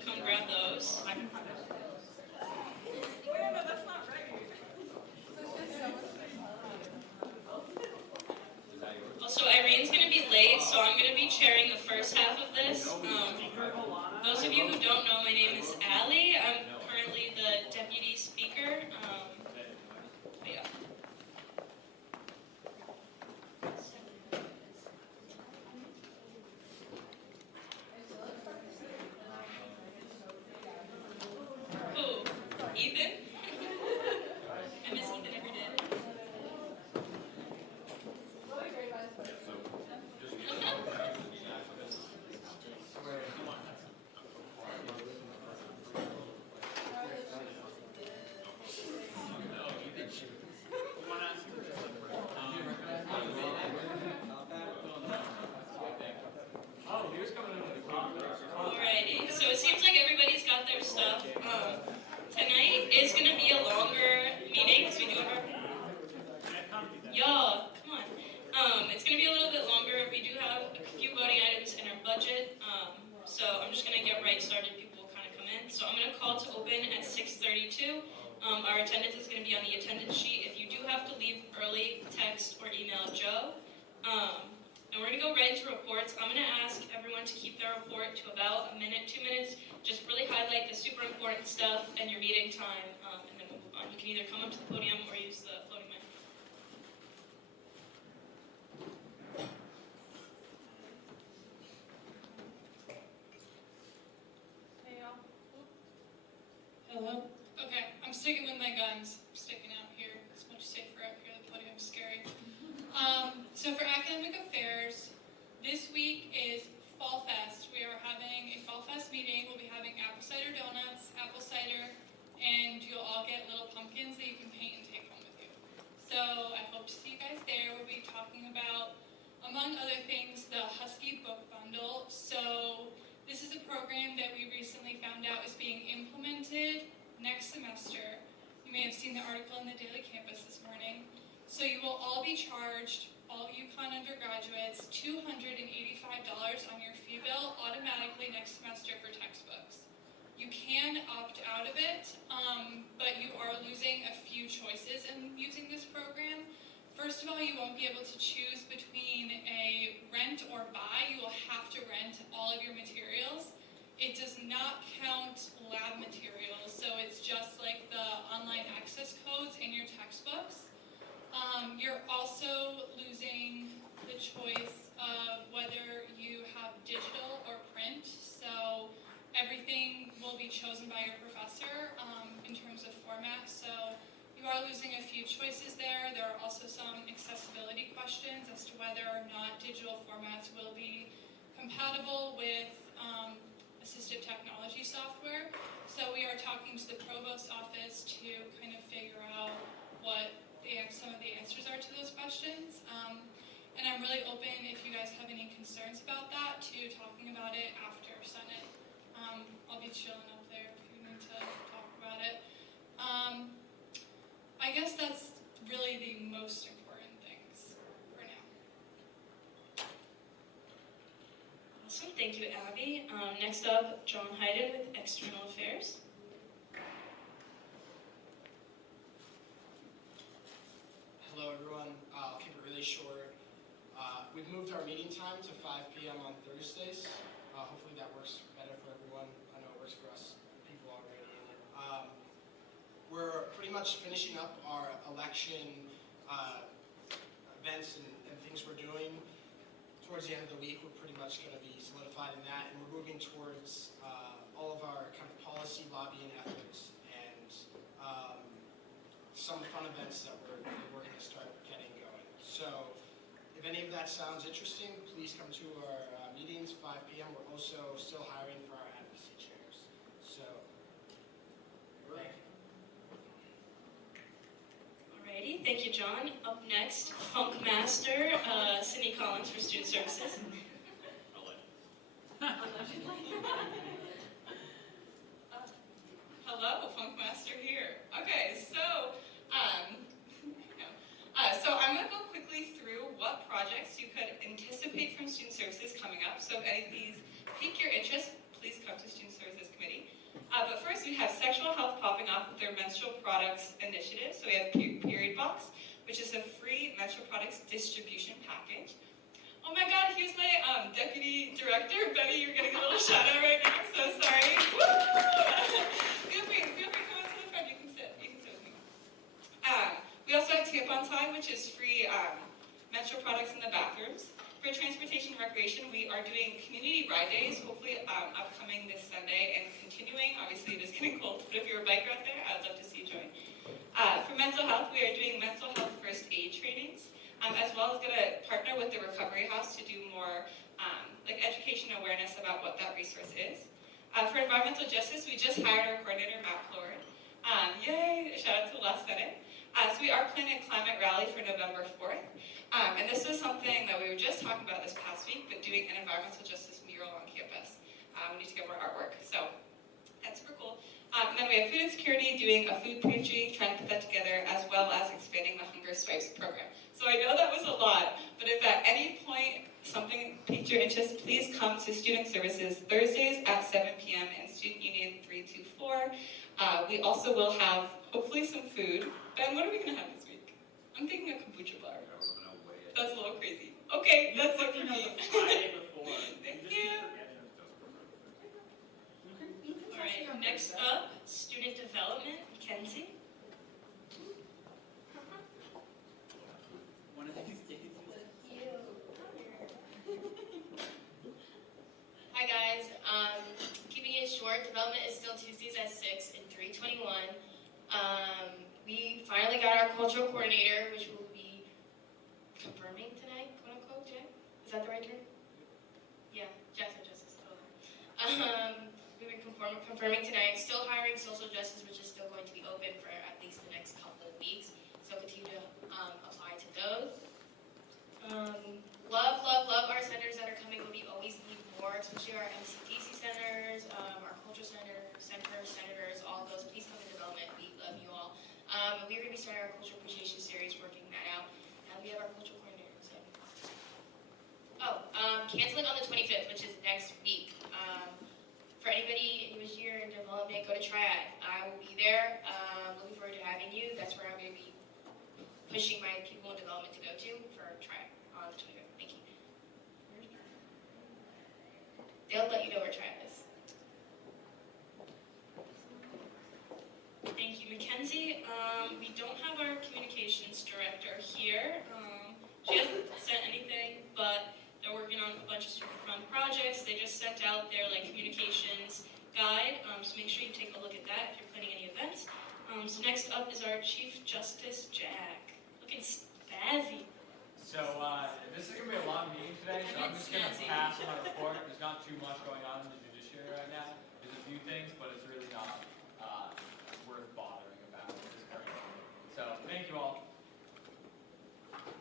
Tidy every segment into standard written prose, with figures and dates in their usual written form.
so come grab those. I can find it. Wait, no, that's not right. Also, Irene's going to be late, so I'm going to be chairing the first half of this. Those of you who don't know, my name is Allie. I'm currently the deputy speaker. But yeah. Who? Ethan? I miss Ethan every day. Oh, he was coming into the car. Alrighty, so it seems like everybody's got their stuff. Tonight is going to be a longer meeting because we do have our... Y'all, come on. It's going to be a little bit longer. We do have a few voting items in our budget, so I'm just going to get right started. People will kind of come in. So I'm going to call to open at 6:32. Our attendance is going to be on the attendance sheet. If you do have to leave early, text or email Joe. And we're going to go right into reports. I'm going to ask everyone to keep their report to about a minute, 2 minutes. Just really highlight the super important stuff and your meeting time, and then we'll move on. You can either come up to the podium or use the floating mic. Hey y'all. Hello. Okay, I'm sticking with my guns. I'm sticking out here. It's much safer out here. The podium's scary. So for academic affairs, this week is Fall Fest. We are having a Fall Fest meeting. We'll be having apple cider donuts, apple cider, and you'll all get little pumpkins that you can paint and take home with you. So I hope to see you guys there. We'll be talking about, among other things, the Husky Book Bundle. So this is a program that we recently found out is being implemented next semester. You may have seen the article in the Daily Campus this morning. So you will all be charged, all UConn undergraduates, $285 on your fee bill automatically next semester for textbooks. You can opt out of it, but you are losing a few choices in using this program. First of all, you won't be able to choose between a rent or buy. You will have to rent all of your materials. It does not count lab materials, so it's just like the online access codes in your textbooks. You're also losing the choice of whether you have digital or print, so everything will be chosen by your professor in terms of format, so you are losing a few choices there. There are also some accessibility questions as to whether or not digital formats will be compatible with assistive technology software. So we are talking to the provost's office to kind of figure out what some of the answers are to those questions. And I'm really open, if you guys have any concerns about that, to talking about it after Senate. I'll be chilling up there if you need to talk about it. I guess that's really the most important things for now. Awesome, thank you, Abby. Next up, John Hayden with External Affairs. Hello everyone, I'll keep it really short. We've moved our meeting time to 5 p.m. on Thursdays. Hopefully that works better for everyone. I know it works for us people already. We're pretty much finishing up our election events and things we're doing. Towards the end of the week, we're pretty much going to be solidified in that, and we're moving towards all of our kind of policy lobbying efforts and some fun events that we're going to start getting going. So if any of that sounds interesting, please come to our meetings, 5 p.m. We're also still hiring for our advocacy chairs. So, thank you. Alrighty, thank you, John. Up next, Funk Master, Sydney Collins for Student Services. Hello, Funk Master here. Okay, so I'm going to go quickly through what projects you could anticipate from Student Services coming up. So if any of these pique your interest, please come to Student Services Committee. we have sexual health popping off with their menstrual products initiative. So we have Period Box, which is a free menstrual products distribution package. Oh my God, here's my deputy director. Betty, you're getting a little shout out right now, so sorry. Feel free, come on to the front, you can sit with me. We also have Tampon Time, which is free menstrual products in the bathrooms. For transportation and recreation, we are doing community ride days, hopefully upcoming this Sunday and continuing. Obviously, it is getting cold, but if you're a biker out there, I would love to see you join. For mental health, we are doing mental health first aid trainings, as well as going to partner with the Recovery House to do more like education and awareness about what that resource is. For environmental justice, we just hired our coordinator, Matt Florid. Yay! Shout out to the last Senate. So we are planning a climate rally for November 4th. And this was something that we were just talking about this past week, but doing an environmental justice mural on campus. We need to get more artwork, so that's super cool. And then we have food insecurity, doing a food pantry, trying to put that together, as well as expanding the Hunger Stripes program. So I know that was a lot, but if at any point something piqued your interest, please come to Student Services Thursdays at 7 p.m. in Student Union 324. We also will have, hopefully, some food. Ben, what are we going to have this week? I'm thinking a kombucha bar. That's a little crazy. Okay, that's it for me. Thank you. All right, next up, student development, Mackenzie. One of these days. Hi guys, keeping it short, development is still Tuesdays at 6 and 3:21. We finally got our cultural coordinator, which will be confirming tonight, quote unquote, Jay? Is that the right term? Yeah, justice, totally. We've been confirming tonight, still hiring social justice, which is still going to be open for at least the next couple of weeks. So continue to apply to those. Love our centers that are coming, but we always need more, especially our MCDC centers, our culture senators, all those. Please come to development. We love you all. We're going to be starting our cultural appreciation series, working that out. And we have our cultural coordinator. So. Canceling on the 25th, which is next week. For anybody who is here in development, go to Triad. I will be there. Looking forward to having you. That's where I'm going to be pushing my people in development to go to for Triad on the 25th. Thank you. They'll let you know where Triad is. Thank you, Mackenzie. We don't have our communications director here. She hasn't sent anything, but they're working on a bunch of student fund projects. They just sent out their communications guide, so make sure you take a look at that if you're planning any events. So next up is our Chief Justice, Jack. Looking spazzy. So this is going to be a long meeting today, so I'm just going to pass on my report. There's not too much going on in the judiciary right now. There's a few things, but it's really not worth bothering about at this current moment. So thank you all.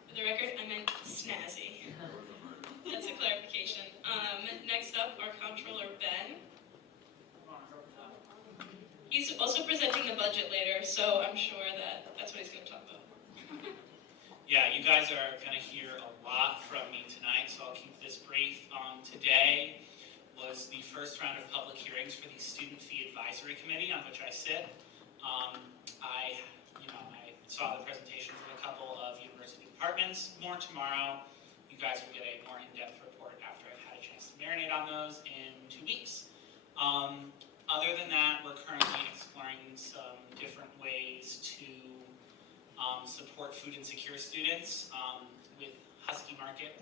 For the record, I meant snazzy. That's a clarification. Next up, our Comptroller, Ben. He's also presenting the budget later, so I'm sure that's what he's going to talk about. Yeah, you guys are going to hear a lot from me tonight, so I'll keep this brief. Today was the first round of public hearings for the Student Fee Advisory Committee, on which I sit. I saw the presentations of a couple of university departments. More tomorrow. You guys will get a more in-depth report after I've had a chance to marinate on those in 2 weeks. Other than that, we're currently exploring some different ways to support food insecure students with Husky Market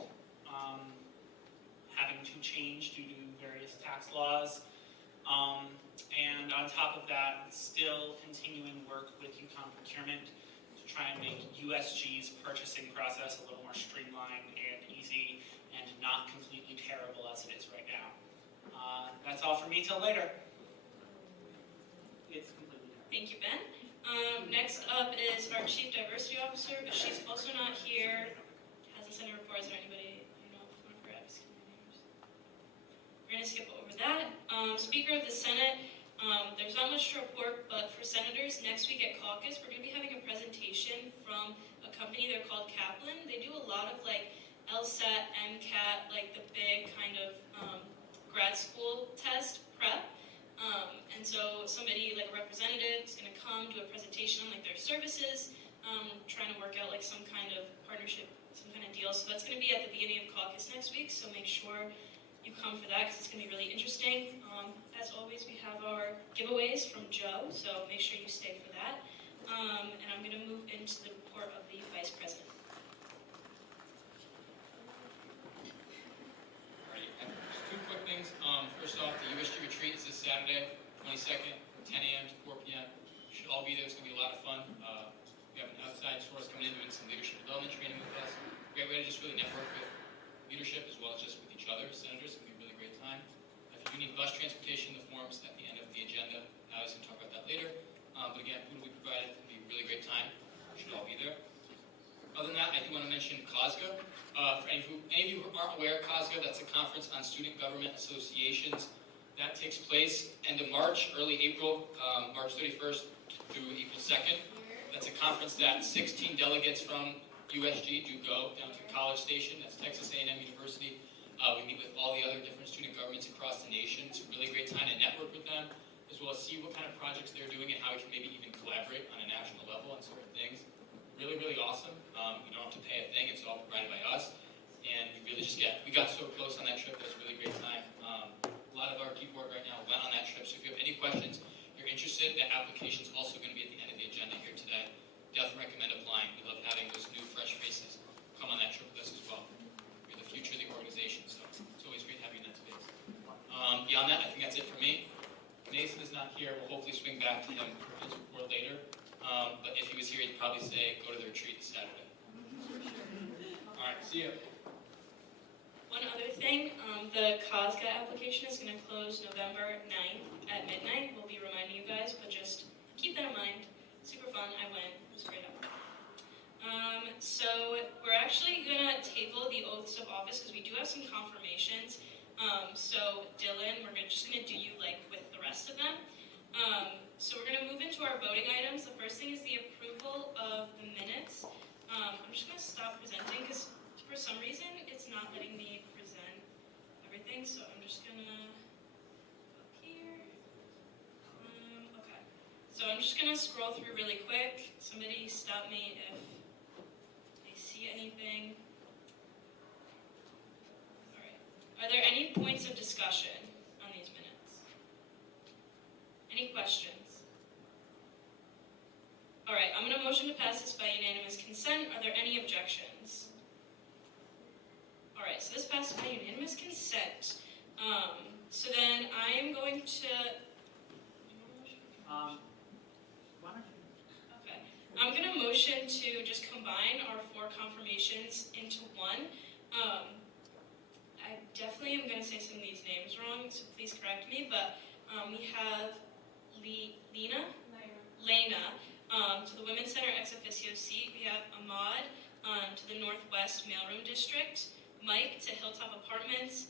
having to change due to various tax laws. And on top of that, still continuing work with UConn Procurement to try and make USG's purchasing process a little more streamlined and easy and not completely terrible as it is right now. That's all for me till later. It's completely different. Thank you, Ben. Next up is our Chief Diversity Officer, but she's also not here. Hasn't sent a report. Is there anybody I know if one of her names? We're going to skip over that. Speaker of the Senate, there's not much to report, but for senators, next week at caucus, we're going to be having a presentation from a company. They're called Kaplan. They do a lot of LSAT, MCAT, the big kind of grad school test prep. And so somebody, like a representative, is going to come do a presentation on like their services, trying to work out like some kind of partnership, some kind of deal. So that's going to be at the beginning of caucus next week, so make sure you come for that because it's going to be really interesting. As always, we have our giveaways from Joe, so make sure you stay for that. And I'm going to move into the report of the Vice President. Alright, just two quick things. First off, the USG retreat is this Saturday, 22nd, 10 a.m. to 4 p.m. You should all be there. It's going to be a lot of fun. We have an outside source coming in doing some leadership development training with us. Great way to just really network with leadership as well as just with each other, senators. It's going to be a really great time. If you do need bus transportation, the form's at the end of the agenda. Alex can talk about that later. But again, food will be provided. It'll be a really great time. You should all be there. Other than that, I do want to mention COSGA. For any of you who aren't aware, COSGA, that's a Conference on Student Government Associations. That takes place end of March, early April, March 31st through April 2nd. That's a conference that 16 delegates from USG do go down to College Station. That's Texas A&M University. We meet with all the other different student governments across the nation. It's a really great time to network with them, as well as see what kind of projects they're doing and how we can maybe even collaborate on a national level on certain things. Really, really awesome. You don't have to pay a thing. It's all provided by us. And we really just we got so close on that trip. It was a really great time. A lot of our key board right now went on that trip. So if you have any questions, you're interested, that application is also going to be at the end of the agenda here today. Definitely recommend applying. We love having those new, fresh faces come on that trip with us as well. You're the future of the organization, so it's always great having you in that space. Beyond that, I think that's it for me. Nathan is not here. We'll hopefully swing back to him for his report later. But if he was here, he'd probably say, go to the retreat this Saturday. All right, see you. One other thing, the COSGA application is going to close November 9th at midnight. We'll be reminding you guys, but just keep that in mind. Super fun. I went. It was great. So we're actually going to table the oaths of office because we do have some confirmations. So Dylan, we're just going to do you like with the rest of them. So we're going to move into our voting items. The first thing is the approval of the minutes. I'm just going to stop presenting because for some reason it's not letting me present everything. So I'm just going to go here. Okay. So I'm just going to scroll through really quick. Somebody stop me if they see anything. All right. Are there any points of discussion on these minutes? Any questions? All right, I'm going to motion to pass this by unanimous consent. Are there any objections? All right, so this passes by unanimous consent. So then I am going to... Okay. I'm going to motion to just combine our 4 confirmations into one. I definitely am going to say some of these names wrong, so please correct me, but we have Lena, to the Women's Center ex officio seat. We have Ahmad to the Northwest Mailroom District, Mike to Hilltop Apartments,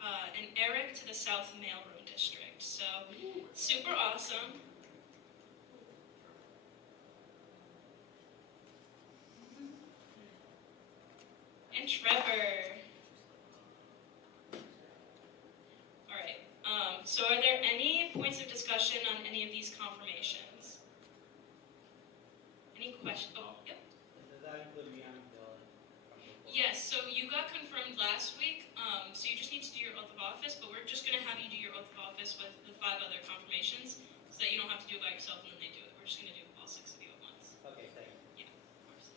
and Eric to the South Mailroom District. So, super awesome. And Trevor. All right. So are there any points of discussion on any of these confirmations? Any questions? Oh, yep. Does that include me and Dylan? Yes, so you got confirmed last week, so you just need to do your oath of office, but we're just going to have you do your oath of office with the 5 other confirmations, so that you don't have to do it by yourself and then they do it. We're just going to do all 6 of you at once. Okay, thanks. Yeah, of course.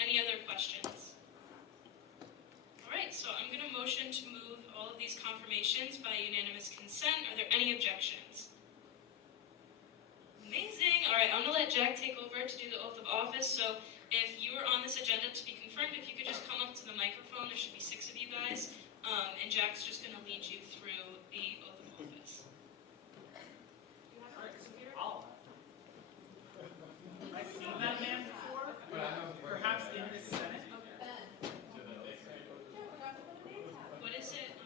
Any other questions? All right, so I'm going to motion to move all of these confirmations by unanimous consent. Are there any objections? Amazing. All right, I'm going to let Jack take over to do the oath of office. So if you are on this agenda to be confirmed, if you could just come up to the microphone. There should be 6 of you guys. And Jack's just going to lead you through the oath of office. I've seen that man before, perhaps in the Senate. What is it?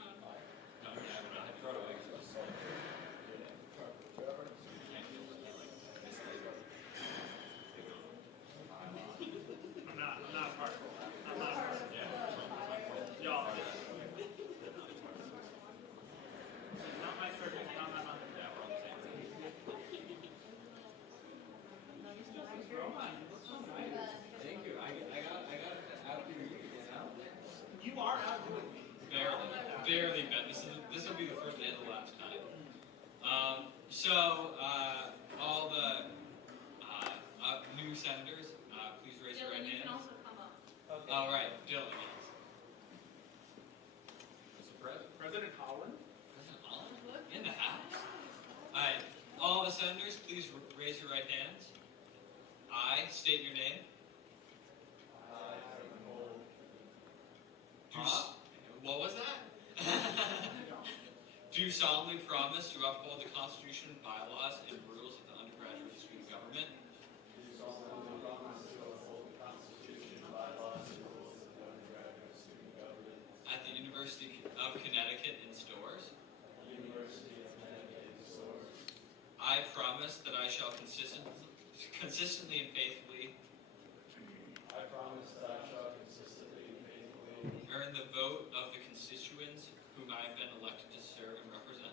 I'm not a part of that. I'm not a part of that. Y'all. So, all the new senators, please raise your right Dylan, you can hands. also come up. All right, Dylan. President Holland? President Holland in the house. All right, all the senators, please raise your right hands. I state your name. What was that? Do solemnly promise to uphold the Constitution, bylaws, and rules of the undergraduate student government. At the University of Connecticut in Stores. I promise that I shall consistently and faithfully earn the vote of the constituents whom I have been elected to serve and represent.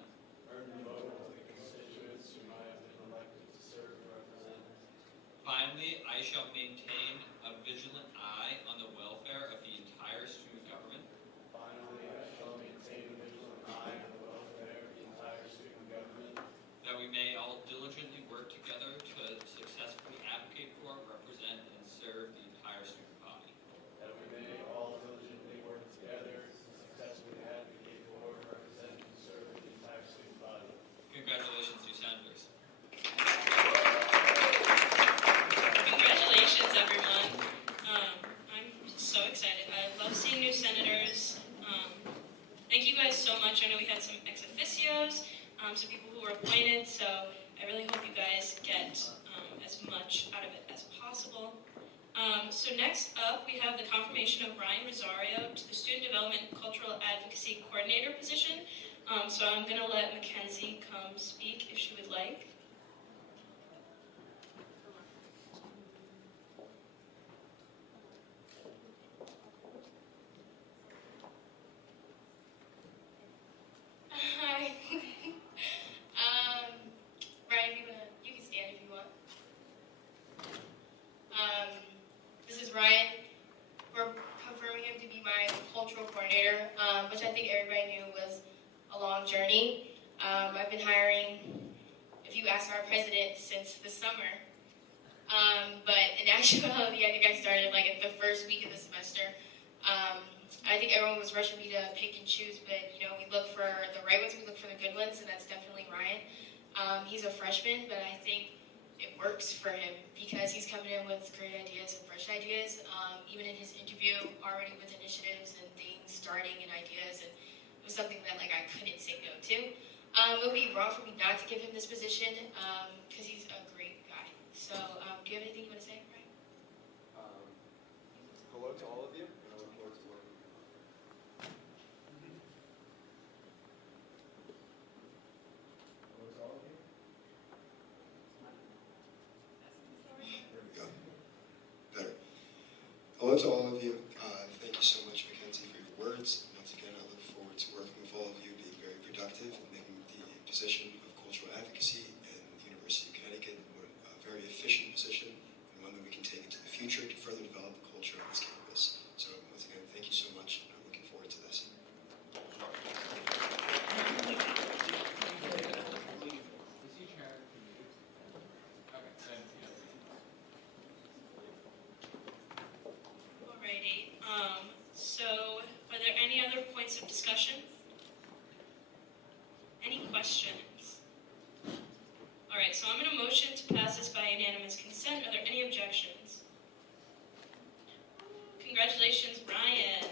Finally, I shall maintain a vigilant eye on the welfare of the entire student government. That we may all diligently work together to successfully advocate for, represent, and serve the entire student body. Congratulations, new senators. Congratulations, everyone. I'm so excited. I love seeing new senators. Thank you guys so much. I know we had some ex officios, some people who were appointed, so I really hope you guys get as much out of it as possible. So next up, we have the confirmation of Ryan Rosario to the Student Development Cultural Advocacy Coordinator position. So I'm going to let Mackenzie come speak if she would like. Hi. Ryan, you can stand if you want. This is Ryan. We're confirming him to be my cultural coordinator, which I think everybody knew was a long journey. I've been hiring, if you ask our president, since the summer. But in actuality, I think I started like at the first week of the semester. I think everyone was rushing me to pick and choose, but we look for the right ones, we look for the good ones, and that's definitely Ryan. He's a freshman, but I think it works for him because he's coming in with great ideas and fresh ideas, even in his interview, already with initiatives and things starting and ideas, and it was something that I couldn't say no to. It would be wrong for me not to give him this position because he's a great guy. So, do you have anything you want to say, Ryan? Hello to all of you, and I look forward to working with you. Hello to all of you. There we go. Better. Hello to all of you. Thank you so much, Mackenzie, for your words. Once again, I look forward to working with all of you, being very productive, and making the position of cultural advocacy in the University of Connecticut a very efficient position, and one that we can take into the future to further develop the culture on this campus. So once again, thank you so much, and I'm looking forward to this. Alrighty. So are there any other points of discussion? Any questions? Alright, so I'm going to motion to pass this by unanimous consent. Are there any objections? Congratulations, Ryan.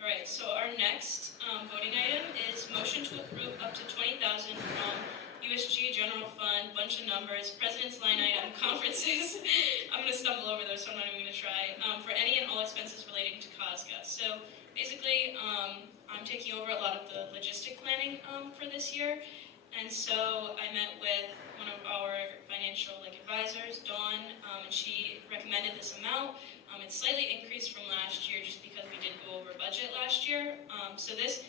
Alright, so our next voting item is motion to approve up to $20,000 from USG General Fund, bunch of numbers, President's line item, conferences. I'm going to stumble over those, so I'm not even going to try. For any and all expenses relating to COSGA. So basically, I'm taking over a lot of the logistic planning for this year. And so I met with one of our financial advisors, Dawn, and she recommended this amount. It's slightly increased from last year just because we did go over budget last year. So this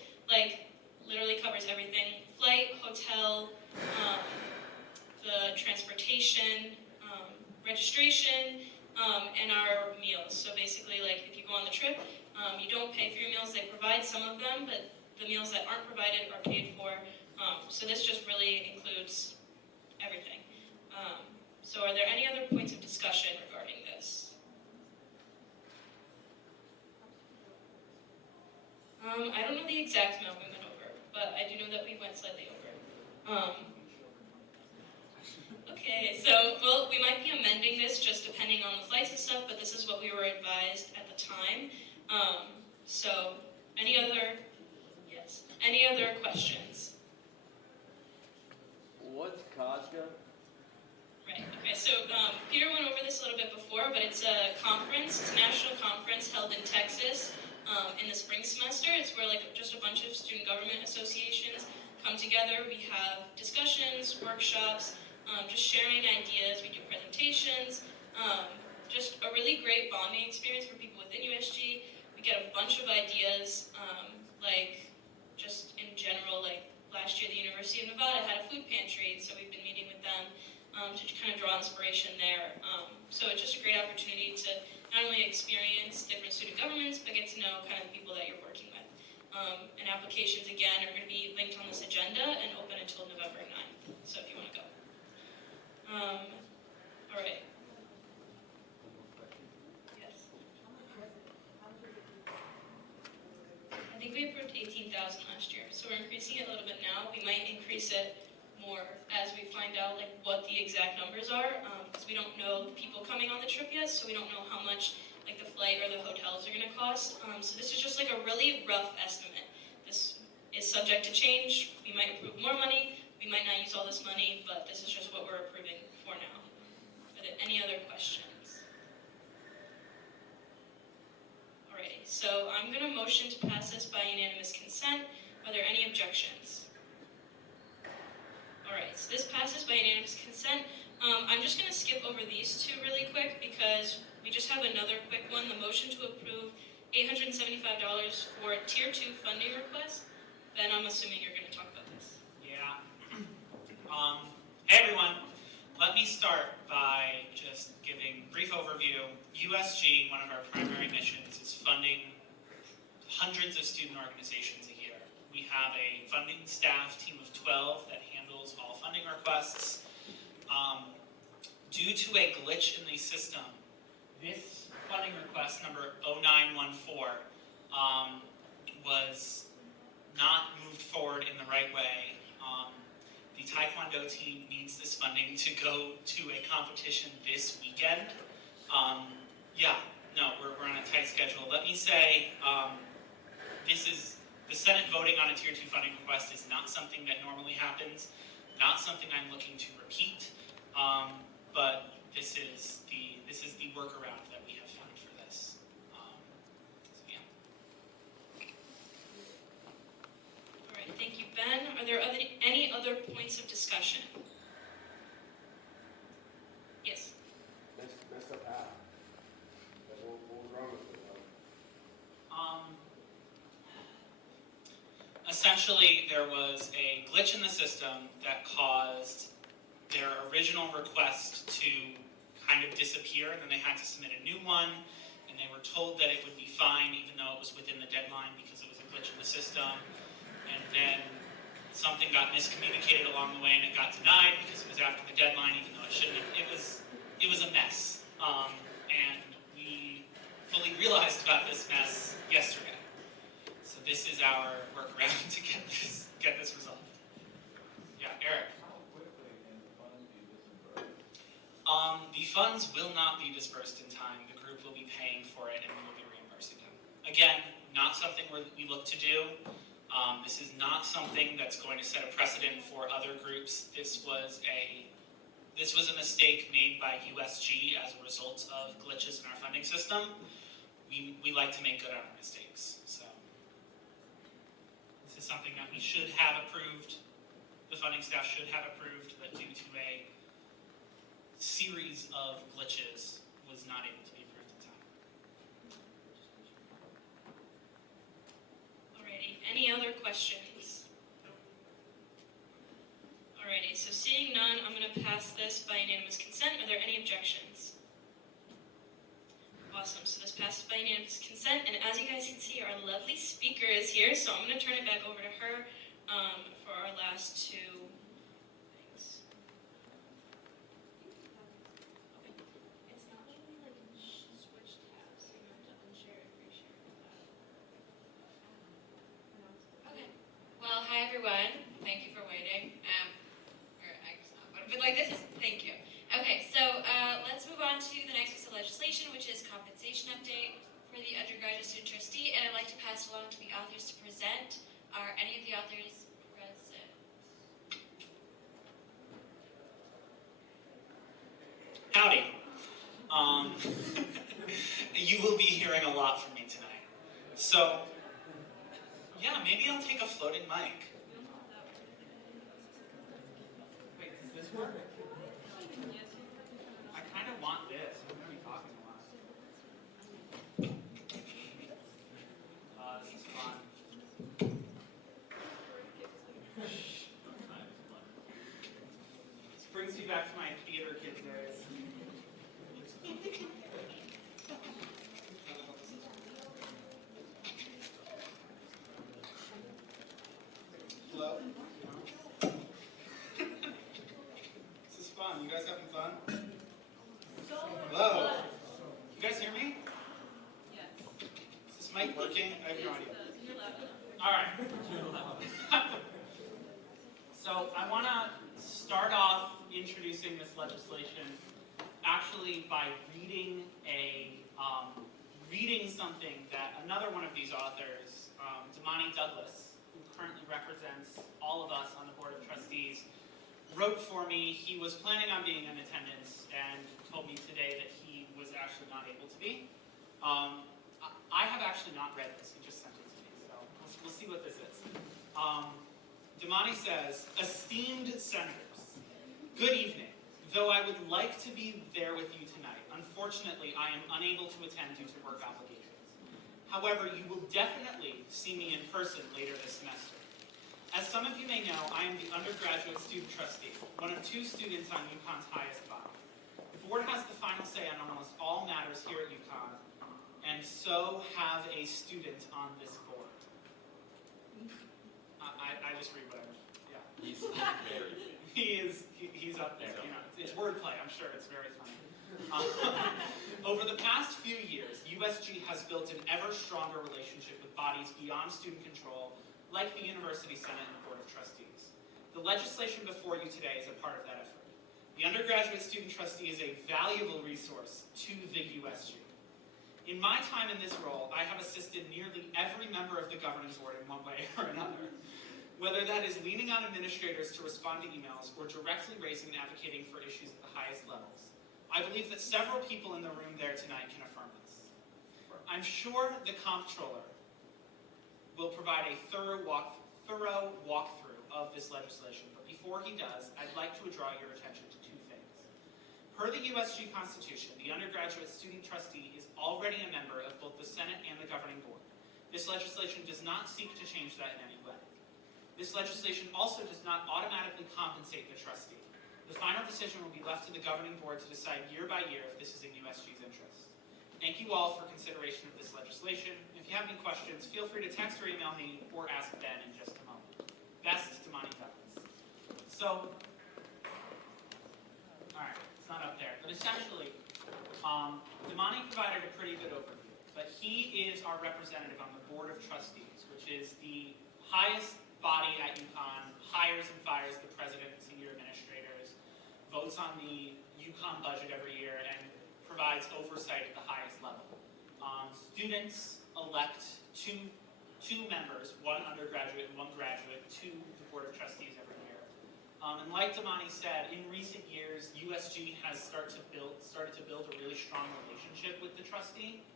literally covers everything: flight, hotel, the transportation, registration, and our meals. So basically, if you go on the trip, you don't pay for your meals. They provide some of them, but the meals that aren't provided are paid for. So this just really includes everything. So are there any other points of discussion regarding this? I don't know the exact amount we went over, but I do know that we went slightly over. Okay, so, well, we might be amending this just depending on the flights and stuff, but this is what we were advised at the time. So, any other questions? What's Kajka? Right, okay, so Peter went over this a little bit before, but it's a conference, it's a national conference held in Texas in the spring semester. It's where like just a bunch of student government associations come together. We have discussions, workshops, just sharing ideas. We do presentations, just a really great bonding experience for people within USG. We get a bunch of ideas, like just in general, like last year the University of Nevada had a food pantry, and so we've been meeting with them to kind of draw inspiration there. So it's just a great opportunity to not only experience different student governments, but get to know kind of the people that you're working with. And applications, again, are going to be linked on this agenda and open until November 9th, so if you want to go. All right. Yes. I think we approved 18,000 last year, so we're increasing it a little bit now. We might increase it more as we find out like what the exact numbers are, because we don't know the people coming on the trip yet, so we don't know how much like the flight or the hotels are going to cost. So this is just like a really rough estimate. This is subject to change. We might approve more money. We might not use all this money, but this is just what we're approving for now. Are there any other questions? Alrighty, so I'm going to motion to pass this by unanimous consent. Are there any objections? Alright, so this passes by unanimous consent. I'm just going to skip over these two really quick because we just have another quick one. The motion to approve $875 for Tier 2 funding request. Ben, I'm assuming you're going to talk about this. Yeah. Hey everyone, let me start by just giving a brief overview. USG, one of our primary missions, is funding hundreds of student organizations a year. We have a funding staff team of 12 that handles all funding requests. Due to a glitch in the system, this funding request number 0914 was not moved forward in the right way. The Taekwondo team needs this funding to go to a competition this weekend. We're on a tight schedule. Let me say, this is the Senate voting on a Tier 2 funding request is not something that normally happens, not something I'm looking to repeat, but this is the workaround that we have found for this. All right, thank you, Ben. Are there any other points of discussion? Yes. Messed up app. What was wrong with it? Essentially, there was a glitch in the system that caused their original request to kind of disappear, and then they had to submit a new one, and they were told that it would be fine even though it was within the deadline because it was a glitch in the system, and then something got miscommunicated along the way and it got denied because it was after the deadline even though it shouldn't have. It was a mess, and we fully realized about this mess yesterday. So this is our workaround to get this resolved. Yeah, Eric. The funds will not be dispersed in time. The group will be paying for it and we will be reimbursing them. Again, not something we look to do. This is not something that's going to set a precedent for other groups. This was a mistake made by USG as a result of glitches in our funding system. We like to make good on our mistakes. So this is something that we should have approved. The funding staff should have approved, but due to a series of glitches was not able to be approved in time. Alrighty, any other questions? Alrighty, so seeing none, I'm going to pass this by unanimous consent. Are there any objections? Awesome. So this passes by unanimous consent, and as you guys can see, our lovely speaker is here. So I'm going to turn it back over to her for our last two things. Okay. It's not letting me like switch tabs, so you have to unshare and reshare. Okay. Well, hi everyone. Thank you for waiting. Or I guess not, but like this is thank you. Okay, so let's move on to the next piece of legislation, which is compensation update for the undergraduate student trustee, and I'd like to pass it along to the authors to present. Are any of the authors present? Howdy. You will be hearing a lot from me tonight. So, yeah, maybe I'll take a floating mic. Wait, does this work? I kind of want this. I'm going to be talking a lot. This is fun. This brings me back to my theater kid days. Hello? This is fun. You guys having fun? Hello? You guys hear me? Yes. Is this mic working? I have no idea. You're loud. All right. So I want to start off introducing this legislation actually by reading something that another one of these authors, Damani Douglas, who currently represents all of us on the Board of Trustees, wrote for me. He was planning on being in attendance and told me today that he was actually not able to be. I have actually not read this. He just sent it to me, so we'll see what this is. Damani says, "Esteemed senators, good evening. Though I would like to be there with you tonight, unfortunately I am unable to attend due to work obligations. However, you will definitely see me in person later this semester. As some of you may know, I am the undergraduate student trustee, one of 2 students on UConn's highest body. The board has the final say on almost all matters here at UConn, and so have a student on this board." I just read whatever. Yeah. He's up there. You know, it's wordplay. I'm sure it's very funny. Over the past few years, USG has built an ever stronger relationship with bodies beyond student control, like the University Senate and the Board of Trustees. The legislation before you today is a part of that effort. The undergraduate student trustee is a valuable resource to the USG. In my time in this role, I have assisted nearly every member of the governing board in one way or another. Whether that is leaning on administrators to respond to emails or directly raising and advocating for issues at the highest levels. I believe that several people in the room there tonight can affirm this. I'm sure the comptroller will provide a thorough walkthrough of this legislation, but before he does, I'd like to draw your attention to 2 things. Per the USG Constitution, the undergraduate student trustee is already a member of both the Senate and the governing board. This legislation does not seek to change that in any way. This legislation also does not automatically compensate the trustee. The final decision will be left to the governing board to decide year by year if this is in USG's interest. Thank you all for consideration of this legislation. If you have any questions, feel free to text or email me or ask Ben in just a moment. Best, Damani Douglas. So, all right, it's not up there, but essentially, Damani provided a pretty good overview, but he is our representative on the Board of Trustees, which is the highest body at UConn, hires and fires the president and senior administrators, votes on the UConn budget every year, and provides oversight at the highest level. Students elect two members, one undergraduate and one graduate, to the Board of Trustees every year. And like Damani said, in recent years, USG has started to build a really strong relationship with the trustee.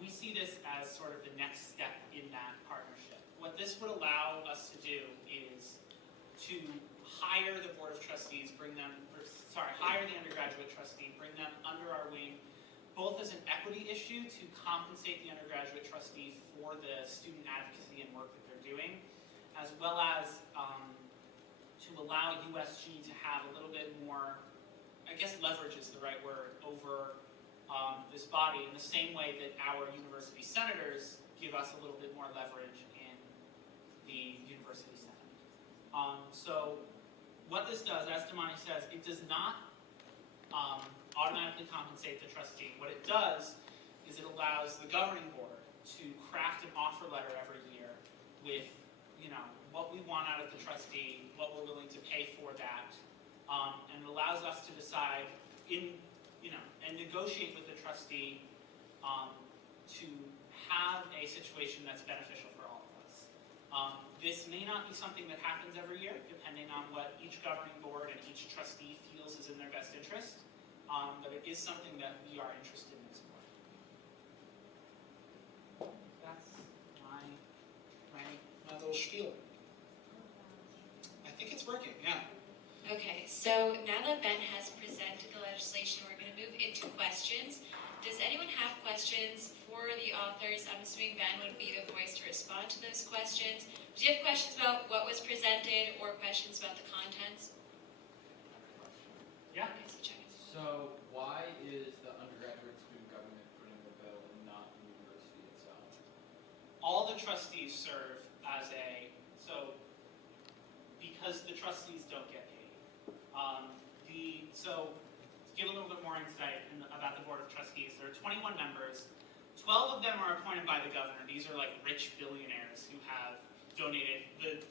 We see this as sort of the next step in that partnership. What this would allow us to do is to hire the Board of Trustees, hire the undergraduate trustee, bring them under our wing, both as an equity issue to compensate the undergraduate trustee for the student advocacy and work that they're doing, as well as to allow USG to have a little bit more, I guess leverage is the right word, over this body in the same way that our university senators give us a little bit more leverage in the university senate. So what this does, as Damani says, it does not automatically compensate the trustee. What it does is it allows the governing board to craft an offer letter every year with, what we want out of the trustee, what we're willing to pay for that, and it allows us to decide and negotiate with the trustee to have a situation that's beneficial for all of us. This may not be something that happens every year, depending on what each governing board and each trustee feels is in their best interest, but it is something that we are interested in exploring. That's my little spiel. I think it's working, yeah. Okay, so now that Ben has presented the legislation, we're going to move into questions. Does anyone have questions for the authors? I'm assuming Ben would be the voice to respond to those questions. Do you have questions about what was presented or questions about the contents? Yeah. Okay, so check it. So why is the undergraduate student government putting the bill and not the university itself? All the trustees serve as because the trustees don't get paid. So to give a little bit more insight about the Board of Trustees, there are 21 members. 12 of them are appointed by the governor. These are like rich billionaires who have donated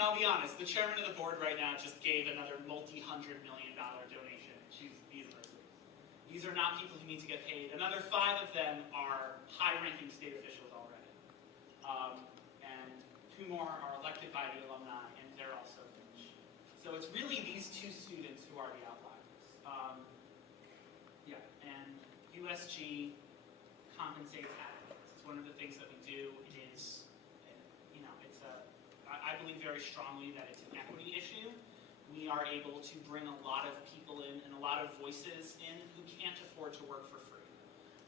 I'll be honest, the chairman of the board right now just gave another multi-$100 million donation to the university. These are not people who need to get paid. Another 5 of them are high-ranking state officials already. And 2 more are elected by the alumni, and they're also rich. So it's really these 2 students who are the outliers. And USG compensates advocates. It's one of the things that we do. It is, I believe very strongly that it's an equity issue. We are able to bring a lot of people in and a lot of voices in who can't afford to work for free.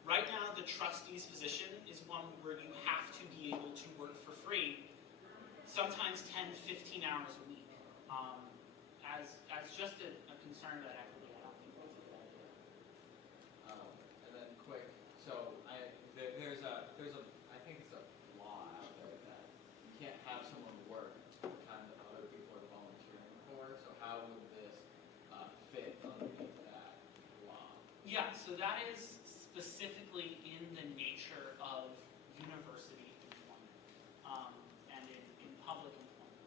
Right now, the trustee's position is one where you have to be able to work for free, sometimes 10, 15 hours a week. As just a concern about equity, I don't think that's a good idea. And then quick, so I think it's a law out there that you can't have someone work the time that other people are volunteering for. So how would this fit underneath that law? Yeah, so that is specifically in the nature of university employment and in public employment,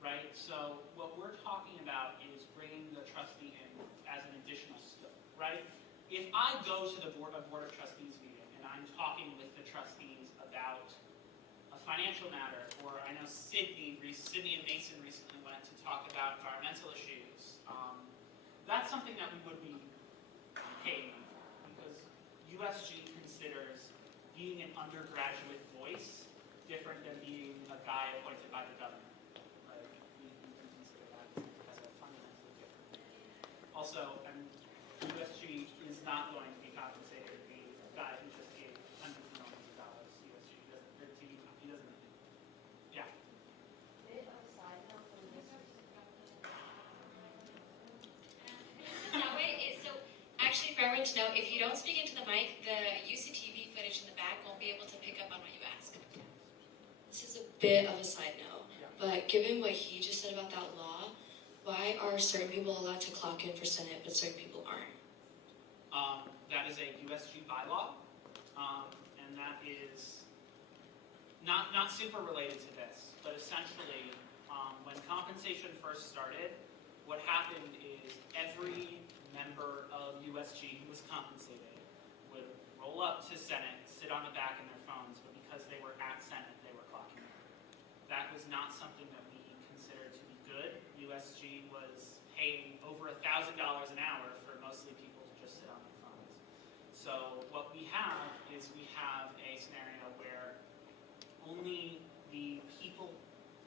right? So what we're talking about is bringing the trustee in as an additional skill, right? If I go to the board of trustees meeting and I'm talking with the trustees about a financial matter, or I know Sydney and Mason recently went to talk about environmental issues, that's something that we would be paid for, because USG considers being an undergraduate voice different than being a guy appointed by the governor. Right? We consider that as a fundamentally different thing. Also, USG is not going to be compensated the guy who just gave hundreds of millions of dollars to USG. He doesn't. Yeah. Actually, for everyone to know, if you don't speak into the mic, the UCTV footage in the back won't be able to pick up on what you ask. This is a bit of a side note, but given what he just said about that law, why are certain people allowed to clock in for Senate, but certain people aren't? That is a USG bylaw, and that is not super related to this, but essentially, when compensation first started, what happened is every member of USG who was compensated would roll up to Senate, sit on the back in their phones, but because they were at Senate, they were clocking in. That was not something that we considered to be good. USG was paying over $1,000 an hour for mostly people to just sit on their phones. So what we have is we have a scenario where only the people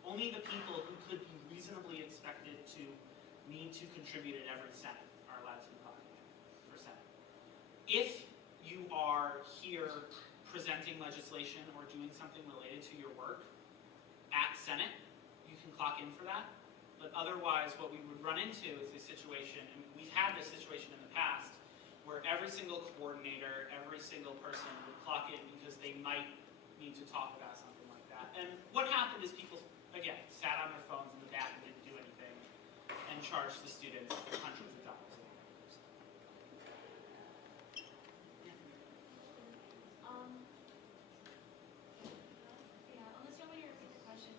who could be reasonably expected to need to contribute at every Senate are allowed to be clocking in for Senate. If you are here presenting legislation or doing something related to your work at Senate, you can clock in for that. But otherwise, what we would run into is a situation, and we've had this situation in the past, where every single coordinator, every single person would clock in because they might need to talk about something like that. And what happened is people, again, sat on their phones in the back and didn't do anything and charged the students hundreds of dollars. Unless you want me to repeat the question.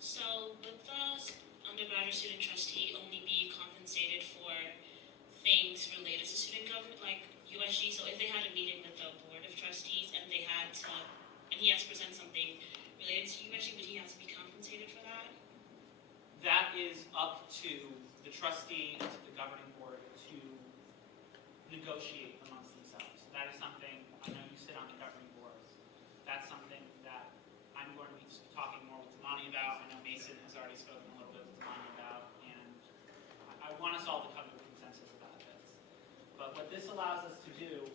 So, would the undergraduate student trustee only be compensated for things related to student government, like USG? So, if they had a meeting with the board of trustees and they had to, and he has to present something related to USG, would he have to be compensated for that? That is up to the trustee and to the governing board to negotiate amongst themselves. That is something, I know you sit on the governing boards, that's something that I'm going to be talking more with Damani about. I know Mason has already spoken a little bit with Damani about, and I want us all to come to a consensus about this. But what this allows us to do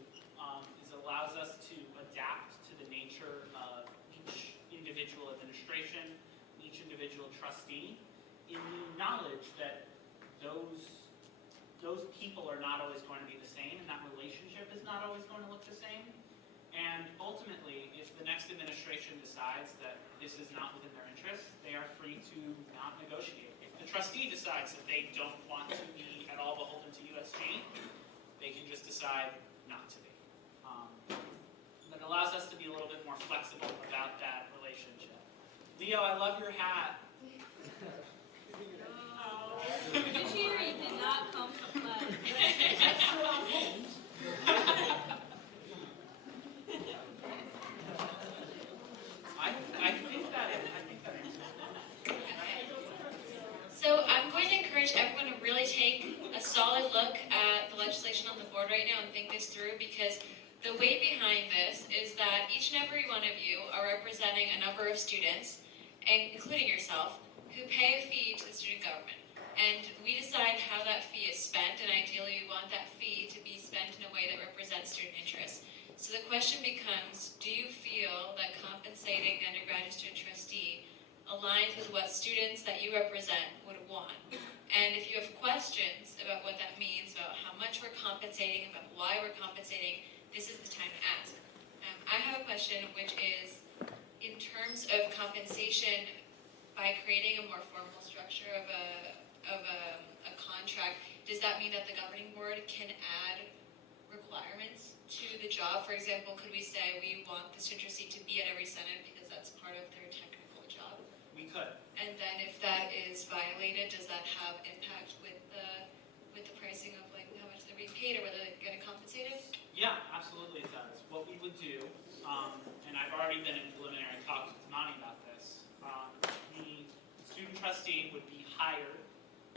is allows us to adapt to the nature of each individual administration, each individual trustee, in the knowledge that those people are not always going to be the same, and that relationship is not always going to look the same. And ultimately, if the next administration decides that this is not within their interest, they are free to not negotiate. If the trustee decides that they don't want to be at all beholden to USG, they can just decide not to be. But it allows us to be a little bit more flexible about that relationship. Leo, I love your hat. This year you did not come to play. I think that answers it. So I'm going to encourage everyone to really take a solid look at the legislation on the board right now and think this through, because the way behind this is that each and every one of you are representing a number of students, and including yourself, who pay a fee to the student government. And we decide how that fee is spent, and ideally we want that fee to be spent in a way that represents student interests. So the question becomes, do you feel that compensating the undergraduate student trustee aligns with what students that you represent would want? And if you have questions about what that means, about how much we're compensating, about why we're compensating, this is the time to ask. I have a question, which is, in terms of compensation, by creating a more formal structure of a contract, does that mean that the governing board can add requirements to the job? For example, could we say we want the student trustee to be at every Senate because that's part of their technical job? We could. And then if that is violated, does that have impact with the pricing of like how much they're being paid or whether they're getting compensated? Yeah, absolutely it does. What we would do, and I've already been in preliminary talks with Monty about this, the student trustee would be hired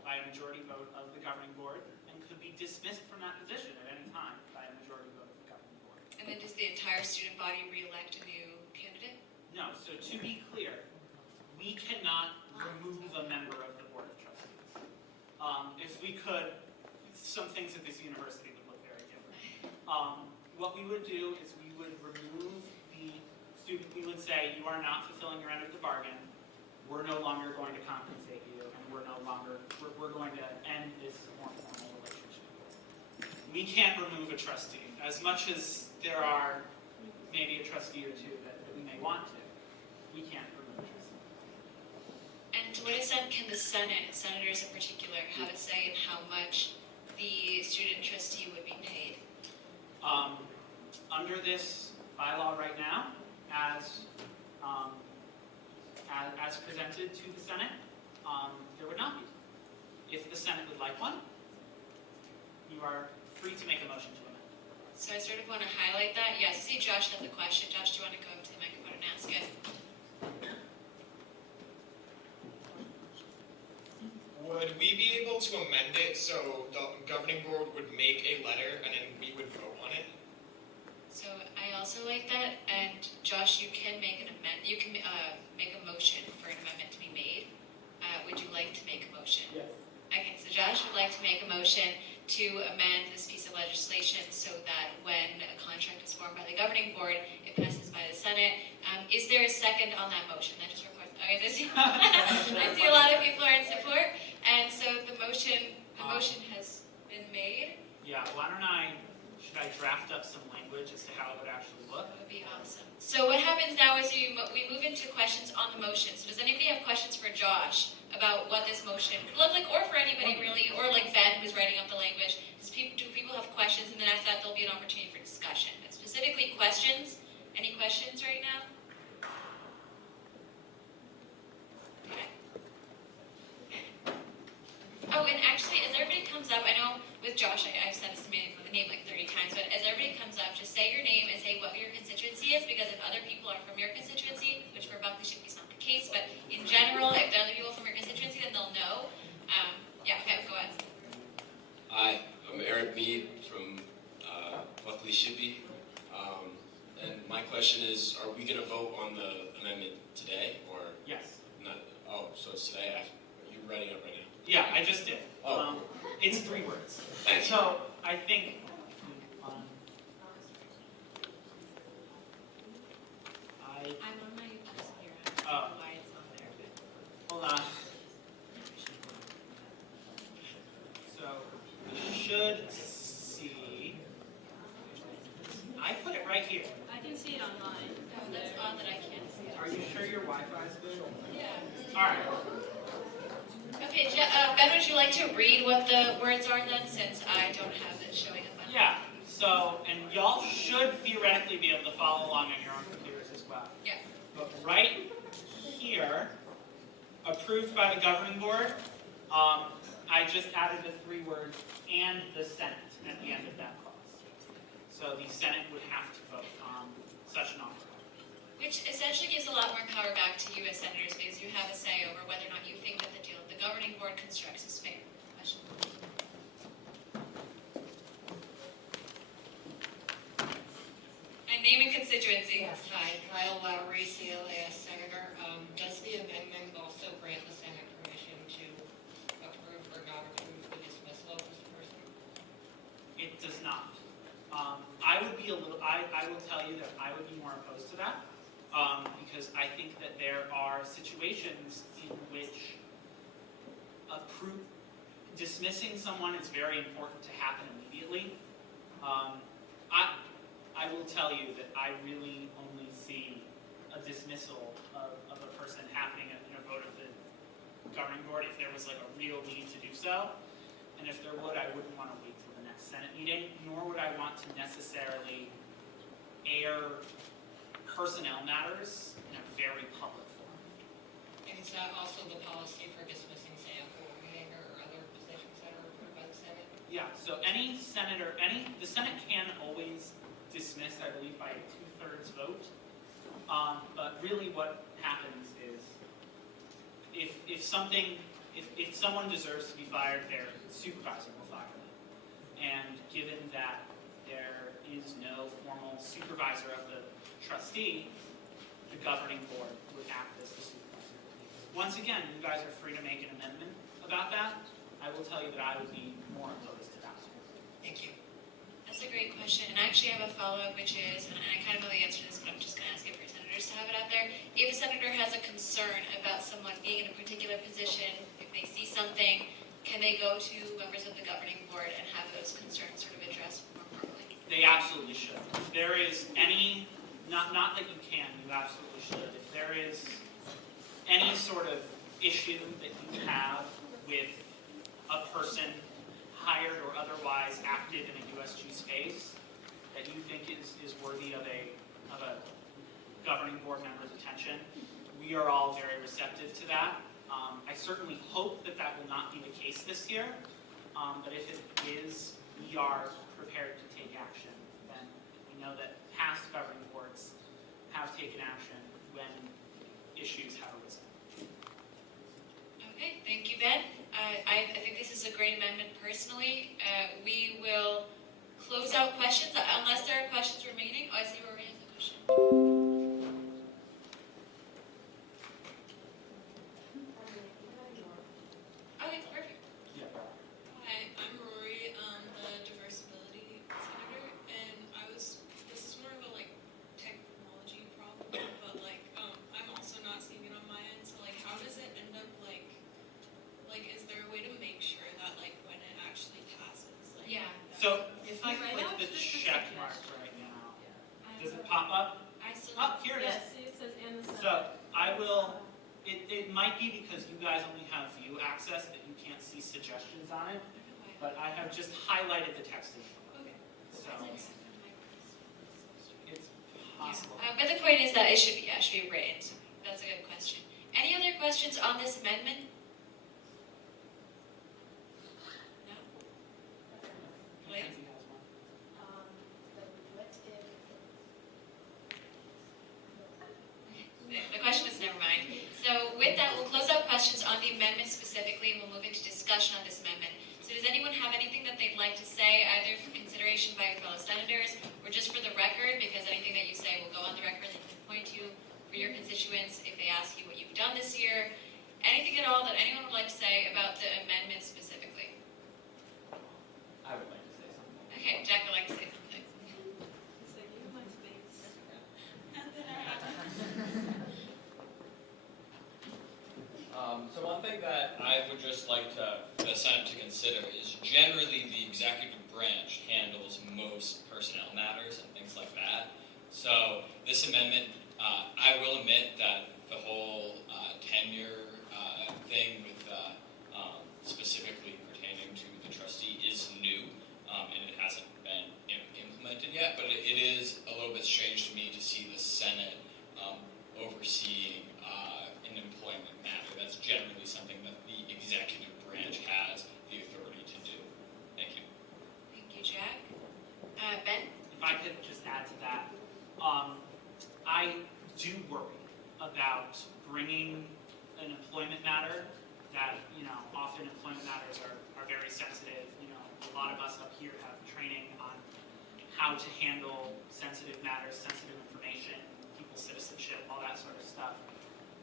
by a majority vote of the governing board and could be dismissed from that position at any time by a majority vote of the governing board. And then does the entire student body re-elect a new candidate? No, so to be clear, we cannot remove a member of the board of trustees. If we could, some things at this university would look very different. What we would do is we would remove the student, we would say, you are not fulfilling your end of the bargain, we're no longer going to compensate you, and we're going to end this more formal relationship. We can't remove a trustee. As much as there are maybe a trustee or two that we may want to, we can't remove a trustee. And to what extent can the Senate, senators in particular, have a say in how much the student trustee would be paid? Under this bylaw right now, as presented to the Senate, there would not be. If the Senate would like one, you are free to make a motion to amend. So I sort of want to highlight that. Yes, I see Josh had the question. Josh, do you want to go up to the microphone and ask it? Would we be able to amend it so the governing board would make a letter and then we would vote on it? So I also like that. And Josh, you can make an amendment. You can make a motion for an amendment to be made. Would you like to make a motion? Yes. Okay, so Josh would like to make a motion to amend this piece of legislation so that when a contract is formed by the governing board, it passes by the Senate. Is there a second on that motion? That just requires anyways, I see a lot of people are in support, and so the motion has been made. Yeah, should I draft up some language as to how it would actually look? That would be awesome. So what happens now is we move into questions on the motion. So does anybody have questions for Josh about what this motion could look like, or for anybody really, or like Ben who's writing up the language? Do people have questions? And then after that, there'll be an opportunity for discussion. But specifically questions. Any questions right now? Okay. Oh, and actually, as everybody comes up, I know with Josh, I've said this name like 30 times, but as everybody comes up, just say your name and say what your constituency is, because if other people are from your constituency, which for Buckley should be not the case, but in general, if there are other people from your constituency, then they'll know. Yeah, okay, go ahead. Hi, I'm Eric Mead from Buckley Shippey. And my question is, are we going to vote on the amendment today, or Yes. not? Oh, so it's today? You're writing up right now? Yeah, I just did. Oh. It's 3 words. Thanks. So I think I'm on my desk here. I Oh. don't know why it's on there. But hold on. So we should see. I put it right here. I can see it online. oh, that's odd that I can't see it. Are you sure your Wi-Fi is good? Yeah. All right. Okay, Ben, would you like to read what the words are then, since I don't have it showing up on Yeah. So, and y'all should theoretically be able to follow along on your own computers as well. Yeah. But right here, approved by the governing board, I just added the 3 words and the Senate at the end of that clause. So the Senate would have to vote on such an offer. Which essentially gives a lot more power back to you as senators, because you have a say over whether or not you think that the deal the governing board constructs is fair. Question. And name and constituency. Yes, hi, Kyle Lowry, CLAS Senator. Does the amendment also grant the Senate permission to approve or not approve the dismissal of this person? It does not. I would be I will tell you that I would be more opposed to that, because I think that there are situations in which dismissing someone is very important to happen immediately. I will tell you that I really only see a dismissal of a person happening in a vote of the governing board if there was like a real need to do so. And if there would, I wouldn't want to wait till the next Senate meeting, nor would I want to necessarily air personnel matters in a very public forum. And is that also the policy for dismissing, say, a board meeting or other positions that are approved by the Senate? Yeah, so the Senate can always dismiss, I believe, by a 2/3 vote. But really what happens is, if someone deserves to be fired, their supervisor will fire them. And given that there is no formal supervisor of the trustee, the governing board would act as the supervisor. Once again, you guys are free to make an amendment about that. I will tell you that I would be more opposed to that. Thank you. That's a great question. And I actually have a follow-up, which is, and I kind of know the answer to this, but I'm just going to ask it for senators to have it out there. If a senator has a concern about someone being in a particular position, if they see something, can they go to members of the governing board and have those concerns sort of addressed more formally? They absolutely should. If there is any, not that you can, you absolutely should. If there is any sort of issue that you have with a person hired or otherwise active in a USG space that you think is worthy of a governing board member's attention, we are all very receptive to that. I certainly hope that that will not be the case this year, but if it is, we are prepared to take action. And we know that past governing boards have taken action when issues have arisen. Okay, thank you, Ben. I think this is a great amendment personally. We will close out questions unless there are questions remaining. Oh, I see Rory has a question. Okay, perfect. Hi, I'm Rory, the diversibility senator, and this is more of a technology problem, but I'm also not speaking on my end, so pop up? I still. Oh, here it is. Yes, see, it says and the Senate. So I will, it might be because you guys only have view access that you can't see suggestions on it, but I have just highlighted the text in front of it. So it's possible. But the point is that it should be written. So that's a good question. Any other questions on this amendment? No? Elaine? The question was never mind. So with that, we'll close out questions on the amendment specifically, and we'll move into discussion on this amendment. So does anyone have anything that they'd like to say, either for consideration by your fellow senators, or just for the record, because anything that you say will go on the record and can point to for your constituents if they ask you what you've done this year? Anything at all that anyone would like to say about the amendment specifically? I would like to say something. Okay, Jack would like to say something. Say, give me my space. So one thing that I would just like the Senate to consider is generally the executive branch handles most personnel matters and things like that. So this amendment, I will admit that the whole tenure thing with specifically pertaining to the trustee is new, and it hasn't been implemented yet, but it is a little bit strange to me to see the Senate overseeing an employment matter. That's generally something that the executive branch has the authority to do. Thank you. Thank you, Jack. Ben? If I could just add to that, I do worry about bringing an employment matter that, often employment matters are very sensitive. A lot of us up here have training on how to handle sensitive matters, sensitive information, people's citizenship, all that sort of stuff.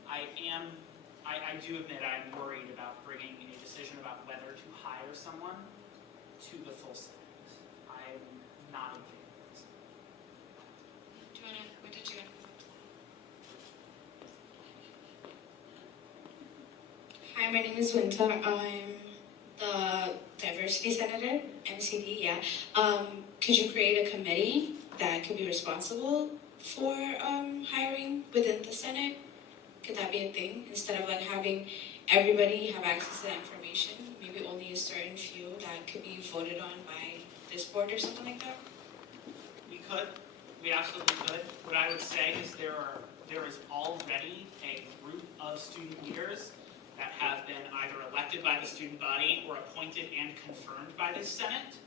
I do admit I'm worried about bringing a decision about whether to hire someone to the full Senate. I'm not in favor of this. What did you want to Hi, my name is Winter. I'm the diversity senator, MCD, yeah. Could you create a committee that could be responsible for hiring within the Senate? Could that be a thing? Instead of having everybody have access to that information, maybe only a certain few that could be voted on by this board or something like that? We could. We absolutely could. What I would say is there is already a group of student leaders that have been either elected by the student body or appointed and confirmed by the Senate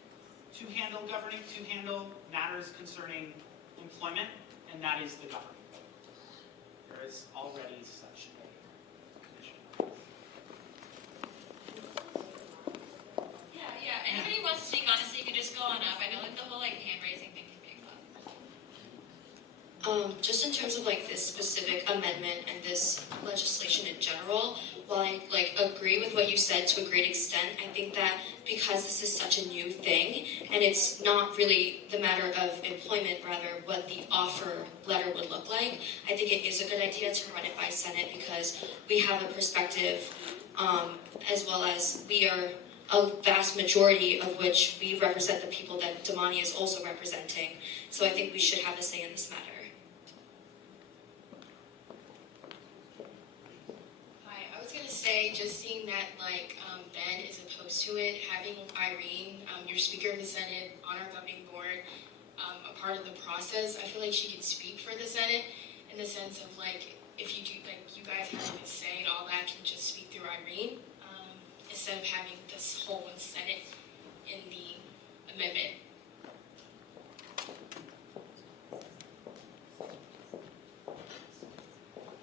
to handle matters concerning employment, and that is the governing board. There is already such a commission. Yeah. Anybody wants to speak, honestly, you can just go on up. I know the whole hand raising thing can be fun. Just in terms of this specific amendment and this legislation in general, while I agree with what you said to a great extent, I think that because this is such a new thing, and it's not really the matter of employment, rather what the offer letter would look like, I think it is a good idea to run it by Senate because we have a perspective, as well as we are a vast majority of which we represent the people that Damani is also representing. So I think we should have a say in this matter. I was gonna say, just seeing that Ben is opposed to it, having Irene, your Speaker of the Senate, on our governing board, a part of the process, I feel like she could speak for the Senate in the sense of if you do you guys having a say and all that can just speak through Irene, instead of having this whole Senate in the amendment.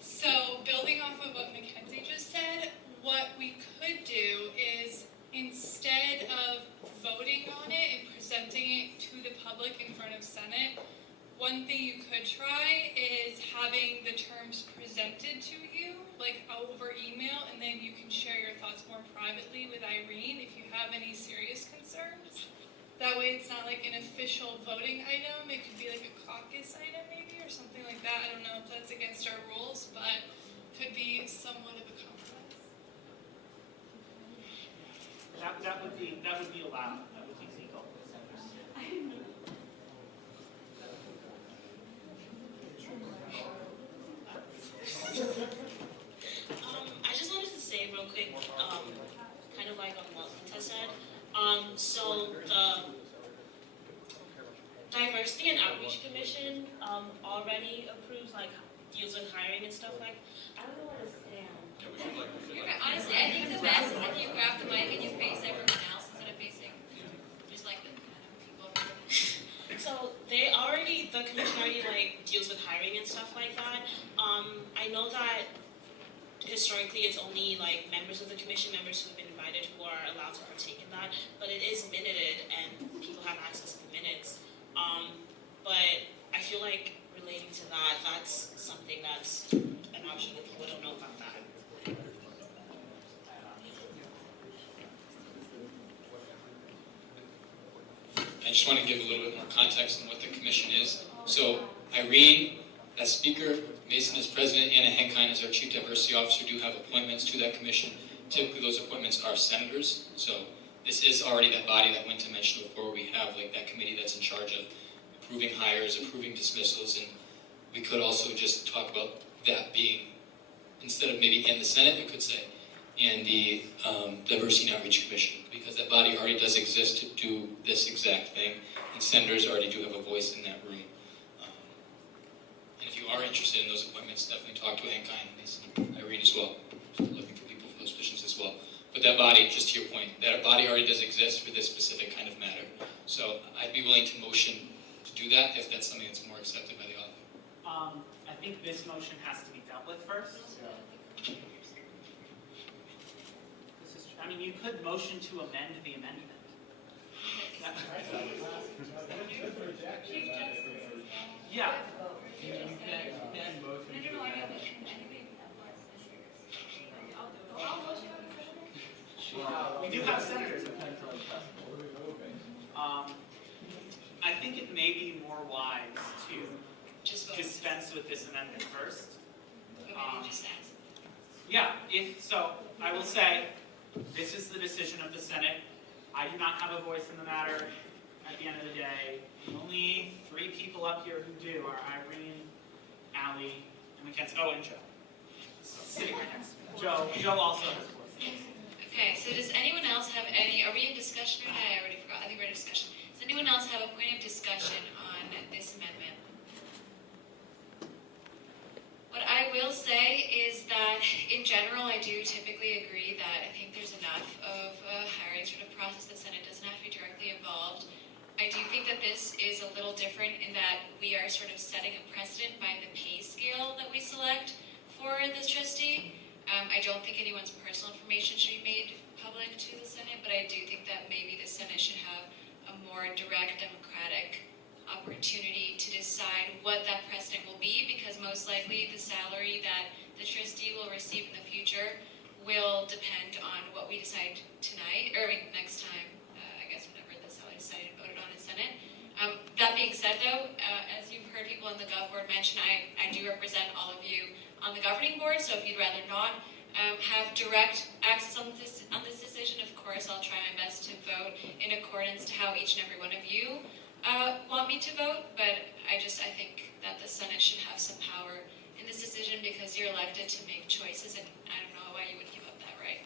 So building off of what Mackenzie just said, what we could do is instead of voting on it and presenting it to the public in front of Senate, one thing you could try is having the terms presented to you, over email, and then you can share your thoughts more privately with Irene if you have any serious concerns. That way it's not an official voting item, it could be a caucus item maybe, or something like that. I don't know if that's against our rules, but could be somewhat of a compromise. That would be allowed. That would be legal. Diversity and Outreach Commission already approves like deals with hiring and stuff like. I don't know where to stand. Honestly, I think the best is if you grab the mic and you face everyone else instead of facing just like the people. So the commission already like deals with hiring and stuff like that. I know that historically it's only like members of the commission, members who have been invited, who are allowed to partake in that. But it is minuted and people have access to the minutes. But I feel like relating to that, that's something that's an option that people don't know about that. I just want to give a little bit more context on what the commission is. So Irene, as speaker, Mason as president, Anna Henkine as our chief diversity officer do have appointments to that commission. Typically those appointments are senators. So this is already that body that Winton mentioned before. We have like that committee that's in charge of approving hires, approving dismissals, and we could also just talk about that being, instead of maybe in the Senate, we could say in the Diversity and Outreach Commission, because that body already does exist to do this exact thing, and senators already do have a voice in that room. And if you are interested in those appointments, definitely talk to Henkine, Mason, Irene as well. Looking for people for those positions as well. But that body, just to your point, that body already does exist for this specific kind of matter. So I'd be willing to motion to do that if that's something that's more accepted by the author. I think this motion has to be dealt with first. I mean, you could motion to amend the amendment. Yeah. We do have senators. I think it may be more wise to dispense with this amendment first. Yeah, I will say, this is the decision of the Senate. I do not have a voice in the matter at the end of the day. The only 3 people up here who do are Irene, Allie, and Mackenzie. Oh, and Joe. Sitting right next to me. Joe also has a voice. Okay, so does anyone else have any, are we in discussion or not? I already forgot. I think we're in discussion. Does anyone else have a point of discussion on this amendment? What I will say is that, in general, I do typically agree that I think there's enough of a hiring sort of process that Senate doesn't have to be directly involved. I do think that this is a little different in that we are sort of setting a precedent by the pay scale that we select for this trustee. I don't think anyone's personal information should be made public to the Senate, but I do think that maybe the Senate should have a more direct democratic opportunity to decide what that precedent will be, because most likely the salary that the trustee will receive in the future will depend on what we decide tonight, or next time, I guess whenever the salary is decided and voted on in Senate. That being said though, as you've heard people in the Gov Board mention, I do represent all of you on the governing board, so if you'd rather not have direct access on this decision, of course I'll try my best to vote in accordance to how each and every one of you want me to vote, but I think that the Senate should have some power in this decision because you're elected to make choices, and I don't know why you would give up that right.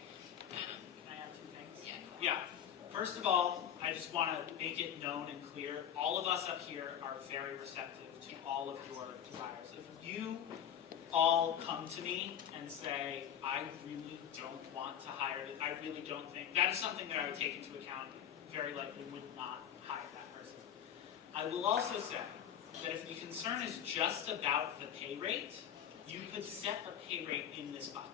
Can I add 2 things? Yeah. First of all, I just want to make it known and clear, all of us up here are very receptive to all of your desires. If you all come to me and say, I really don't want to hire, I really don't think, that is something that I would take into account, very likely would not hire that person. I will also say that if the concern is just about the pay rate, you could set a pay rate in this bylaw.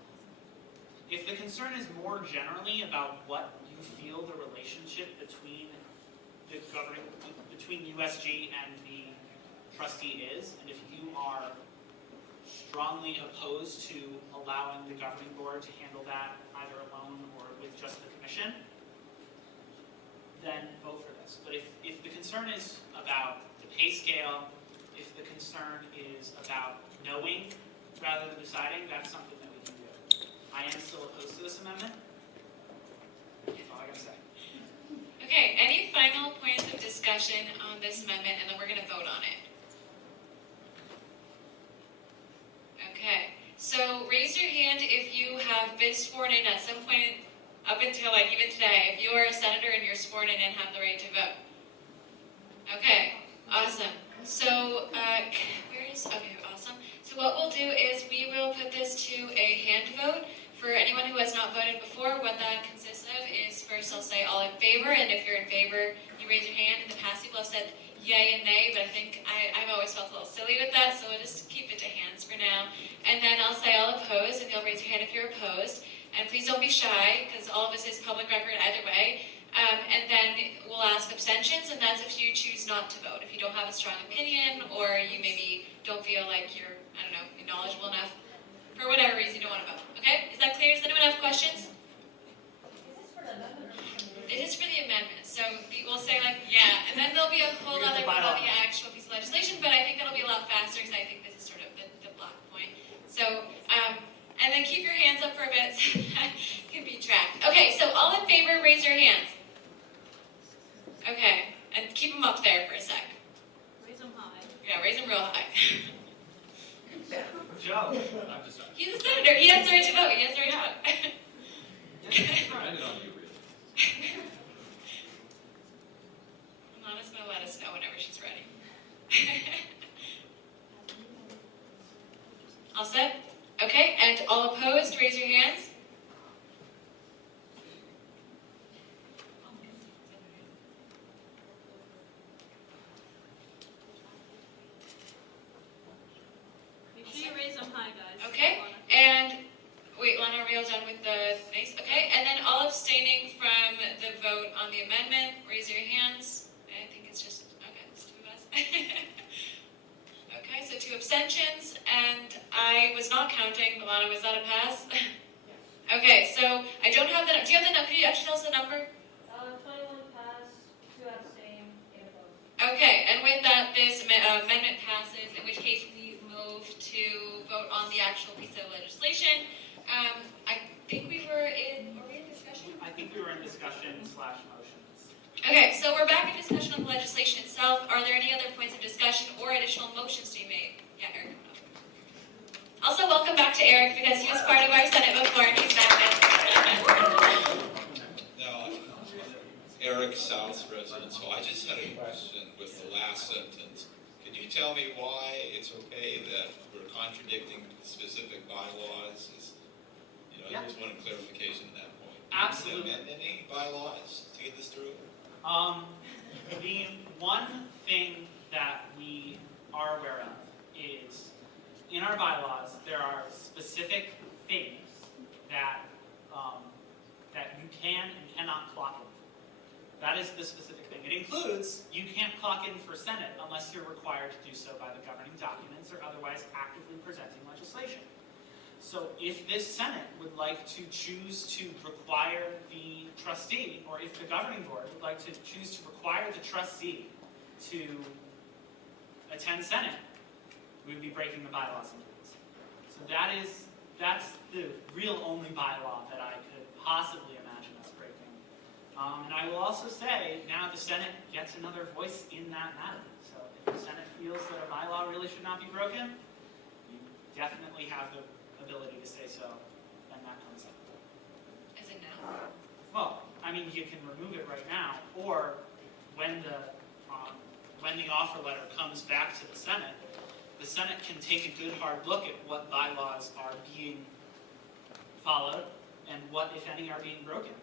If the concern is more generally about what you feel the relationship between between USG and the trustee is, and if you are strongly opposed to allowing the governing board to handle that either alone or with just the commission, then vote for this. But if the concern is about the pay scale, if the concern is about knowing rather than deciding, that's something that we can do. I am still opposed to this amendment. That's all I gotta say. Okay, any final points of discussion on this amendment, and then we're going to vote on it. Okay, so raise your hand if you have been sworn in at some point up until like even today. If you are a senator and you're sworn in and have the right to vote. Okay, awesome. So, okay, awesome. So what we'll do is we will put this to a hand vote. For anyone who has not voted before, what that consists of is first I'll say all in favor, and if you're in favor, you raise your hand. In the past, people have said yay and nay, but I think I've always felt a little silly with that, so we'll just keep it to hands for now. And then I'll say all opposed, and you'll raise your hand if you're opposed. And please don't be shy, because all of this is public record either way. And then we'll ask abstentions, and that's if you choose not to vote. If you don't have a strong opinion, or you maybe don't feel like you're, I don't know, knowledgeable enough, for whatever reason you don't want to vote. Okay? Is that clear? Does anyone have questions? It is for the amendment. So we'll say like, yeah, and then there'll be a whole other one on the actual piece of legislation, but I think that'll be a lot faster because I think this is sort of the block point. So, and then keep your hands up for a bit so that can be tracked. Okay, so all in favor, raise your hands. Okay, and keep them up there for a sec. Raise them high. Yeah, raise them real high. Joe, I'm just sorry. He's a senator. He has the right to vote. He has the right to vote. Depended on you, really. Alana's going to let us know whenever she's ready. All set? Okay, and all opposed, raise your hands. Make sure you raise them high, guys. Okay, and wait, Lana, are we all done with the nays? Okay, and then all abstaining from the vote on the amendment, raise your hands. I think it's just, okay, it's two of us. Okay, so 2 abstentions, and I was not counting. Lana, was that a pass? Okay, so I don't have the, do you have the, could you actually tell us the number? 21 pass, 2 abstain, 8 opposed. Okay, and with that, this amendment passes, in which case we move to vote on the actual piece of legislation. I think we were in discussion? I think we were in discussion / motions. Okay, so we're back in discussion on the legislation itself. Are there any other points of discussion or additional motions to be made? Yeah, Eric. Also, welcome back to Eric, because he was part of our Senate before, and he's back now. Now, Eric, South resident, so I just had a question with the last sentence. Can you tell me why it's okay that we're contradicting specific bylaws? I just wanted clarification on that point. Absolutely. Have you amended any bylaws to get this through? The one thing that we are aware of is, in our bylaws, there are specific things that that you can and cannot clock in for. That is the specific thing. It includes, you can't clock in for Senate unless you're required to do so by the governing documents or otherwise actively presenting legislation. So if this Senate would like to choose to require the trustee, or if the governing board would like to choose to require the trustee to attend Senate, we would be breaking the bylaws into this. So that's the real only bylaw that I could possibly imagine us breaking. And I will also say, now the Senate gets another voice in that matter. So if the Senate feels that a bylaw really should not be broken, you definitely have the ability to say so, and that comes up. Is it now? Well, I mean, you can remove it right now, or when the offer letter comes back to the Senate can take a good hard look at what bylaws are being followed and what, if any, are being broken,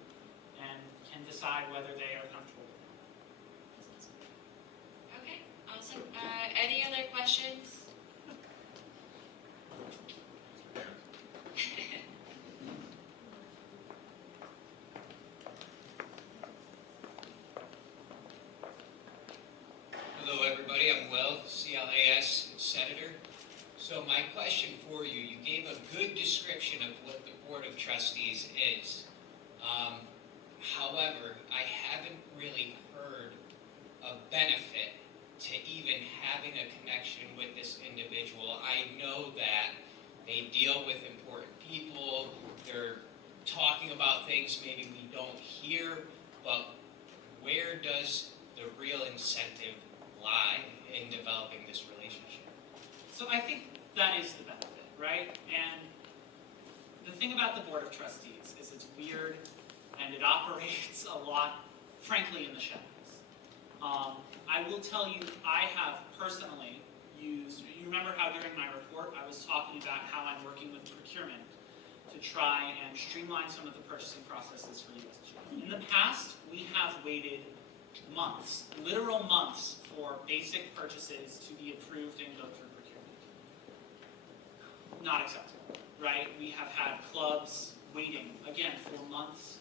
and can decide whether they are comfortable with it. Okay, awesome. Any other questions? Hello everybody, I'm Will, CLAS Senator. So my question for you, you gave a good description of what the Board of Trustees is. However, I haven't really heard a benefit to even having a connection with this individual. I know that they deal with important people, they're talking about things maybe we don't hear, but where does the real incentive lie in developing this relationship? So I think that is the benefit, right? And the thing about the Board of Trustees is it's weird and it operates a lot, frankly, in the shadows. I will tell you, I have personally used, you remember how during my report I was talking about how I'm working with procurement to try and streamline some of the purchasing processes for USG. In the past, we have waited months, literal months, for basic purchases to be approved and go through procurement. Not acceptable, right? We have had clubs waiting, again, for months,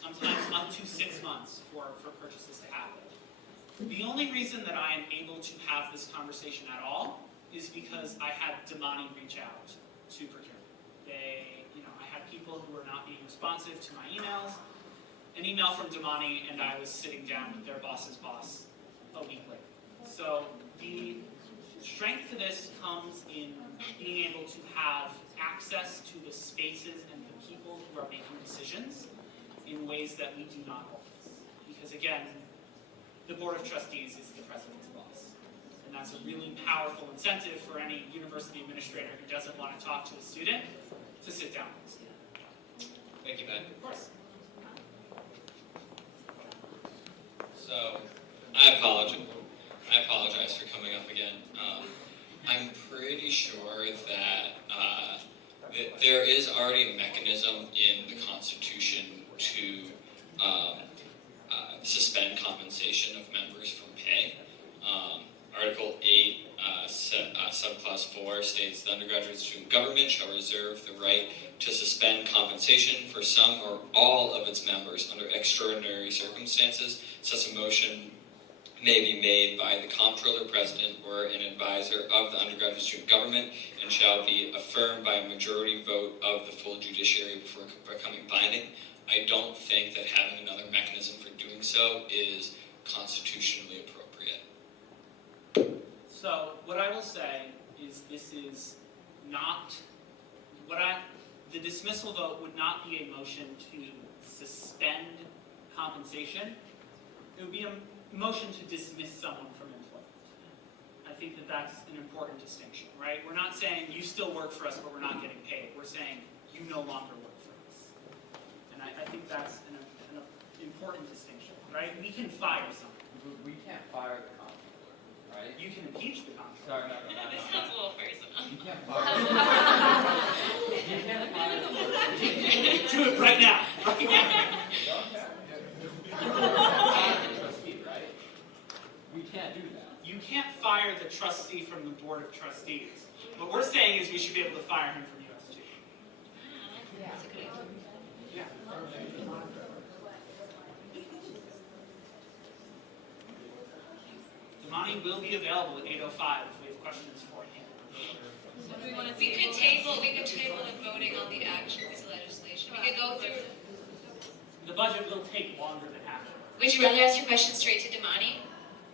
sometimes up to 6 months for purchases to happen. The only reason that I am able to have this conversation at all is because I had Damani reach out to procurement. I had people who were not being responsive to my emails, an email from Damani, and I was sitting down with their boss's boss a week later. So the strength to this comes in being able to have access to the spaces and the people who are making decisions in ways that we do not always. Because again, the Board of Trustees is the president's boss. And that's a really powerful incentive for any university administrator who doesn't want to talk to a student to sit down with the student. Thank you, Ben. Of course. So, I apologize for coming up again. I'm pretty sure that there is already a mechanism in the Constitution to suspend compensation of members from pay. Article 8, subclause 4 states the undergraduate student government shall reserve the right to suspend compensation for some or all of its members under extraordinary circumstances. Such a motion may be made by the comptroller, president, or an advisor of the undergraduate student government and shall be affirmed by a majority vote of the full judiciary before becoming binding. I don't think that having another mechanism for doing so is constitutionally appropriate. So what I will say is this is not, the dismissal vote would not be a motion to suspend compensation. It would be a motion to dismiss someone from employment. I think that that's an important distinction, right? We're not saying you still work for us, but we're not getting paid. We're saying you no longer work for us. And I think that's an important distinction, right? We can fire someone. We can't fire the comptroller, right? You can impeach the comptroller. Sorry, no. This sounds a little personal. You can't fire Do it right now. Trustee, right? We can't do that. You can't fire the trustee from the Board of Trustees. What we're saying is we should be able to fire him from USG. That's a good idea. Yeah. Damani will be available at 8:05 if we have questions for him. We could table the voting on the actual piece of legislation. We could go through. The budget will take longer than half an hour. Would you rather ask your question straight to Damani?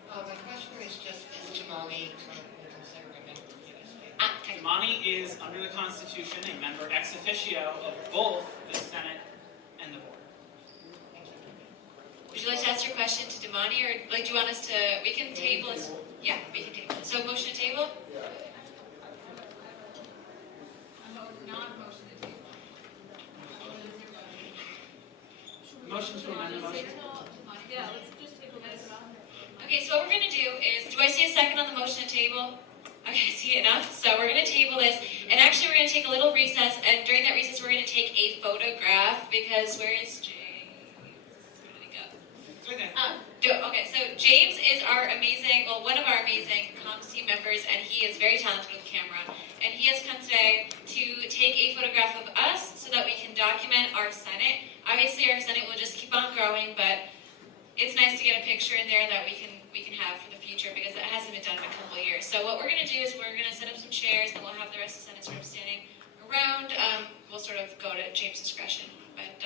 My question is just, is Jamali currently considered a member of USG? Damani is, under the Constitution, a member ex officio of both the Senate and the Board. Would you like to ask your question to Damani, or do you want us to? We can table this. Yeah, we can table it. So motion to table. Motion to amend the motion. Yeah, let's just take a minute. Okay, so what we're going to do is, do I see a second on the motion to table? Okay, I see enough. So we're going to table this, and actually we're going to take a little recess, and during that recess we're going to take a photograph, because where is James? Where did he go? Okay, so James is our amazing, well, one of our amazing comms team members, and he is very talented with camera, and he has come today to take a photograph of us so that we can document our Senate. Obviously our Senate will just keep on growing, but it's nice to get a picture in there that we can have for the future, because it hasn't been done in a couple of years. So what we're going to do is we're going to set up some chairs, and we'll have the rest of the Senate sort of standing around. We'll sort of go to James' discretion, but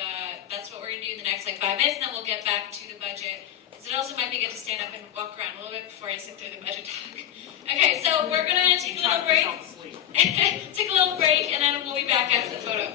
that's what we're going to do in the next 5 minutes, and then we'll get back to the budget. Because it also might be good to stand up and walk around a little bit before I sit through the budget talk. Okay, so we're going to take a little break. Take a little break, and then we'll be back after the photo.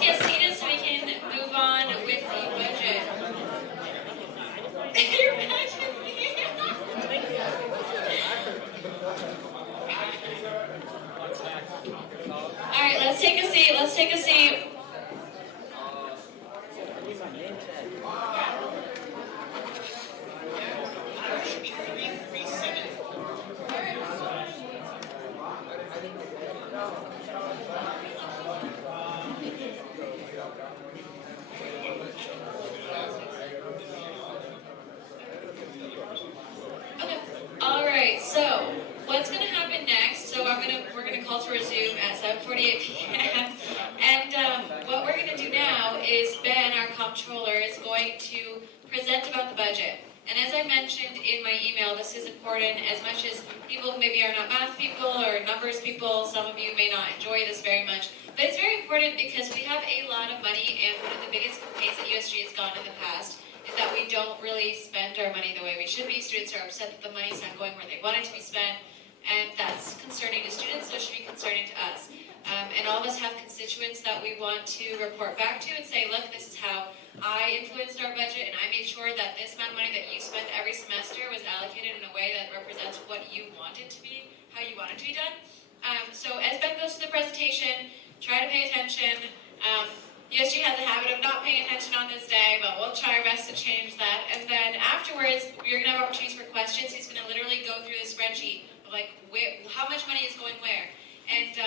just get seated so we can move on with the budget. You're back to me. All right, let's take a seat. Let's take a seat. All right, so what's going to happen next? So we're going to call to resume at 7:48 p.m. And what we're going to do now is Ben, our comptroller, is going to present about the budget. And as I mentioned in my email, this is important as much as people who maybe are not math people or numbers people. Some of you may not enjoy this very much. But it's very important because we have a lot of money, and one of the biggest complaints that USG has gotten in the past is that we don't really spend our money the way we should be. Students are upset that the money's not going where they want it to be spent, and that's concerning to students, so it should be concerning to us. And all of us have constituents that we want to report back to and say, look, this is how I influenced our budget, and I made sure that this amount of money that you spent every semester was allocated in a way that represents what you want it to be, how you want it to be done. So as Ben goes through the presentation, try to pay attention. USG has a habit of not paying attention on this day, but we'll try our best to change that. And then afterwards, you're going to have opportunities for questions. He's going to literally go through the spreadsheet of like how much money is going where. And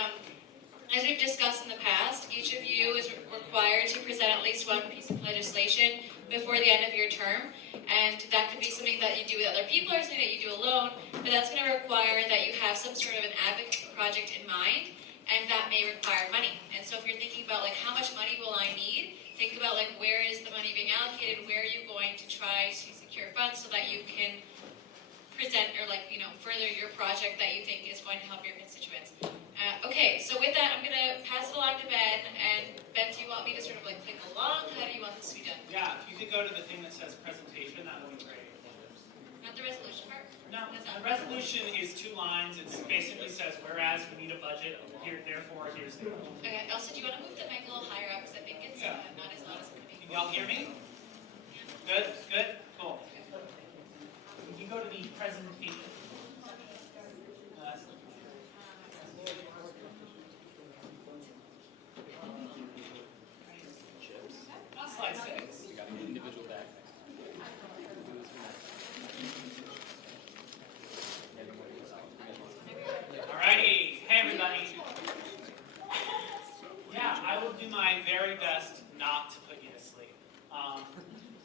as we've discussed in the past, each of you is required to present at least one piece of legislation before the end of your term. And that could be something that you do with other people or something that you do alone, but that's going to require that you have some sort of an advocacy project in mind, and that may require money. And so if you're thinking about like how much money will I need, think about like where is the money being allocated, where are you going to try to secure funds so that you can present or like, further your project that you think is going to help your constituents. Okay, so with that, I'm going to pass it along to Ben. And Ben, do you want me to sort of like click along? How do you want this to be done? Yeah, if you could go to the thing that says presentation, that would be great. Not the resolution part? No, the resolution is 2 lines. It basically says, whereas we need a budget, here, therefore, here's the. Okay, also, do you want to move the mic a little higher up? Because I think it's not as loud as it could be. Can y'all hear me? Yeah. Good? Cool. Can you go to the presentation? Slide 6. We got an individual bag. Alrighty, hey everybody. Yeah, I will do my very best not to put you to sleep.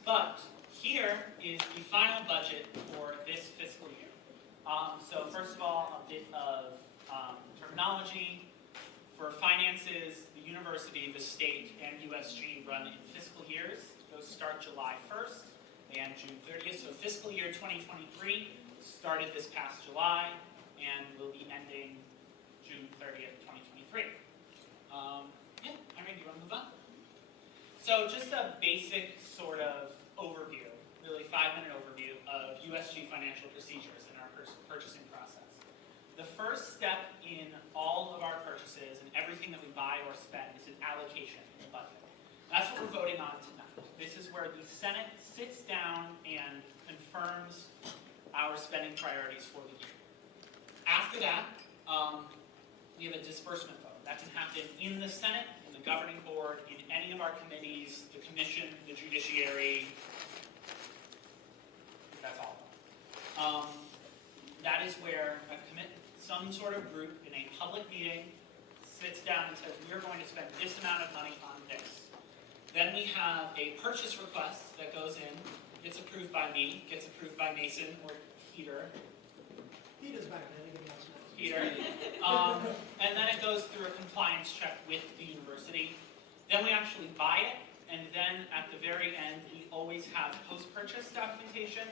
But here is the final budget for this fiscal year. So first of all, a bit of terminology. For finances, the university, the state, and USG run in fiscal years. Those start July 1st and June 30th. So fiscal year 2023 started this past July and will be ending June 30th, 2023. Irene, do you want to move on? So just a basic sort of overview, really 5-minute overview of USG financial procedures in our purchasing process. The first step in all of our purchases and everything that we buy or spend is an allocation in the budget. That's what we're voting on tonight. This is where the Senate sits down and confirms our spending priorities for the year. After that, we have a disbursement vote. That can happen in the Senate, in the governing board, in any of our committees, the commission, the judiciary. That's all of them. That is where some sort of group in a public meeting sits down and says, we are going to spend this amount of money on this. Then we have a purchase request that goes in, gets approved by me, gets approved by Mason or Peter. Peter's back then, Peter. And then it goes through a compliance check with the university. Then we actually buy it, and then at the very end, we always have post-purchase documentation,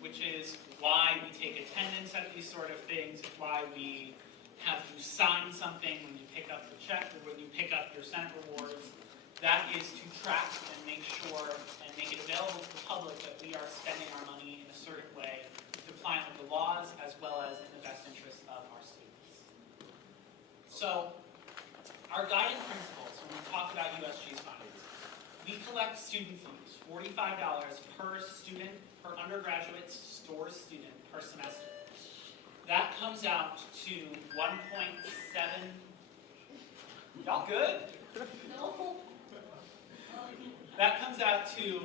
which is why we take attendance at these sort of things, why we have you sign something when you pick up the check or when you pick up your Senate rewards. That is to track and make sure and make it available to the public that we are spending our money in a certain way, compliant with the laws as well as in the best interest of our students. So, our guiding principles when we talk about USG's funds. We collect student fees, $45 per student, per undergraduate STORS student per semester. That comes out to 1.7. Y'all good? No. That comes out to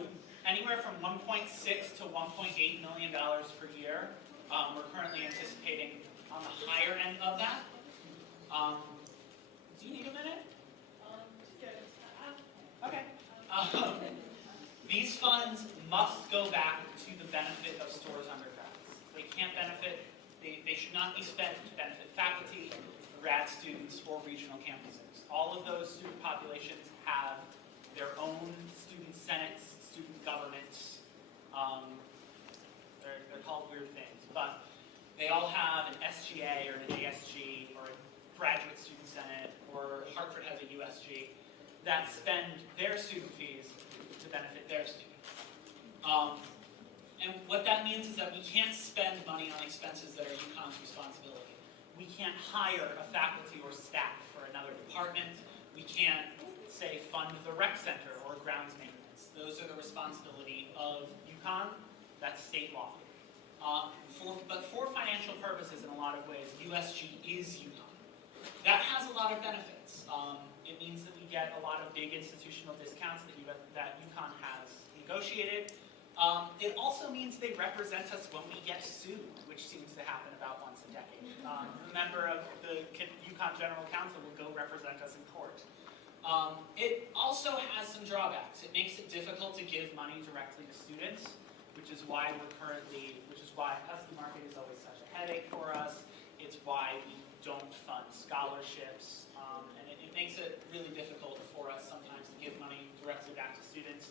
anywhere from $1.6 to $1.8 million per year. We're currently anticipating on the higher end of that. Do you need a minute? Okay. These funds must go back to the benefit of STORS undergrads. They can't benefit, they should not be spent to benefit faculty, grad students, or regional campuses. All of those student populations have their own student senates, student governments. They're called weird things, but they all have an SGA or an ASG or a graduate student senate, or Hartford has a USG, that spend their student fees to benefit their students. And what that means is that we can't spend money on expenses that are UConn's responsibility. We can't hire a faculty or staff for another department. We can't, say, fund the rec center or grounds maintenance. Those are the responsibility of UConn. That's state law. But for financial purposes, in a lot of ways, USG is UConn. That has a lot of benefits. It means that we get a lot of big institutional discounts that UConn has negotiated. It also means they represent us when we get sued, which seems to happen about once a decade. A member of the UConn General Council will go represent us in court. It also has some drawbacks. It makes it difficult to give money directly to students, which is why Husky Market is always such a headache for us. It's why we don't fund scholarships, and it makes it really difficult for us sometimes to give money directly back to students.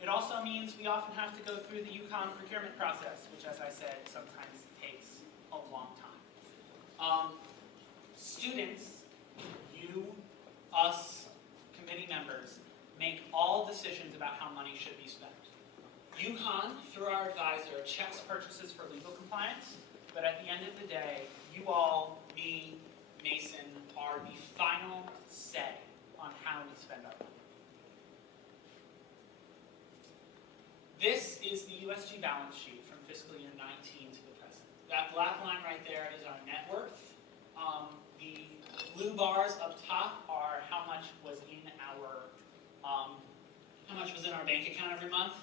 It also means we often have to go through the UConn procurement process, which, as I said, sometimes takes a long time. Students, you, us, committee members, make all decisions about how money should be spent. UConn, through our advisor, checks purchases for legal compliance, but at the end of the day, you all, me, Mason, are the final say on how we spend our money. This is the USG balance sheet from fiscal year 19 to the present. That black line right there is our net worth. The blue bars up top are how much was in our bank account every month,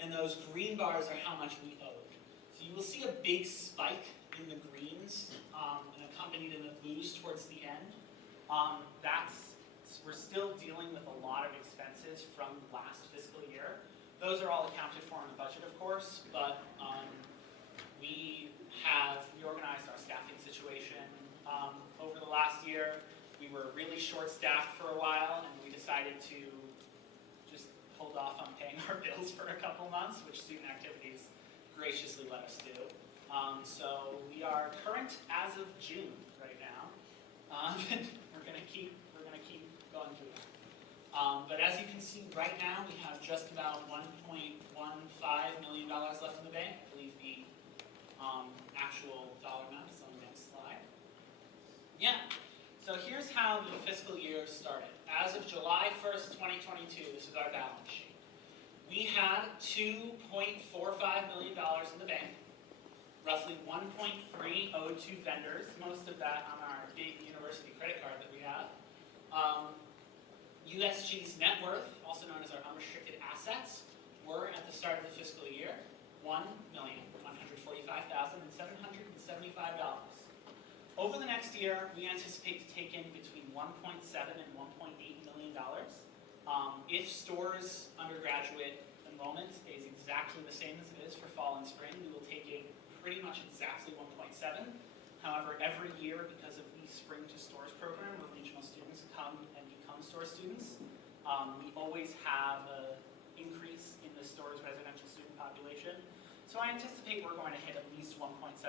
and those green bars are how much we owed. So you will see a big spike in the greens and accompanied in the blues towards the end. We're still dealing with a lot of expenses from last fiscal year. Those are all accounted for in the budget, of course, but we have reorganized our staffing situation over the last year. We were really short-staffed for a while, and we decided to just hold off on paying our bills for a couple months, which student activities graciously let us do. So we are current as of June right now. We're going to keep going through that. But as you can see right now, we have just about $1.15 million left in the bank. I believe the actual dollar amount is on the next slide. Yeah. So here's how the fiscal year started. As of July 1st, 2022, this is our balance sheet. We had $2.45 million in the bank, roughly 1.3 owed to vendors, most of that on our big university credit card that we have. USG's net worth, also known as our unrestricted assets, were at the start of the fiscal year $1,145,775. Over the next year, we anticipate to take in between $1.7 and $1.8 million. If STORS undergraduate enrollment stays exactly the same as it is for fall and spring, we will take in pretty much exactly 1.7. However, every year, because of the Spring to STORS program, where regional students come and become STORS students, we always have an increase in the STORS residential student population. So I anticipate we're going to hit at least 1.75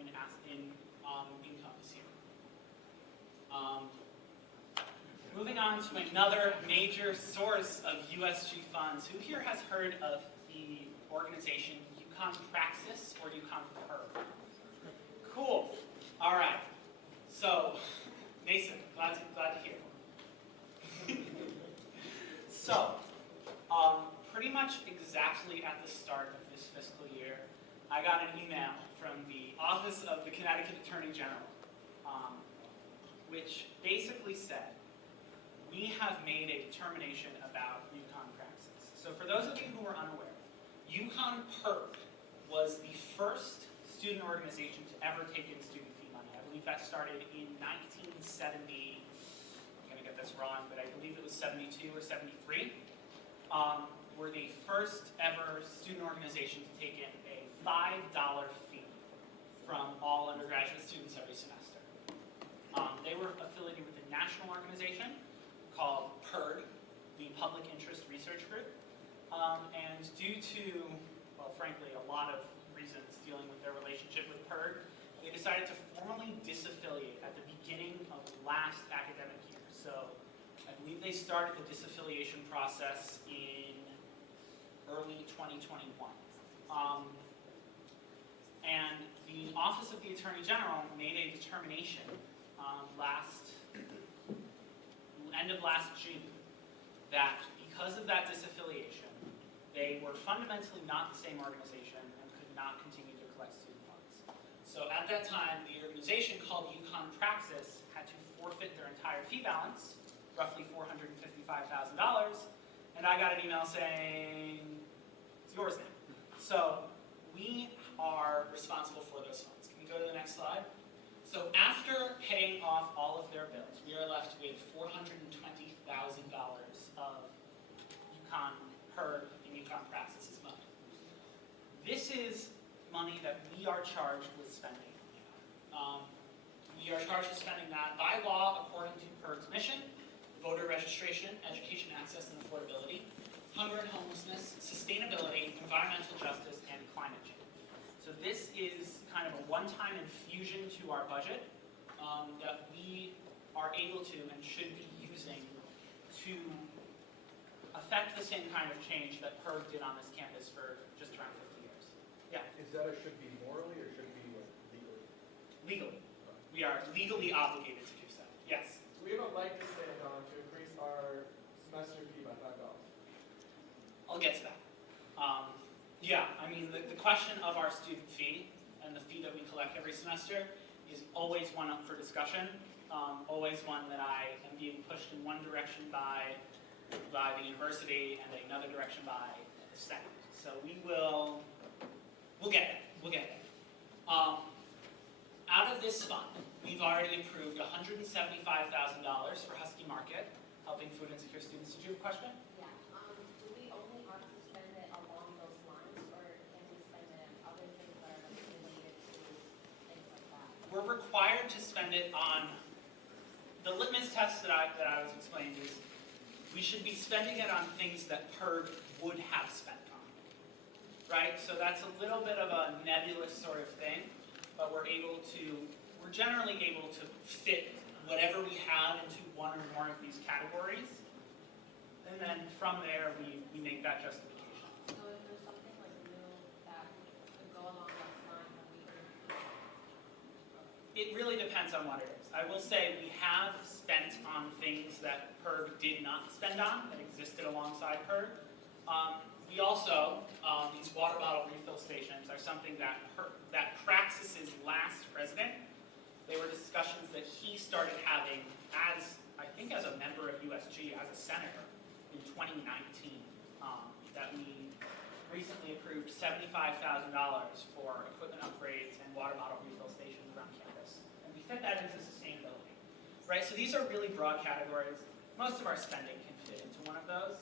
in income this year. Moving on to another major source of USG funds. Who here has heard of the organization UConn Praxis or UConn Perv? Cool. All right. So, Mason, glad to hear. So, pretty much exactly at the start of this fiscal year, I got an email from the Office of the Connecticut Attorney General, which basically said, we have made a determination about UConn praxis. So for those of you who are unaware, UConn PERG was the first student organization to ever take in student fee money. I believe that started in 1970, I'm going to get this wrong, but I believe it was 72 or 73. Were the first ever student organization to take in a $5 fee from all undergraduate students every semester. They were affiliated with a national organization called PERG, the Public Interest Research Group. And due to, well, frankly, a lot of reasons dealing with their relationship with PERG, they decided to formally disaffiliate at the beginning of last academic year. So I believe they started the disaffiliation process in early 2021. And the Office of the Attorney General made a determination end of last June that because of that disaffiliation, they were fundamentally not the same organization and could not continue to collect student funds. So at that time, the organization called UConn Praxis had to forfeit their entire fee balance, roughly $455,000, and I got an email saying, it's yours now. So we are responsible for those funds. Can we go to the next slide? So after paying off all of their bills, we are left with $420,000 of UConn PERG and UConn Praxis's money. This is money that we are charged with spending. We are charged with spending that by law according to PERG's mission: voter registration, education access and affordability, hunger and homelessness, sustainability, environmental justice, and climate change. So this is kind of a one-time infusion to our budget that we are able to and should be using to affect the same kind of change that PERG did on this campus for just around 50 years. Yeah? Is that it should be morally or should it be legally? Legally. We are legally obligated to do so. Yes? We have a leg to stand on to increase our semester fee by $5. I'll get to that. Yeah, I mean, the question of our student fee and the fee that we collect every semester is always one up for discussion, always one that I am being pushed in one direction by the university and another direction by the Senate. So we'll get there. We'll get there. Out of this fund, we've already approved $175,000 for Husky Market, helping food insecure students. Did you have a question? Yeah. Do we only have to spend it along those lines, or can we spend it on other things that are related to things like that? We're required to spend it on the litmus test that I was explaining is we should be spending it on things that PERG would have spent on, right? So that's a little bit of a nebulous sort of thing, but we're generally able to fit whatever we have into one or more of these categories, and then from there we make that justification. So if there's something like new that could go along those lines, then we can... It really depends on what it is. I will say we have spent on things that PERG did not spend on, that existed alongside PERG. We also, these water bottle refill stations are something that Praxis's last president, they were discussions that he started having as, I think as a member of USG, as a senator in 2019, that we recently approved $75,000 for equipment upgrades and water bottle refill stations around campus. And we fit that into sustainability, right? So these are really broad categories. Most of our spending can fit into one of those.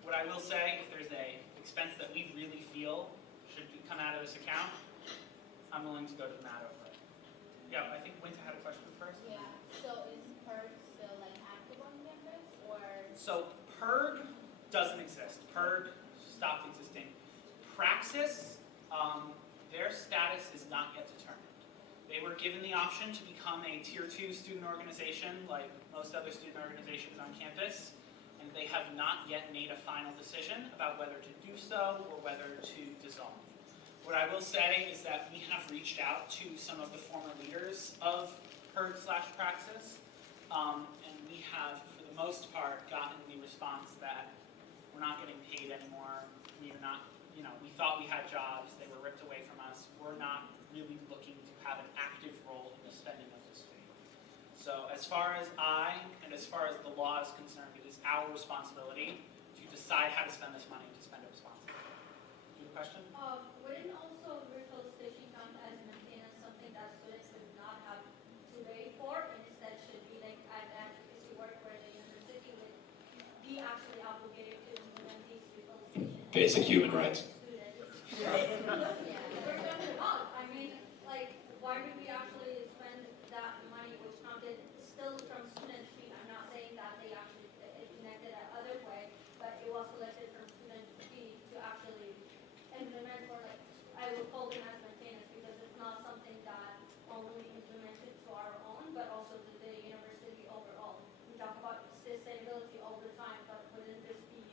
What I will say, if there's a expense that we really feel should come out of this account, I'm willing to go to Matt over it. Yeah, I think Winter had a question first. Yeah, so is PERG still like active on campus, or? So PERG doesn't exist. PERG stopped existing. Praxis, their status is not yet determined. They were given the option to become a Tier 2 student organization like most other student organizations on campus, and they have not yet made a final decision about whether to do so or whether to dissolve. What I will say is that we have reached out to some of the former leaders of PERG/Praxis, and we have, for the most part, gotten the response we're not getting paid anymore. We're not, we thought we had jobs, they were ripped away from us. We're not really looking to have an active role in the spending of this fee. So as far as I, and as far as the law is concerned, it is our responsibility to decide how to spend this money, to spend it responsibly. Do you have a question? Wouldn't also refelicitation count as maintenance something that students would not have to pay for, and instead should be like an advocacy work where the university would be actually obligated to implement these refelicitations? Basic human rights. I mean, like, why would we actually spend that money, which counted still from student fee? I'm not saying that they actually connected that other way, but it was collected from student fee to actually implement for, like, I would call them as maintenance because it's not something that only implemented to our own, but also to the university overall. We talk about sustainability all the time, but wouldn't this be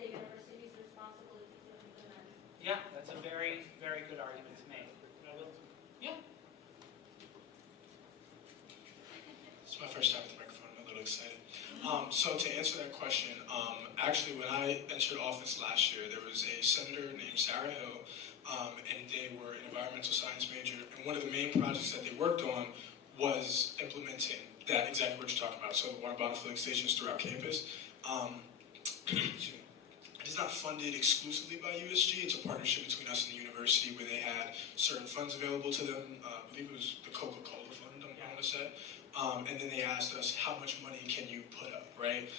the university's responsibility to implement? Yeah, that's a very, very good argument to make. Yeah. It's my first time at the microphone. I'm a little excited. So to answer that question, actually when I entered office last year, there was a senator named Sarah Hill, and they were an environmental science major. And one of the main projects that they worked on was implementing that exactly what you're talking about. So water bottle filling stations throughout campus. It is not funded exclusively by USG. It's a partnership between us and the university where they had certain funds available to them. I believe it was the Coca-Cola fund, I want to say. And then they asked us, how much money can you put up, right?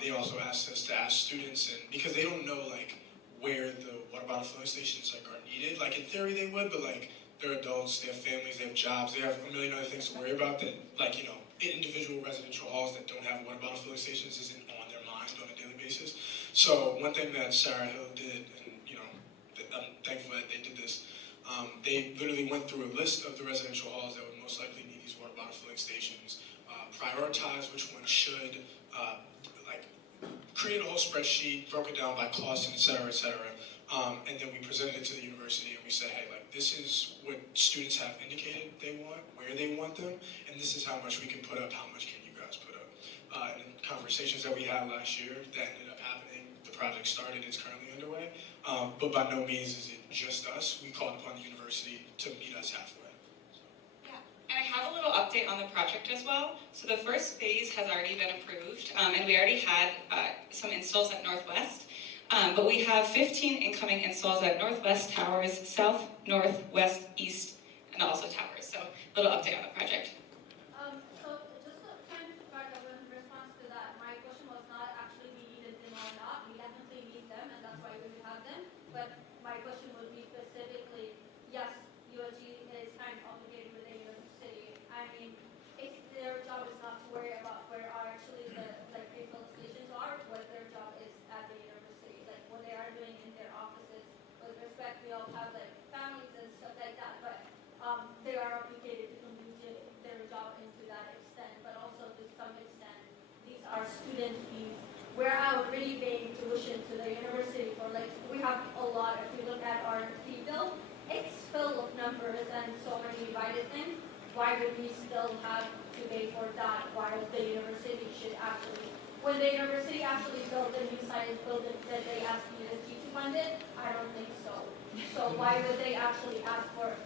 They also asked us to ask students, and because they don't know, like, where the water bottle filling stations, like, are needed. Like, in theory they would, but, like, they're adults, they have families, they have jobs, they have a million other things to worry about that, like, individual residential halls that don't have water bottle filling stations isn't on their mind on a daily basis. So one thing that Sarah Hill did, and, I'm thankful that they did this, they literally went through a list of the residential halls that would most likely need these water bottle filling stations, prioritize which one should, create a whole spreadsheet, broke it down by cost, and et cetera, and then we presented it to the university and we said, hey, like, this is what students have indicated they want, where they want them, and this is how much we can put up, how much can you guys put up. And in conversations that we had last year, that ended up happening. The project started, it's currently underway, but by no means is it just us. We called upon the university to meet us halfway. And I have a little update on the project as well. So the first phase has already been approved, and we already had some installs at Northwest. But we have 15 incoming installs at Northwest Towers, South, North, West, East, and also Towers. So a little update on the project. So just to kind of back up in response to that, my question was not actually we needed them or not. We definitely need them, and that's why we would have them. But my question would be specifically, yes, USG is kind of obligated with the university. I mean, if their job is not to worry about where are actually the refill stations are, what their job is at the university, like what they are doing in their offices. With respect, we all have like families and stuff like that, but they are obligated to continue their job into that extent. But also to some extent, these are student fees. We're already paying tuition to the university for like we have a lot. If you look at our fee bill, it's full of numbers and so many divided things. Why would we still have to pay for that while the university should actually, when the university actually built a new science building that they asked USG to fund it? I don't think so. So why would they actually ask for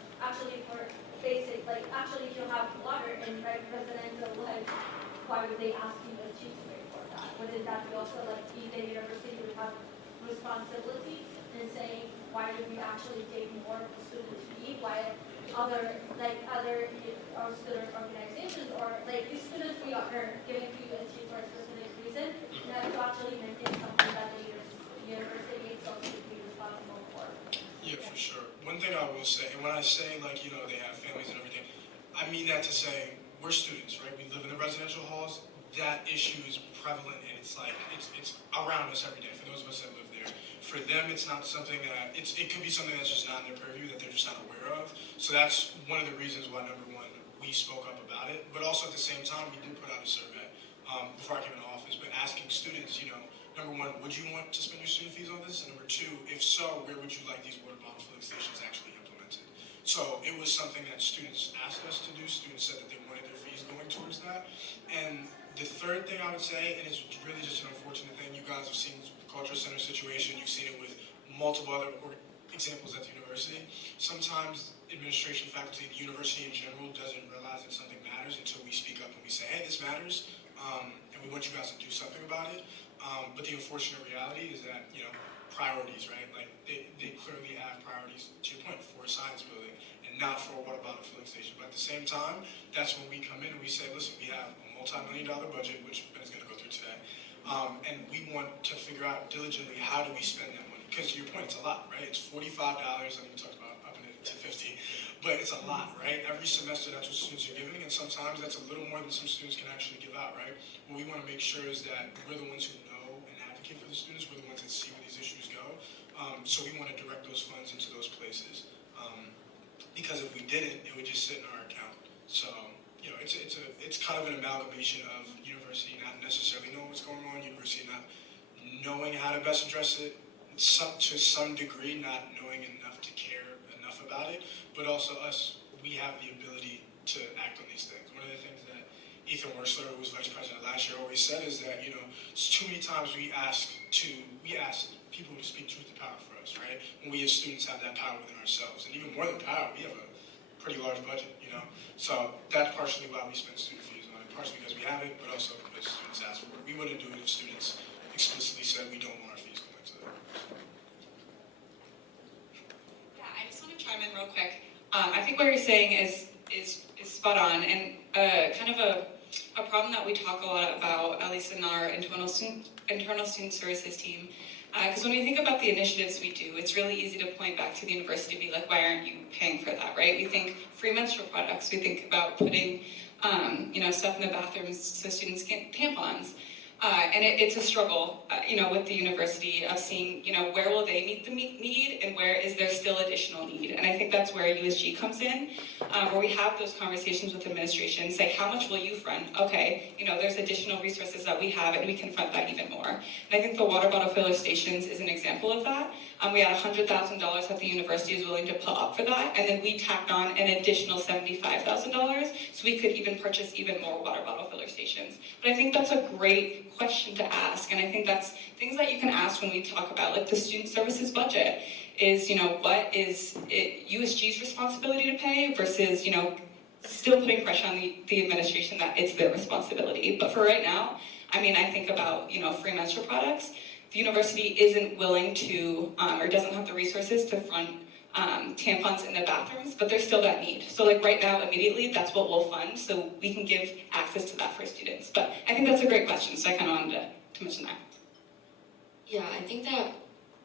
basic, like actually if you have water in residential, like, why would they ask USG to pay for that? Wouldn't that be also like the university would have responsibility in saying why did we actually take more of the student fee while other or student organizations or like the student fee are giving to USG for a specific reason, and that's to actually maintain something that the university itself should be responsible for. Yeah, for sure. One thing I will say, and when I say like, they have families and everything, I mean that to say we're students, right? We live in the residential halls. That issue is prevalent and it's around us every day for those of us that live there. For them, it's not something that, it could be something that's just not in their purview that they're just not aware of. So that's one of the reasons why, number one, we spoke up about it. But also at the same time, we did put out a survey before I came into office, but asking students, number one, would you want to spend your student fees on this? And number two, if so, where would you like these water bottle filling stations actually implemented? So it was something that students asked us to do. Students said that they wanted their fees going towards that. And The third thing I would say, and it's really just an unfortunate thing, you guys have seen the Cultural Center situation, you've seen it with multiple other examples at the university. Sometimes administration, faculty, the university in general doesn't realize that something matters until we speak up and we say, hey, this matters, and we want you guys to do something about it. But the unfortunate reality is that, priorities, right? Like, they clearly have priorities, to your point, for a science building and not for a water bottle filling station. But at the same time, that's when we come in and we say, listen, we have a multi-million-dollar budget, which Ben is going to go through today, and we want to figure out diligently how do we spend that money. Because to your point, it's a lot, right? It's $45, I think we talked about upping it to $50, but it's a lot, right? Every semester, that's what students are giving, and sometimes that's a little more than some students can actually give out, right? What we want to make sure is that we're the ones who know and advocate for the students, we're the ones that see where these issues go, so we want to direct those funds into those places. Because if we didn't, it would just sit in our account. So, it's kind of an amalgamation of university not necessarily knowing what's going on, university not knowing how to best address it, to some degree not knowing enough to care enough about it, but also us, we have the ability to act on these things. One of the things that Ethan Wersler, who was vice president last year, always said is that, too many times we ask people to speak truth to power for us, right? When we as students have that power within ourselves. And even more than power, we have a pretty large budget, So that's partially why we spend student fees on it, partially because we have it, but also because students ask for it. We wouldn't do it if students explicitly said we don't want our fees going to them. Yeah, I just want to chime in real quick. I think what you're saying is spot on, and kind of a problem that we talk a lot about, at least in our internal student services team. Because when we think about the initiatives we do, it's really easy to point back to the university and be like, why aren't you paying for that, right? We think free menstrual products. We think about putting, stuff in the bathrooms so students get tampons. And it's a struggle, with the university of seeing, where will they meet the need and where is there still additional need. And I think that's where USG comes in, where we have those conversations with administration, say, how much will you fund? Okay, there's additional resources that we have and we can fund that even more. And I think the water bottle filler stations is an example of that. We had $100,000 that the university is willing to put up for that, and then we tacked on an additional $75,000 so we could even purchase even more water bottle filler stations. But I think that's a great question to ask, and I think that's things that you can ask when we talk about like the student services budget is, what is it USG's responsibility to pay versus, still putting pressure on the administration that it's their responsibility. But for right now, I think about, free menstrual products. The university isn't willing to, or doesn't have the resources to fund tampons in the bathrooms, but there's still that need. So like right now, immediately, that's what we'll fund, so we can give access to that for students. But I think that's a great question, so I kind of wanted to mention that. Yeah, I think that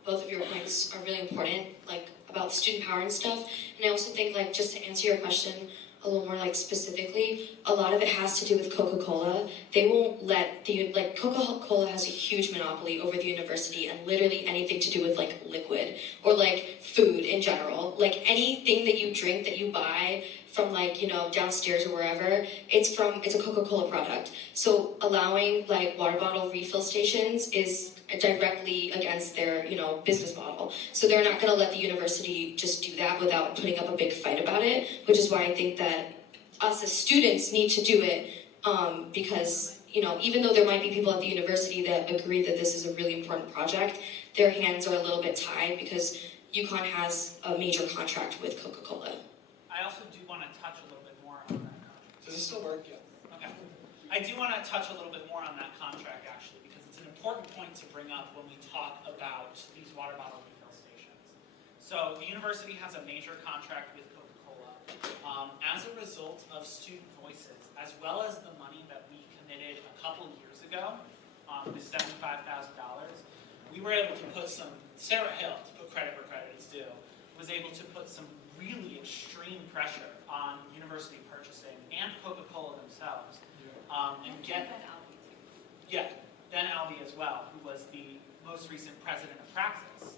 both of your points are really important, like about the student power and stuff. And I also think, like, just to answer your question a little more like specifically, a lot of it has to do with Coca-Cola. They won't let Coca-Cola has a huge monopoly over the university and literally anything to do with like liquid or like food in general. Like anything that you drink that you buy from like, downstairs or wherever, it's a Coca-Cola product. So allowing like water bottle refill stations is directly against their, business model. So they're not gonna let the university just do that without putting up a big fight about it, which is why I think that us as students need to do it, because, even though there might be people at the university that agree that this is a really important project, their hands are a little bit tied because UConn has a major contract with Coca-Cola. I also do want to touch a little bit more on that contract. Does this still work? Yeah. Okay. I do want to touch a little bit more on that contract, actually, because it's an important point to bring up when we talk about these water bottle refill stations. So the university has a major contract with Coca-Cola. As a result of student voices, as well as the money that we committed a couple years ago, with $75,000, we were able to put Sarah Hill, to put credit where credit is due, was able to put some really extreme pressure on university purchasing and Coca-Cola themselves, and get then Albie as well, who was the most recent president of Praxis,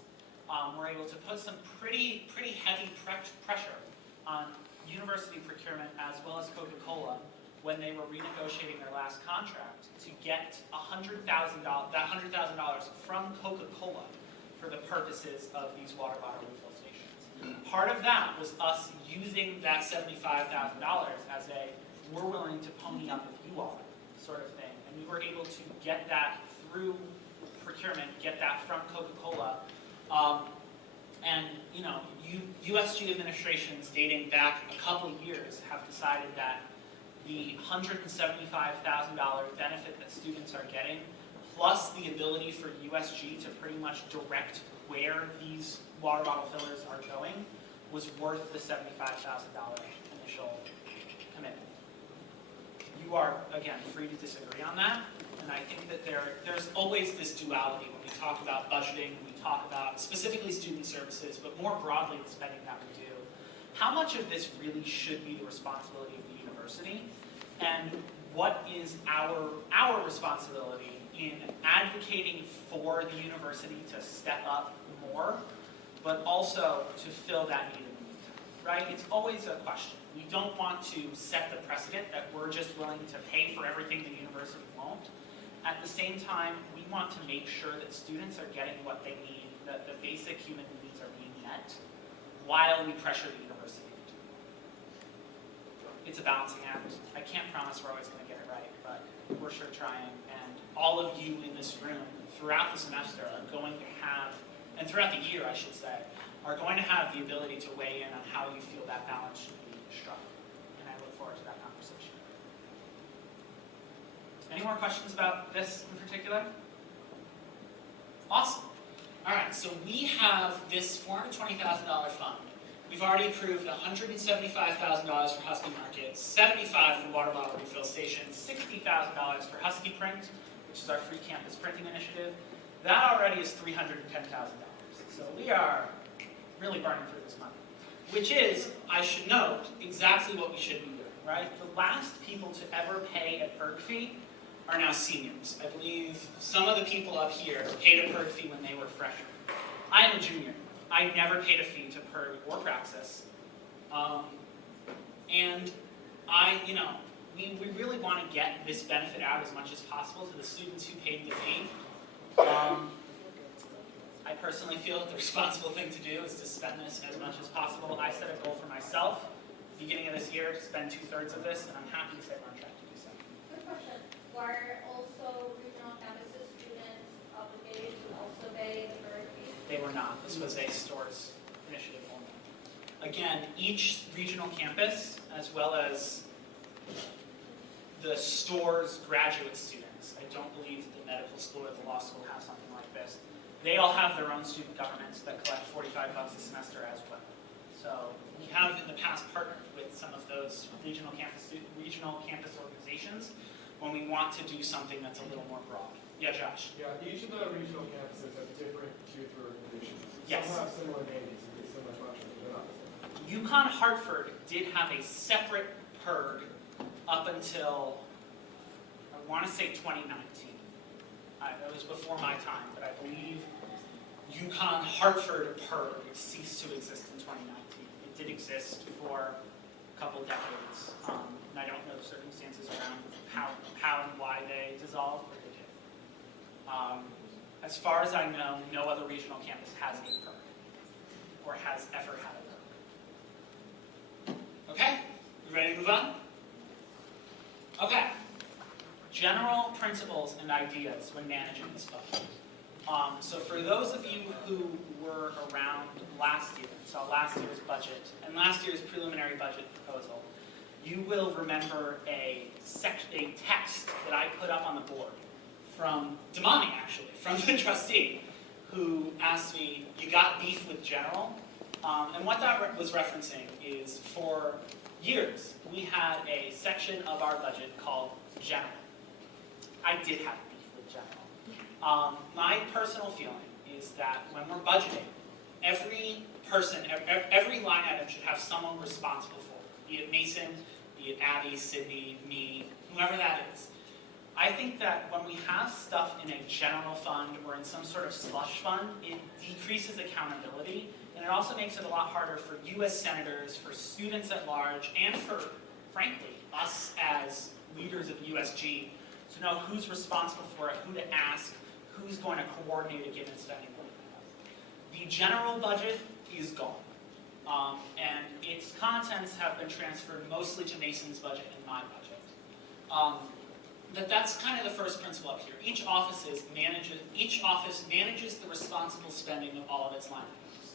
were able to put some pretty heavy pressure on university procurement as well as Coca-Cola when they were renegotiating their last contract to get $100,000 from Coca-Cola for the purposes of these water bottle refill stations. Part of that was us using that $75,000 as we're willing to pony up if you are sort of thing, and and we were able to get that through procurement, get that from Coca-Cola. And you know, USG administrations dating back a couple years have decided that the $175,000 benefit that students are getting, plus the ability for USG to pretty much direct where these water bottle fillers are going, was worth the $75,000 initial commitment. You are, again, free to disagree on that, and I think that there's always this duality when we talk about budgeting, we talk about specifically student services, but more broadly the spending that we do. How much of this really should be the responsibility of the university, and what is our responsibility in advocating for the university to step up more, but also to fill that need in the meantime, right? It's always a question. We don't want to set the precedent that we're just willing to pay for everything the university won't. At the same time, we want to make sure that students are getting what they need, that the basic human needs are being met, while we pressure the university to do more. It's a balancing act. I can't promise we're always going to get it right, but we're sure trying. And all of you in this room, throughout the semester, are going to have, and throughout the year, I should say, are going to have the ability to weigh in on how you feel that balance should be struck. And I look forward to that conversation. Any more questions about this in particular? Awesome. All right, so we have this $420,000 fund. We've already approved $175,000 for Husky Market, $75,000 for water bottle refill stations, $60,000 for Husky Print, which is our free campus printing initiative. That already is $310,000. So we are really burning through this money, which is, I should note, exactly what we should be doing, right? The last people to ever pay a PERG fee are now seniors. I believe some of the people up here paid a PERG fee when they were freshmen. I am a junior. I never paid a fee to PERG or Praxis. And we really want to get this benefit out as much as possible to the students who paid the fee. I personally feel that the responsible thing to do is to spend this as much as possible. I set a goal for myself at the beginning of this year to spend 2/3 of this, and I'm happy to say we're on track to do so. Good question. Were also regional campuses students obligated to also pay the PERG fee? They were not. This was a stores initiative only. Again, each regional campus, as well as the store's graduate students, I don't believe that the medical school or the law school have something like this. They all have their own student governments that collect $45 a semester as well. So we have in the past partnered with some of those regional campus organizations when we want to do something that's a little more broad. Yeah, Josh? Yeah, each of the regional campuses have different tier 3 organizations. Yes. Some have similar mandates and get similar functions, but they're not the same. UConn Hartford did have a separate PERG up until, I want to say 2019. That was before my time, but I believe UConn Hartford PERG ceased to exist in 2019. It did exist for a couple decades, and I don't know the circumstances around how and why they dissolved, but they did. As far as I know, no other regional campus has a PERG, or has ever had a PERG. Okay, we ready to move on? Okay. General principles and ideas when managing this budget. So for those of you who were around last year, saw last year's budget and last year's preliminary budget proposal, you will remember a text that I put up on the board from Damani, actually, from the trustee, who asked me, "You got beef with general?" And what that was referencing is, for years, we had a section of our budget called general. I did have beef with general. My personal feeling is that when we're budgeting, every line item should have someone responsible for it. Be it Mason, be it Abby, Sydney, me, whoever that is. I think that when we have stuff in a general fund or in some sort of slush fund, it decreases accountability, and it also makes it a lot harder for you as senators, for students at large, and for, frankly, us as leaders of USG to know who's responsible for it, who to ask, who's going to coordinate a given spending plan. The general budget is gone, and its contents have been transferred mostly to Mason's budget and my budget. that's kind of the first principle up here. Each office manages the responsible spending of all of its line items.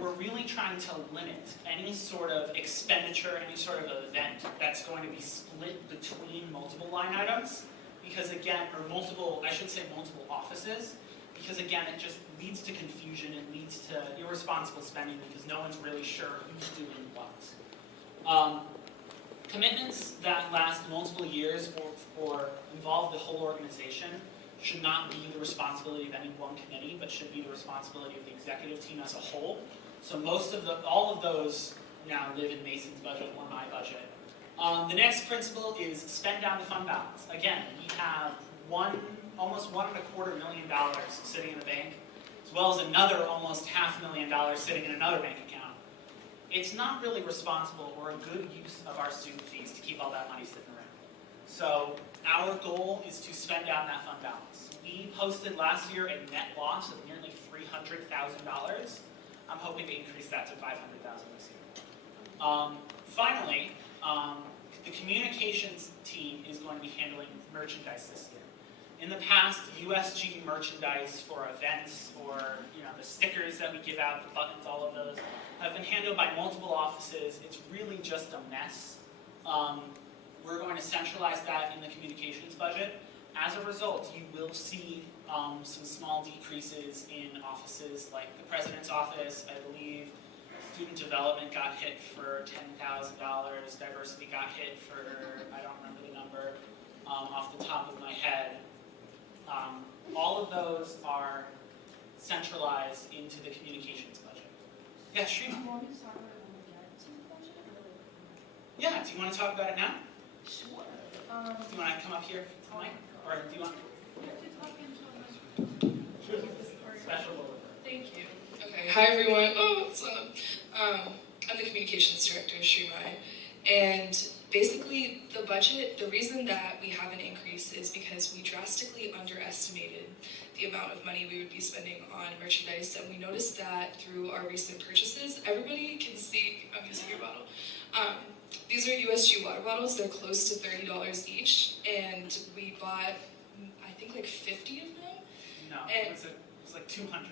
We're really trying to limit any sort of expenditure, any sort of event that's going to be split between multiple line items, because again, or multiple offices, because again, it just leads to confusion, it leads to irresponsible spending because no one's really sure who's doing what. Commitments that last multiple years or involve the whole organization should not be the responsibility of any one committee, but should be the responsibility of the executive team as a whole. So all of those now live in Mason's budget or my budget. The next principle is spend down the fund balance. Again, we have almost $1.25 million sitting in the bank, as well as another almost $500,000 sitting in another bank account. It's not really responsible or a good use of our student fees to keep all that money sitting around. So our goal is to spend down that fund balance. We posted last year a net loss of nearly $300,000. I'm hoping to increase that to $500,000 this year. Finally, the communications team is going to be handling merchandise this year. In the past, USG merchandise for events or the stickers that we give out, the buttons, all of those, have been handled by multiple offices. It's really just a mess. We're going to centralize that in the communications budget. As a result, you will see some small decreases in offices like the president's office, I believe. Student development got hit for $10,000. Diversity got hit for, I don't remember the number off the top of my head. All of those are centralized into the communications budget. Yeah, Shrima. Yeah, do you want to talk about it now? Sure. Do you want to come up here tonight? Or do you want special bulletin? Thank you. Okay, hi everyone. Oh, what's up? I'm the communications director, Srimai. And basically, the reason that we have an increase is because we drastically underestimated the amount of money we would be spending on merchandise. And we noticed that through our recent purchases. Everybody can see, I'm using your bottle. These are USG water bottles. They're close to $30 each. And we bought, I think, like 50 of them. No, and it was like 200.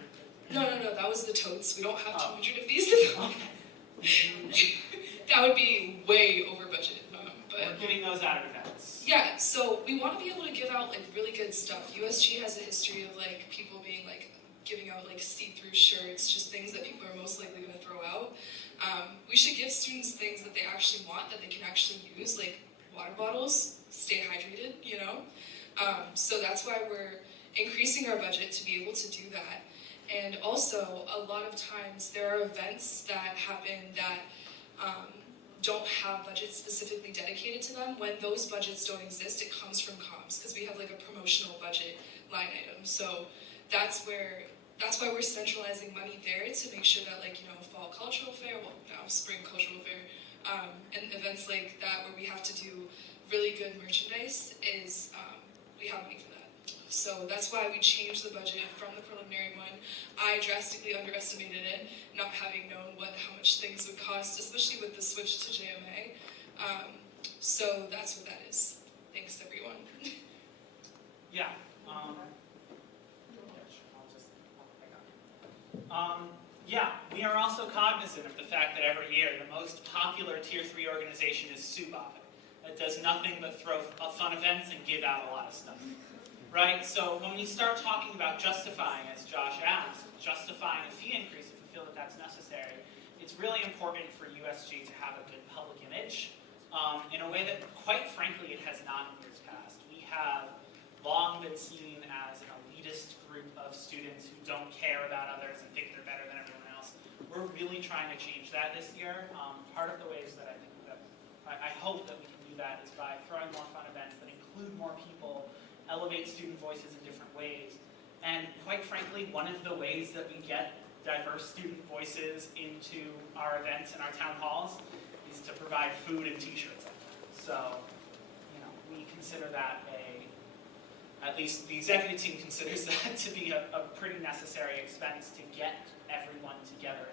No, that was the totes. We don't have 200 of these. That would be way over budget. We're getting those out of events. Yeah, so we want to be able to give out like really good stuff. USG has a history of like people being like giving out like see-through shirts, just things that people are most likely going to throw out. We should give students things that they actually want, that they can actually use, like water bottles, stay hydrated, So that's why we're increasing our budget to be able to do that. And also, a lot of times there are events that happen that don't have budgets specifically dedicated to them. When those budgets don't exist, it comes from comms, because we have like a promotional budget line item. So that's why we're centralizing money there to make sure that fall cultural fair, well now spring cultural fair, and events like that where we have to do really good merchandise is we have money for that. So that's why we changed the budget from the preliminary one. I drastically underestimated it, not having known how much things would cost, especially with the switch to JMA. So that's what that is. Thanks, everyone. Yeah. We are also cognizant of the fact that every year the most popular Tier 3 organization is SUBOC. That does nothing but throw fun events and give out a lot of stuff. Right? So when we start talking about justifying, as Josh asked, justifying a fee increase if we feel that that's necessary, it's really important for USG to have a good public image in a way that, quite frankly, it has not in years past. We have long been seen as an elitist group of students who don't care about others and think they're better than everyone else. We're really trying to change that this year. Part of the ways that I hope that we can do that is by throwing more fun events that include more people, elevate student voices in different ways. And quite frankly, one of the ways that we get diverse student voices into our events and our town halls is to provide food and t-shirts like that. So, we consider that at least the executive team considers that to be a pretty necessary expense to get everyone together.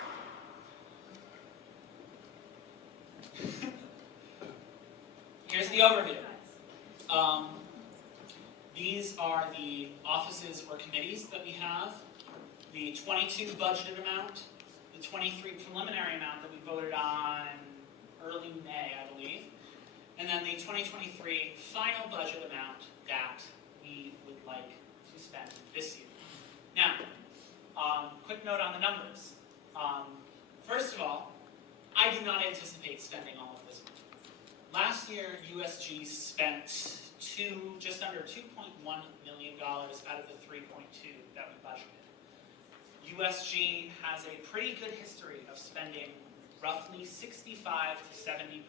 Here's the overview. These are the offices or committees that we have. The 22 budgeted amount, the 23 preliminary amount that we voted on early May, I believe, and then the 2023 final budget amount that we would like to spend this year. Now, quick note on the numbers. First of all, I do not anticipate spending all of this money. Last year, USG spent just under $2.1 million out of the $3.2 that we budgeted. USG has a pretty good history of spending roughly 65 to 70%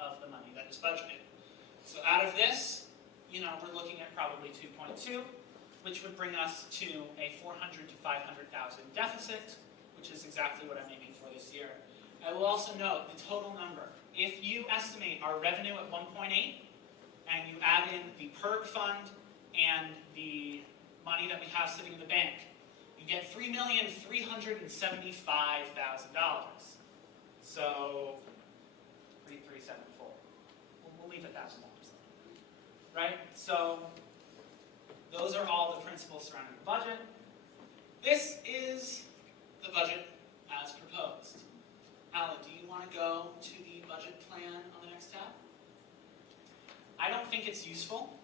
of the money that is budgeted. So out of this, we're looking at probably 2.2, which would bring us to a $400,000 to $500,000 deficit, which is exactly what I'm aiming for this year. I will also note the total number. If you estimate our revenue at 1.8, and you add in the PERG fund and the money that we have sitting in the bank, you get $3,375,000. So, 3,374. We'll leave it $1,000. Right? So, those are all the principles surrounding the budget. This is the budget as proposed. Alan, do you want to go to the budget plan on the next tab? I don't think it's useful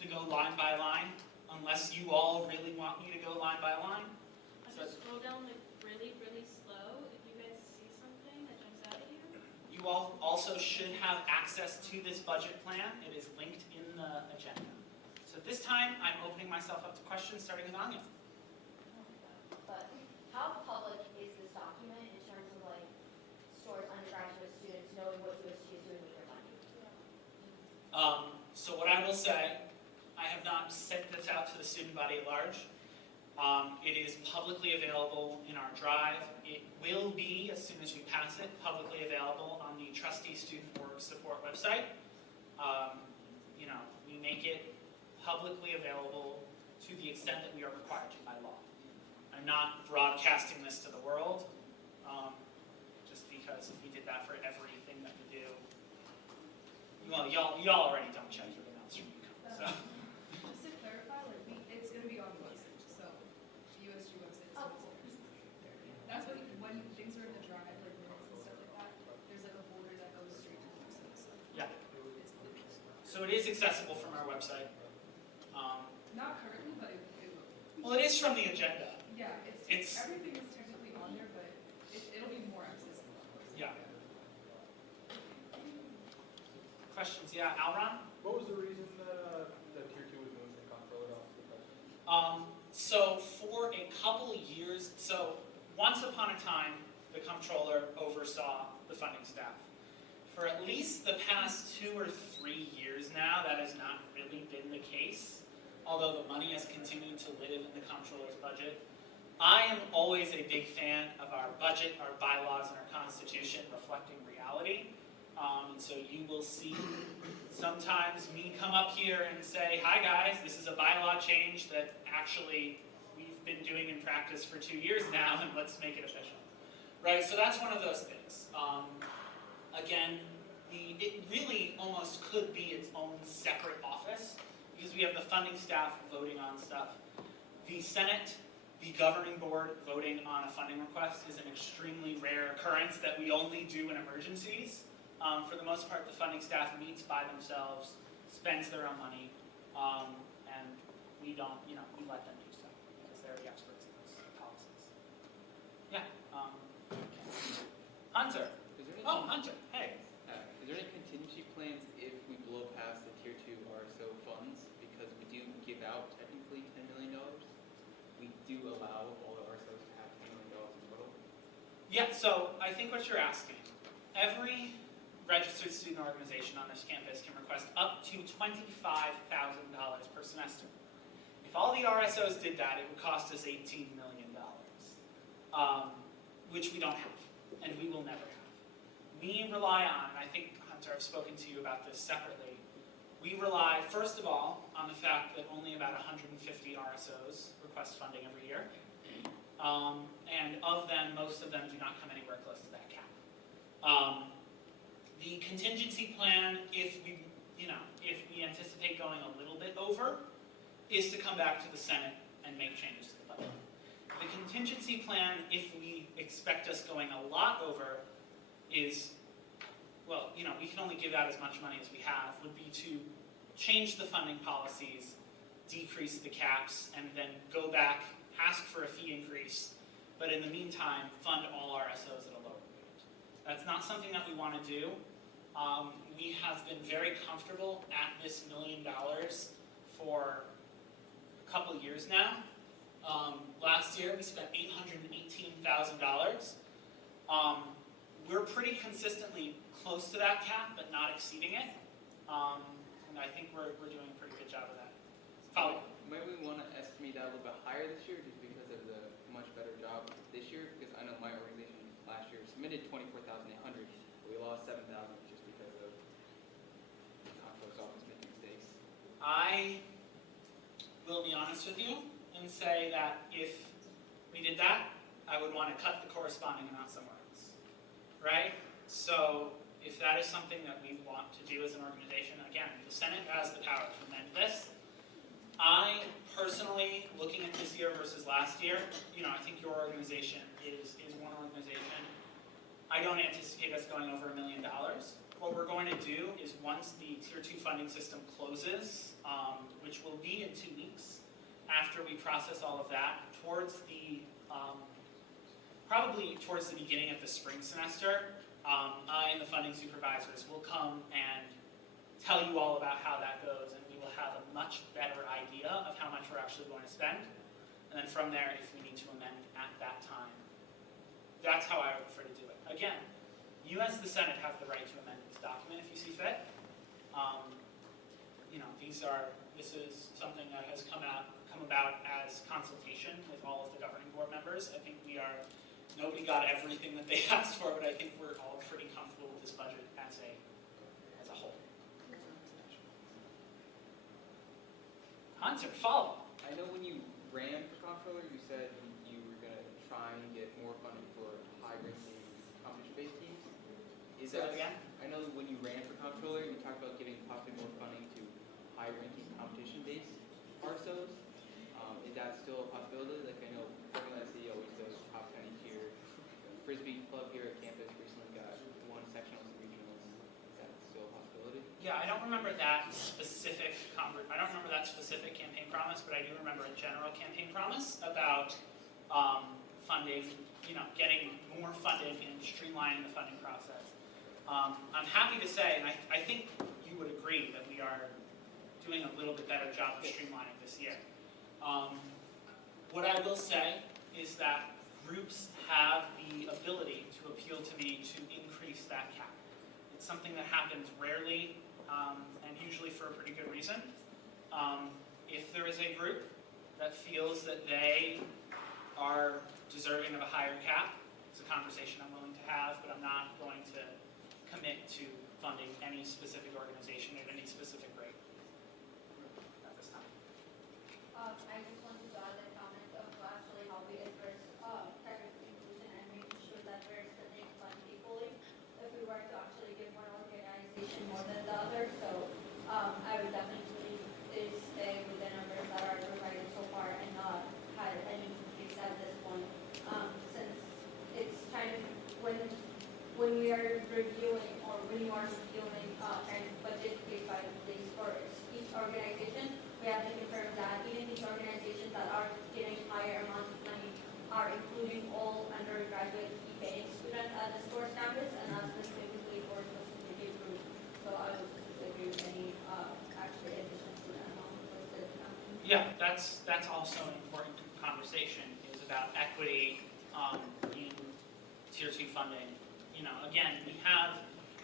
to go line by line unless you all really want me to go line by line. I just scroll down really, really slow if you guys see something that jumps out at you. You all also should have access to this budget plan. It is linked in the agenda. So this time, I'm opening myself up to questions, starting with Anya. But how public is this document in terms of source undergraduate students knowing what USG is doing with their money? So what I will say, I have not sent this out to the student body at large. It is publicly available in our drive. It will be, as soon as we pass it, publicly available on the trustee student org support website. We make it publicly available to the extent that we are required to by law. I'm not broadcasting this to the world, just because if we did that for everything that we do, well, y'all already don't check your emails from UConn, so. Just to clarify, it's going to be on the website, so the USG website is That's when things are in the drive, minutes and stuff like that, there's a folder that goes straight to the website. So yeah. So it is accessible from our website. Not currently, but it will. Well, it is from the agenda. Yeah, it's everything is technically on there, but it'll be more accessible. Yeah. Questions? Yeah, Alron? What was the reason that Tier 2 was moved from comptroller office to president? So for a couple of years, once upon a time, the comptroller oversaw the funding staff. For at least the past 2 or 3 years now, that has not really been the case, although the money has continued to live in the comptroller's budget. I am always a big fan of our budget, our bylaws, and our constitution reflecting reality. And so you will see sometimes me come up here and say, hi guys, this is a bylaw change that actually we've been doing in practice for 2 years now, and let's make it official. Right, so that's one of those things. Again, it really almost could be its own separate office, because we have the funding staff voting on stuff. The Senate, the governing board voting on a funding request is an extremely rare occurrence that we only do in emergencies. For the most part, the funding staff meets by themselves, spends their own money, and we don't, we let them do stuff because they're the experts in those policies. Yeah. Hunter. Hunter. Hey. Is there any contingency plans if we blow past the Tier 2 RSO funds? Because we do give out technically $10 million. We do allow all the RSOs to have $10 million in total. Yeah, so I think what you're asking, every registered student organization on this campus can request up to $25,000 per semester. If all the RSOs did that, it would cost us $18 million, which we don't have, and we will never have. We rely on, and I think, Hunter, I've spoken to you about this separately, we rely, first of all, on the fact that only about 150 RSOs request funding every year, and of them, most of them do not come anywhere close to that cap. The contingency plan, if if we anticipate going a little bit over, is to come back to the Senate and make changes to the budget. The contingency plan, if we expect us going a lot over, is, well, you know, we can only give out as much money as we have, would be to change the funding policies, decrease the caps, and then go back, ask for a fee increase, but in the meantime, fund all RSOs at a lower rate. That's not something that we want to do. We have been very comfortable at this $1 million for a couple years now. Last year, we spent $818,000. We're pretty consistently close to that cap, but not exceeding it. And I think we're doing a pretty good job of that. Follow. Might we want to estimate that a little bit higher this year, just because of the much better job this year? Because I know my organization last year submitted 24,800, but we lost 7,000 just because of the comptroller's office making mistakes. I will be honest with you and say that if we did that, I would want to cut the corresponding amount somewhere else, right? So if that is something that we want to do as an organization, again, the Senate has the power to amend this. I personally, looking at this year versus last year, you know, I think your organization is one organization. I don't anticipate us going over $1 million. What we're going to do is once the Tier 2 funding system closes, which will be in 2 weeks, after we process all of that, towards the, probably towards the beginning of the spring semester, I and the funding supervisors will come and tell you all about how that goes, and we will have a much better idea of how much we're actually going to spend. And then from there, if we need to amend at that time, that's how I would prefer to do it. Again, you as the Senate have the right to amend this document if you see fit. You know, this is something that has come about as consultation with all of the governing board members. I think nobody got everything that they asked for, but I think we're all pretty comfortable with this budget as a whole. Hunter, follow. I know when you ran for comptroller, you said you were going to try and get more funding for high-ranking competition-based teams. Say that again? I know when you ran for comptroller, you talked about giving possibly more funding to high-ranking competition-based RSOs. Is that still a possibility? Like I know Formula SE always does top 10 each year. Frisbee Club here at campus recently got 1 sectionals and regionals. Is that still a possibility? Yeah, I don't remember that specific campaign promise, but I do remember a general campaign promise about funding, you know, getting more funding and streamlining the funding process. I'm happy to say, and I think you would agree that we are doing a little bit better job of streamlining this year. What I will say is that groups have the ability to appeal to me to increase that cap. It's something that happens rarely and usually for a pretty good reason. If there is a group that feels that they are deserving of a higher cap, it's a conversation I'm willing to have, but I'm not going to commit to funding any specific organization at any specific rate at this time. I just wanted to add a comment of actually how we address technical inclusion and making sure that we're setting funds equally. If we were to actually give one organization more than the other, so I would definitely stay with the numbers that are provided so far and not had any increase at this point. Since it's kind of when we are reviewing or when you are reviewing and budget case by case for each organization, we have to confirm that even these organizations that are getting higher amounts of money are including all undergraduate fee-paying students at the Source campus and not specifically for specific groups. So I would disagree with any actually additions to that amount listed. Yeah, that's also an important conversation, is about equity in Tier 2 funding. You know, again,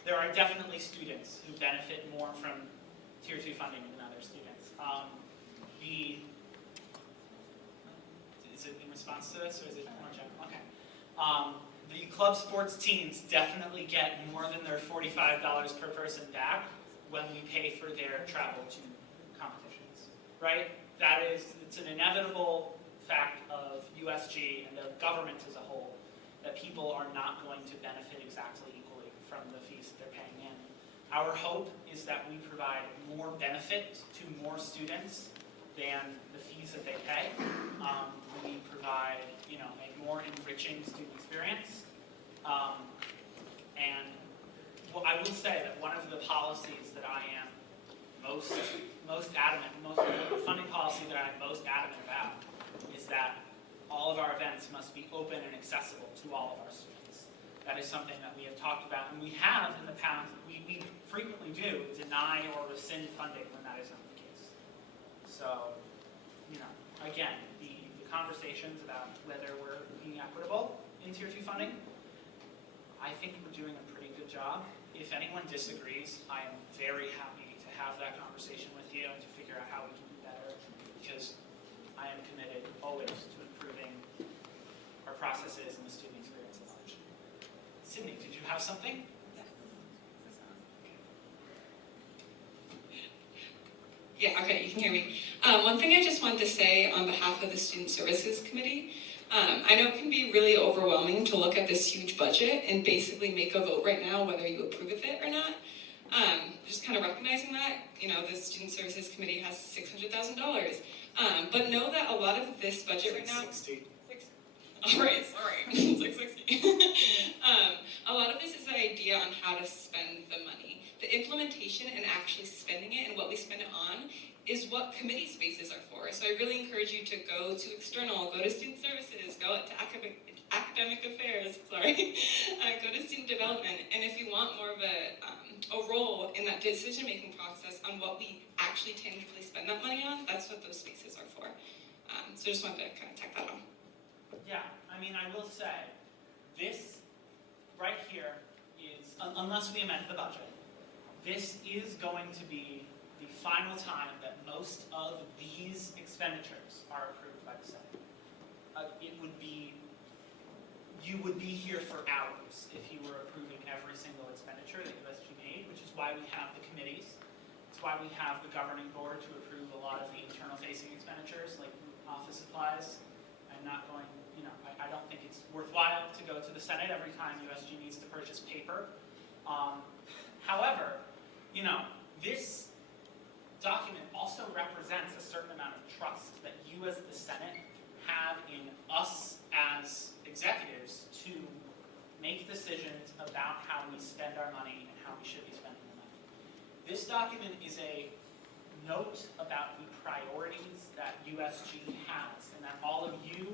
there are definitely students who benefit more from Tier 2 funding than other students. Is it in response to this, or is it more general? Okay. The club sports teams definitely get more than their $45 per person back when we pay for their travel to competitions, right? It's an inevitable fact of USG and of government as a whole that people are not going to benefit exactly equally from the fees that they're paying in. Our hope is that we provide more benefit to more students than the fees that they pay. We provide, a more enriching student experience. And I will say that one of the policies that I am most adamant, the funding policy that I'm most adamant about is that all of our events must be open and accessible to all of our students. That is something that we have talked about, and we have in the past, we frequently do deny or rescind funding when that is not the case. So, again, the conversations about whether we're being equitable in Tier 2 funding, I think we're doing a pretty good job. If anyone disagrees, I am very happy to have that conversation with you and to figure out how we can do better, because I am committed always to improving our processes and the student experience at large. Sydney, did you have something? Yeah, okay, you can hear me. One thing I just wanted to say on behalf of the Student Services Committee, I know it can be really overwhelming to look at this huge budget and basically make a vote right now whether you approve of it or not. Just kind of recognizing that, the Student Services Committee has $600,000. But know that a lot of this budget right now... 60. All right, sorry, it's like 60. A lot of this is the idea on how to spend the money. The implementation and actually spending it and what we spend it on is what committee spaces are for. So I really encourage you to go to external, go to student services, go to academic affairs, go to student development. And if you want more of a role in that decision-making process on what we actually tangibly spend that money on, that's what those spaces are for. So just wanted to kind of tack that on. Yeah, I will say, this right here is, unless we amend the budget, this is going to be the final time that most of these expenditures are approved by the Senate. You would be here for hours if you were approving every single expenditure that USG made, which is why we have the committees. It's why we have the governing board to approve a lot of the internal-facing expenditures, like office supplies. I'm not going, I don't think it's worthwhile to go to the Senate every time USG needs to purchase paper. However, this document also represents a certain amount of trust that you as the Senate have in us as executives to make decisions about how we spend our money and how we should be spending the money. This document is a note about the priorities that USG has and that all of you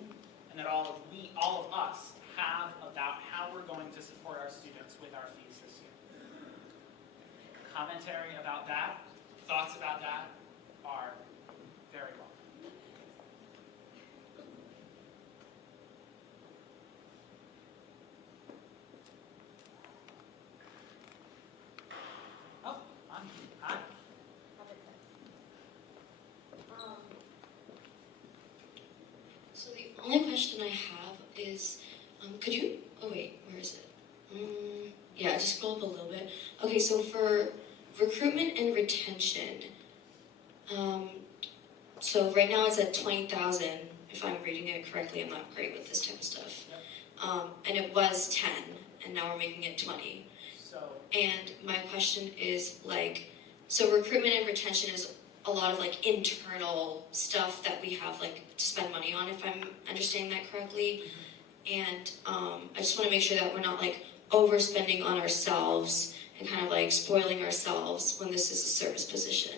and that all of us have about how we're going to support our students with our fees this year. Commentary about that, thoughts about that are very welcome. Oh, hi. So the only question I have is, could you, oh wait, where is it? Yeah, just scroll up a little bit. Okay, so for recruitment and retention, so right now it's at 20,000, if I'm reading it correctly. I'm not great with this type of stuff. And it was 10, and now we're making it 20. And my question is so recruitment and retention is a lot of internal stuff that we have to spend money on, if I'm understanding that correctly. And I just want to make sure that we're not overspending on ourselves and kind of spoiling ourselves when this is a service position.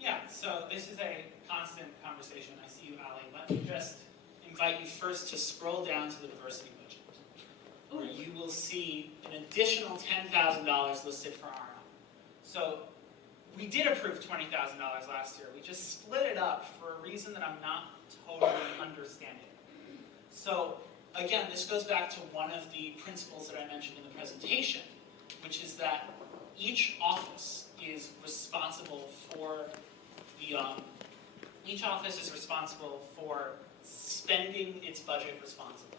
Yeah, so this is a constant conversation. I see you, Ali. Let me just invite you first to scroll down to the diversity budget, where you will see an additional $10,000 listed for R&I. So we did approve $20,000 last year. We just split it up for a reason that I'm not totally understanding. So again, this goes back to one of the principles that I mentioned in the presentation, which is that each office is responsible for spending its budget responsibly.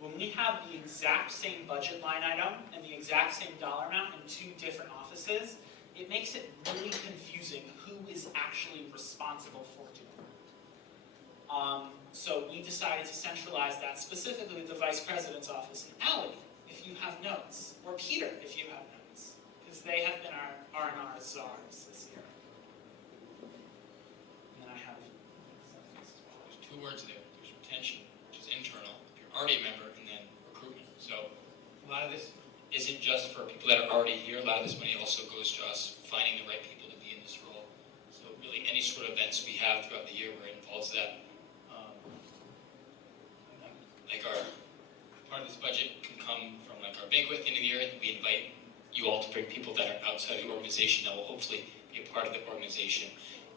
When we have the exact same budget line item and the exact same dollar amount in two different offices, it makes it really confusing who is actually responsible for doing it. So we decided to centralize that specifically with the Vice President's office. And Allie, if you have notes, or Peter, if you have notes, because they have been our R&R czars this year. And then I have There's two words there. There's retention, which is internal, if you're already a member, and then recruitment. So a lot of this isn't just for people that are already here. A lot of this money also goes to us finding the right people to be in this role. So really any sort of events we have throughout the year where it involves that, like our part of this budget can come from like our banquet at the end of the year, and we invite you all to bring people that are outside the organization that will hopefully be a part of the organization.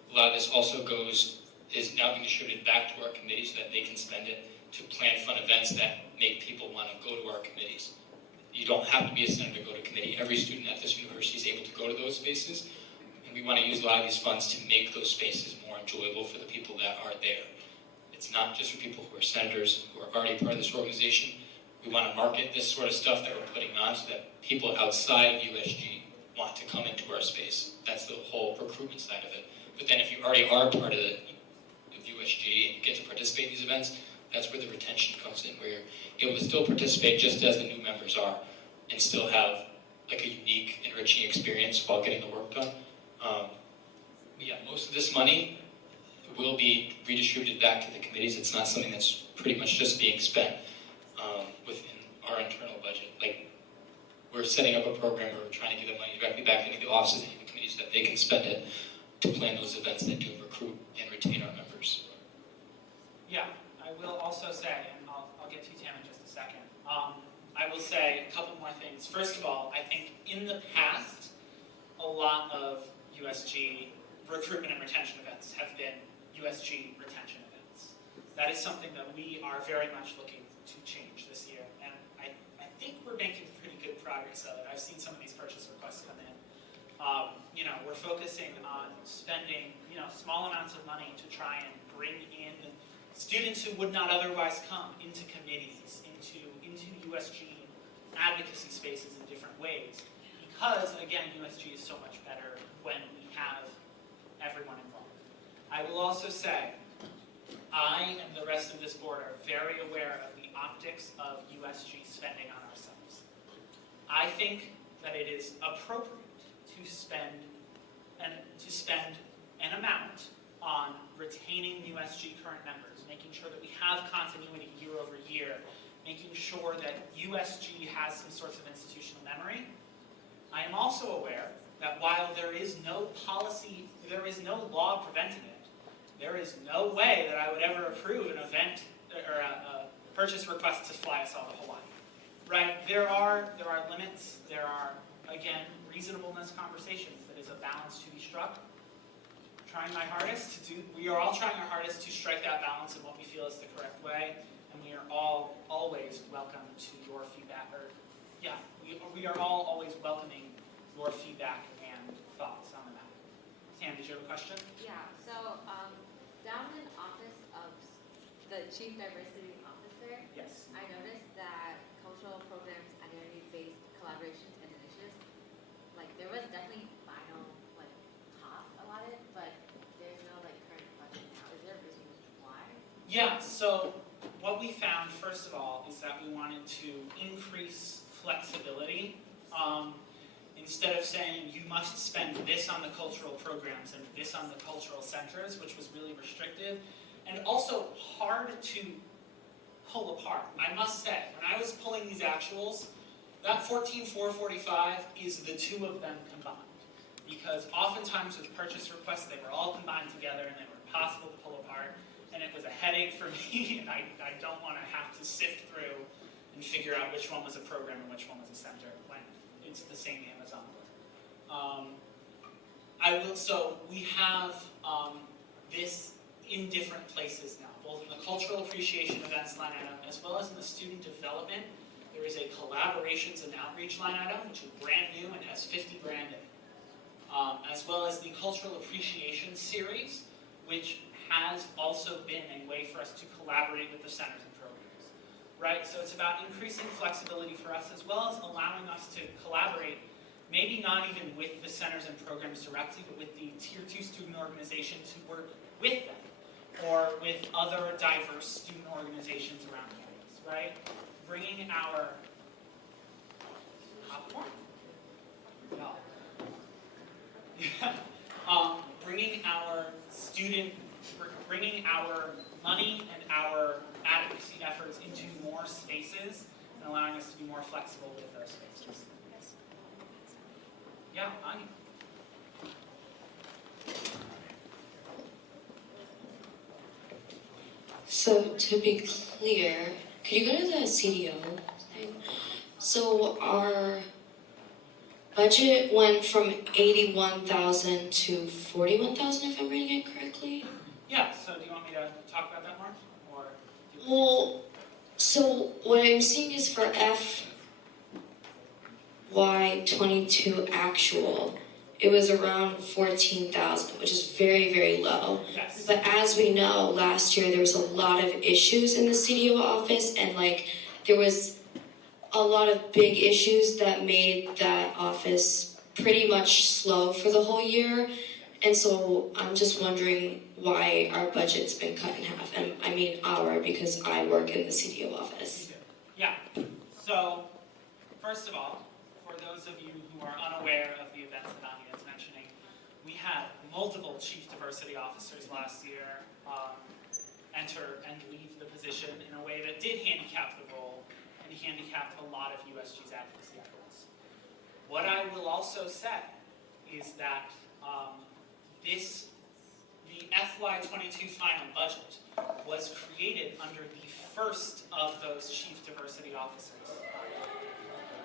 A lot of this also is now being distributed back to our committees so that they can spend it to plan fun events that make people want to go to our committees. You don't have to be a senator to go to committee. Every student at this university is able to go to those spaces, and we want to use a lot of these funds to make those spaces more enjoyable for the people that are there. It's not just for people who are senators, who are already part of this organization. We want to market this sort of stuff that we're putting on so that people outside of USG want to come into our space. That's the whole recruitment side of it. But then if you already are part of USG and you get to participate in these events, that's where the retention comes in, where you're able to still participate just as the new members are and still have like a unique, enriching experience while getting the work done. Yeah, most of this money will be redistributed back to the committees. It's not something that's pretty much just being spent within our internal budget. Like, we're setting up a program where we're trying to give the money directly back into the offices and the committees so that they can spend it to plan those events that do recruit and retain our members. Yeah, I will also say, and I'll get to you, Tam, in just a second. I will say a couple more things. First of all, I think in the past, a lot of USG recruitment and retention events have been USG retention events. That is something that we are very much looking to change this year, and I think we're making pretty good progress of it. I've seen some of these purchase requests come in. We're focusing on spending, small amounts of money to try and bring in students who would not otherwise come into committees, into USG advocacy spaces in different ways. Because, again, USG is so much better when we have everyone involved. I will also say, I and the rest of this board are very aware of the optics of USG spending on ourselves. I think that it is appropriate to spend an amount on retaining USG current members, making sure that we have continuity year over year, making sure that USG has some sorts of institutional memory. I am also aware that while there is no policy, there is no law preventing it, there is no way that I would ever approve an event or a purchase request to fly us all to Hawaii. Right? There are limits. There are, again, reasonableness conversations. That is a balance to be struck. We are all trying our hardest to strike that balance in what we feel is the correct way, and we are all always welcome to your feedback. We are all always welcoming your feedback and thoughts on the matter. Tam, did you have a question? Yeah, so down in office of the Chief Diversity Officer, yes, I noticed that cultural programs, identity-based collaborations and initiatives, there was definitely final cost allotted, but there's no current budget now. Is there a reason why? Yeah, so what we found, first of all, is that we wanted to increase flexibility. Instead of saying you must spend this on the cultural programs and this on the cultural centers, which was really restrictive, and also hard to pull apart. I must say, when I was pulling these actuals, that 14,445 is the two of them combined. Because oftentimes with purchase requests, they were all combined together and they were impossible to pull apart. And it was a headache for me, and I don't want to have to sift through and figure out which one was a program and which one was a center when it's the same Amazon order. So we have this in different places now, both in the cultural appreciation events line item as well as in the student development. There is a collaborations and outreach line item, which is brand new and has 50 grand in it. As well as the cultural appreciation series, which has also been a way for us to collaborate with the centers and programs. Right? So it's about increasing flexibility for us as well as allowing us to collaborate, maybe not even with the centers and programs directly, but with the Tier 2 student organizations who work with them, or with other diverse student organizations around campus, right? Bringing our popcorn? No. bringing our money and our advocacy efforts into more spaces and allowing us to be more flexible with those spaces. Yeah, Anya. So to be clear, could you go to the CDO thing? So our budget went from 81,000 to 41,000, if I'm reading it correctly. Yeah. So do you want me to talk about that more, or? Well, so what I'm seeing is for FY22 actual, it was around 14,000, which is very, very low. Yes. But as we know, last year there was a lot of issues in the CDO office, and like there was a lot of big issues that made that office pretty much slow for the whole year. And so I'm just wondering why our budget's been cut in half. And I mean our, because I work in the CDO office. Yeah. So, first of all, for those of you who are unaware of the events that Anya is mentioning, we had multiple chief diversity officers last year enter and leave the position in a way that did handicap the role and handicapped a lot of USG's advocacy efforts. What I will also say is that the FY22 final budget was created under the first of those chief diversity officers.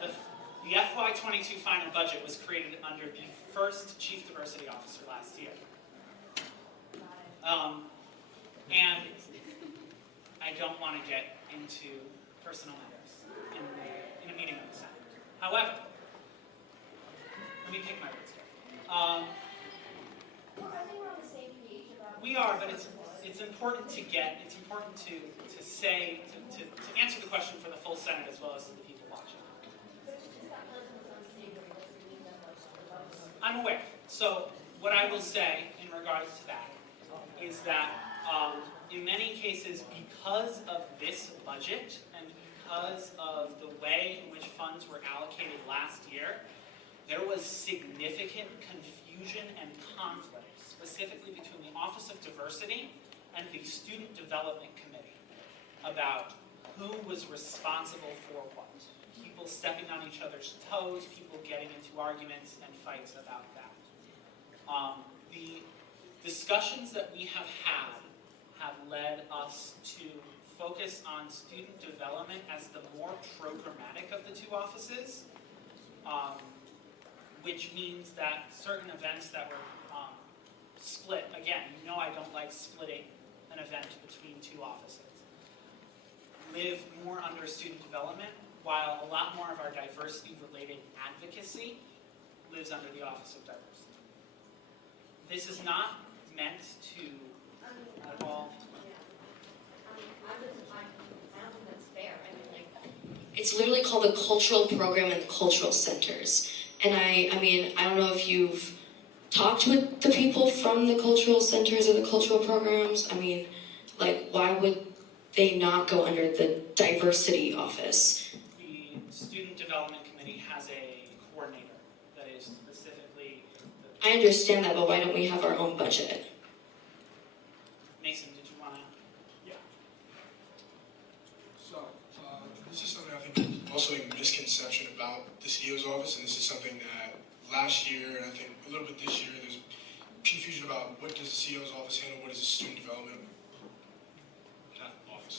The FY22 final budget was created under the first chief diversity officer last year. And I don't want to get into personal matters in a meeting of the Senate. However, let me pick my words here. Well, I think we're on the same page about. We are, but it's important to say, to answer the question for the full Senate as well as to the people watching. But it's just that person was on the same page, doesn't mean that much for us. I'm aware. So what I will say in regards to that is that in many cases, because of this budget and because of the way in which funds were allocated last year, there was significant confusion and conflict, specifically between the Office of Diversity and the Student Development Committee, about who was responsible for what. People stepping on each other's toes, people getting into arguments and fights about that. The discussions that we have had have led us to focus on student development as the more programmatic of the two offices, which means that certain events that were split, again, you know I don't like splitting an event between two offices, live more under student development, while a lot more of our diversity-related advocacy lives under the Office of Diversity. This is not meant to, at all. I don't think that's fair. I mean, like, it's literally called the Cultural Program and the Cultural Centers. And I mean, I don't know if you've talked with the people from the cultural centers or the cultural programs. I mean, like, why would they not go under the diversity office? The Student Development Committee has a coordinator that is specifically... I understand that, but why don't we have our own budget? Mason, did you want to? Yeah. So, this is something I think is also a misconception about the CEO's office, and this is something that last year, and I think a little bit this year, there's confusion about what does the CEO's office handle, what does the student development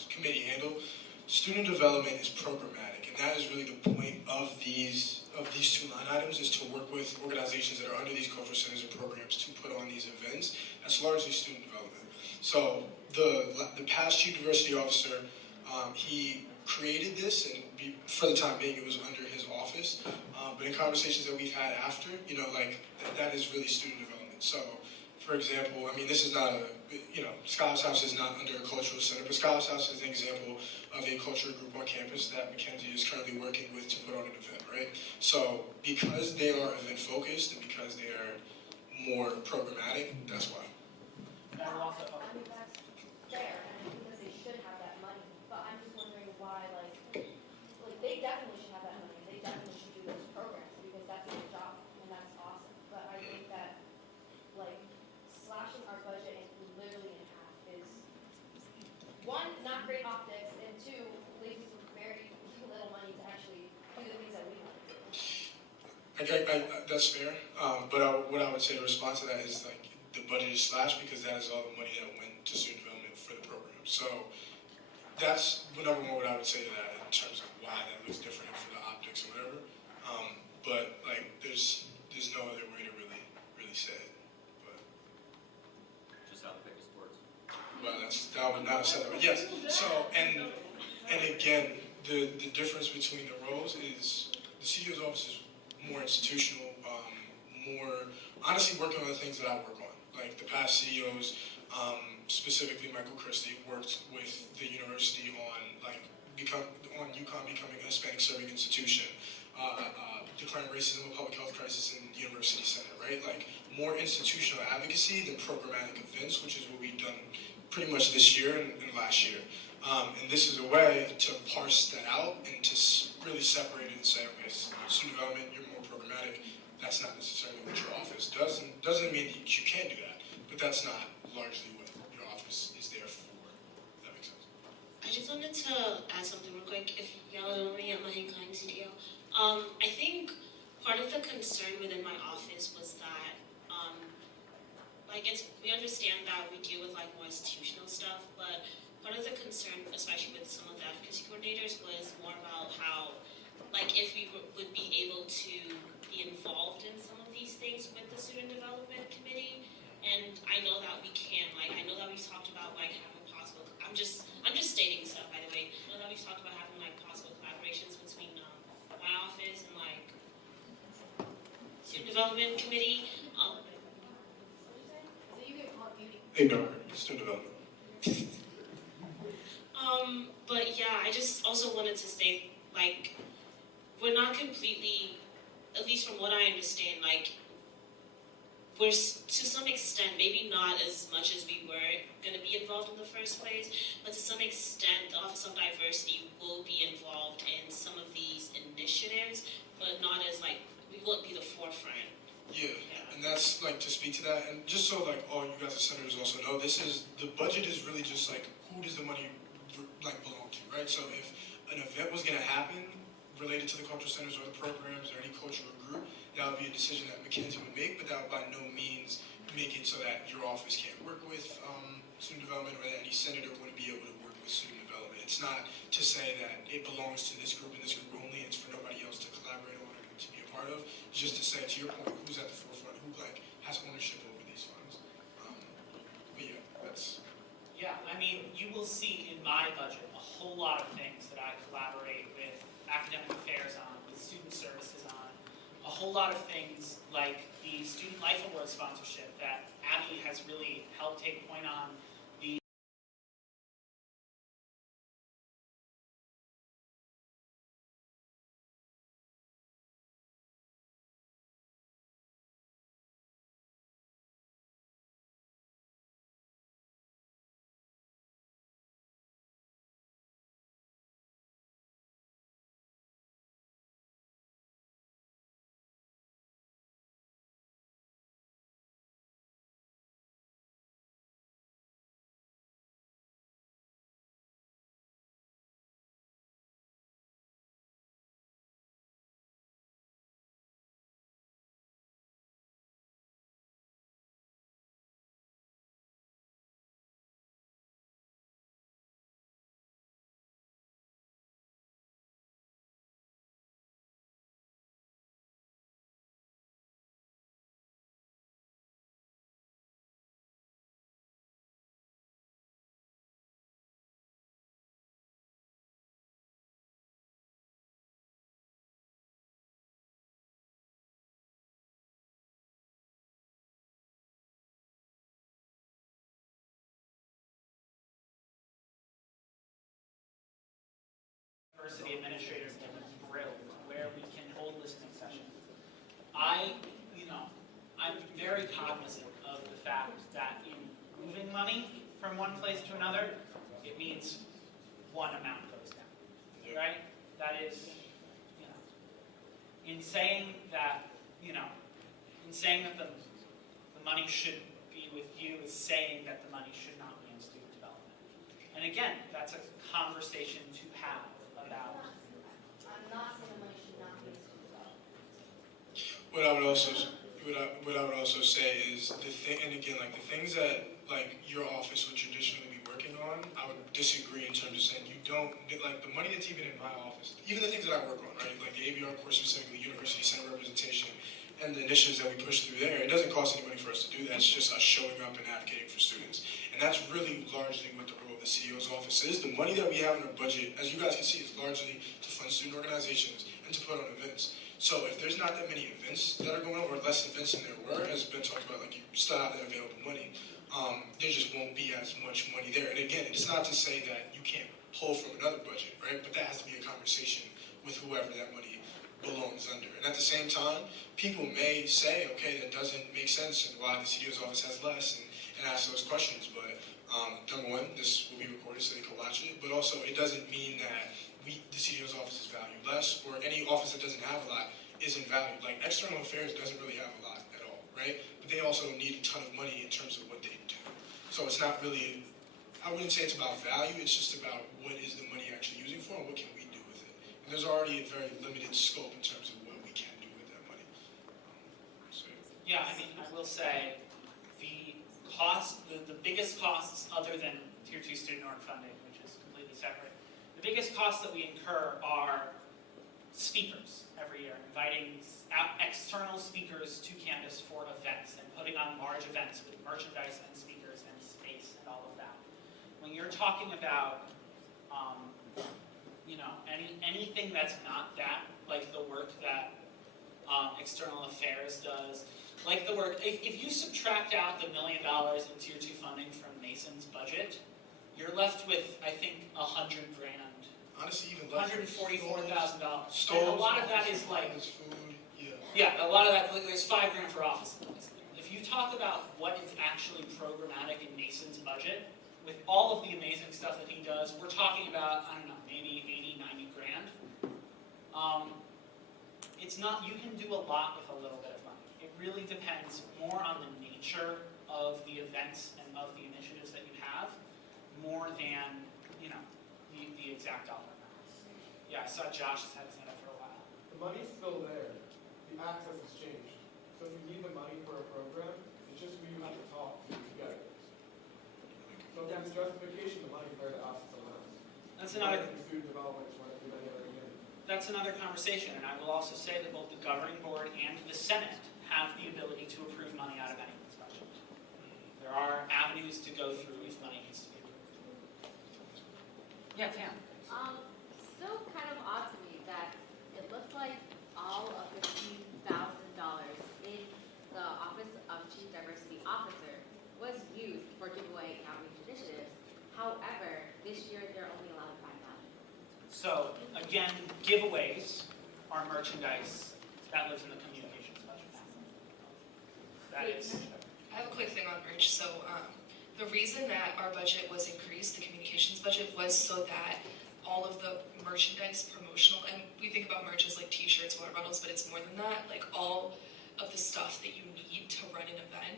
committee handle. Student development is programmatic, and that is really the point of these two line items, is to work with organizations that are under these cultural centers and programs to put on these events. That's largely student development. So the past chief diversity officer, he created this, and for the time being, it was under his office. But in conversations that we've had after, you know, like that is really student development. So, for example, I mean, this is not Scholars House is not under a cultural center, but Scholars House is an example of a cultural group on campus that Mackenzie is currently working with to put on an event, right? So, because they are event focused and because they are more programmatic, that's why. I mean, that's fair, and I think that they should have that money, but I'm just wondering why, like they definitely should have that money, they definitely should do those programs, because that's their job, and that's awesome, but I think that That's fair. But what I would say to respond to that is like the budget is slashed because that is all the money that went to student development for the program. So that's number one what I would say to that in terms of why that looks different for the optics or whatever. But like there's no other way to really say it. But Just how to pick sports. well, that would not have said that. But yes. So and again, the difference between the roles is the CEO's office is more institutional, more honestly working on the things that I work on. Like the past CEOs, specifically Michael Christie, worked with the university on UConn becoming a Hispanic serving institution, declaring racism a public health crisis in the university center, right? Like more institutional advocacy than programmatic events, which is what we've done pretty much this year and last year. And this is a way to parse that out and to really separate it and say, okay, student development, you're more programmatic. That's not necessarily what your office does. And doesn't mean that you can't do that, but that's not largely what your office is there for. If that makes sense. I just wanted to add something real quick, if y'all don't mind my incline CDO. I think part of the concern within my office was that, we understand that we deal with like more institutional stuff, but part of the concern, especially with some of the advocacy coordinators, was more about how, like, if we would be able to be involved in some of these things with the student development committee. And I know that we can, like, I know that we've talked about like having possible, I'm just stating stuff, by the way. I know that we've talked about having like possible collaborations between my office and like student development committee. Ignore student development. But yeah, I just also wanted to state, like, we're not completely, at least from what I understand, like, we're to some extent, maybe not as much as we were going to be involved in the first place, but to some extent, the Office of Diversity will be involved in some of these initiatives, but not as, like, we won't be the forefront. Yeah, and that's like to speak to that, and just so like all you guys as senators also know, the budget is really just like who does the money like belong to, right? So if an event was going to happen related to the cultural centers or the programs or any cultural group, that would be a decision that Mackenzie would make, but that would by no means make it so that your office can't work with student development or that any senator wouldn't be able to work with student development. It's not to say that it belongs to this group and this group only, it's for nobody else to collaborate on or to be a part of. It's just to say, to your point, who's at the forefront, who like has ownership over these funds. But yeah, that's... Yeah, I mean, you will see in my budget a whole lot of things that I collaborate with academic affairs on, with student services on, a whole lot of things like the Student Life Award sponsorship that Abby has really helped take point on. The university administrators have been thrilled where we can hold listening sessions. I'm very cognizant of the fact that in moving money from one place to another, it means one amount goes down, right? That is, in saying that, the money should be with you is saying that the money should not be in student development. And again, that's a conversation to have about. I'm not saying the money should not be in student development. what I would also say is the thing, and again, like the things that like your office would traditionally be working on, I would disagree in terms of saying you don't like the money that's even in my office, even the things that I work on, right? Like the ABR course specifically, University Center representation, and the initiatives that we push through there. It doesn't cost any money for us to do that. It's just us showing up and advocating for students, and that's really largely what the role of the CEO's office is. The money that we have in our budget, as you guys can see, is largely to fund student organizations and to put on events. So if there's not that many events that are going on, or less events than there were, as Ben talked about, like you still have that available money, there just won't be as much money there. And again, it's not to say that you can't pull from another budget, right? But that has to be a conversation with whoever that money belongs under. And at the same time, people may say, okay, that doesn't make sense, and why the CEO's office has less, and ask those questions. But number one, this will be recorded so they can watch it. But also, it doesn't mean that the CEO's office is valued less, or any office that doesn't have a lot isn't valued. Like external affairs doesn't really have a lot at all, right? But they also need a ton of money in terms of what they do. So it's not really, I wouldn't say it's about value, it's just about what is the money actually using for and what can we do with it. And there's already a very limited scope in terms of what we can do with that money. Yeah, I mean, I will say the cost, the biggest costs other than Tier 2 student org funding, which is completely separate, the biggest costs that we incur are speakers every year, inviting external speakers to campus for events and putting on large events with merchandise and speakers and space and all of that. When you're talking about, anything that's not that, like the work that external affairs does, like the work, if you subtract out the $1 million in Tier 2 funding from Mason's budget, you're left with, I think, $100,000. Honestly, even less. $144,000. And a lot of that is like, food, yeah, a lot of that, there's $5,000 for office supplies. If you talk about what is actually programmatic in Mason's budget, with all of the amazing stuff that he does, we're talking about, I don't know, maybe 80, 90 grand. It's not, you can do a lot with a little bit of money. It really depends more on the nature of the events and of the initiatives that you have, more than, the exact dollar amounts. Yeah, I saw Josh has had his hand up for a while. The money's still there. The access has changed. So if you need the money for a program, it's just who you have to talk to get it. So if there's justification, the money's there to ask someone else. That's another. Student development is running through any other unit. That's another conversation, and I will also say that both the governing board and the Senate have the ability to approve money out of anyone's budget. There are avenues to go through if money needs to be approved. Yeah, Tam. Still kind of odd to me that it looks like all of the $15,000 in the Office of Chief Diversity Officer was used for giveaway and outreach initiatives. However, this year they're only allowed 5,000. So, again, giveaways are merchandise that lives in the communications budget. That is. I have a quick thing on merch. So the reason that our budget was increased, the communications budget, was so that all of the merchandise, promotional, and we think about merch as like t-shirts, water bottles, but it's more than that. Like all of the stuff that you need to run an event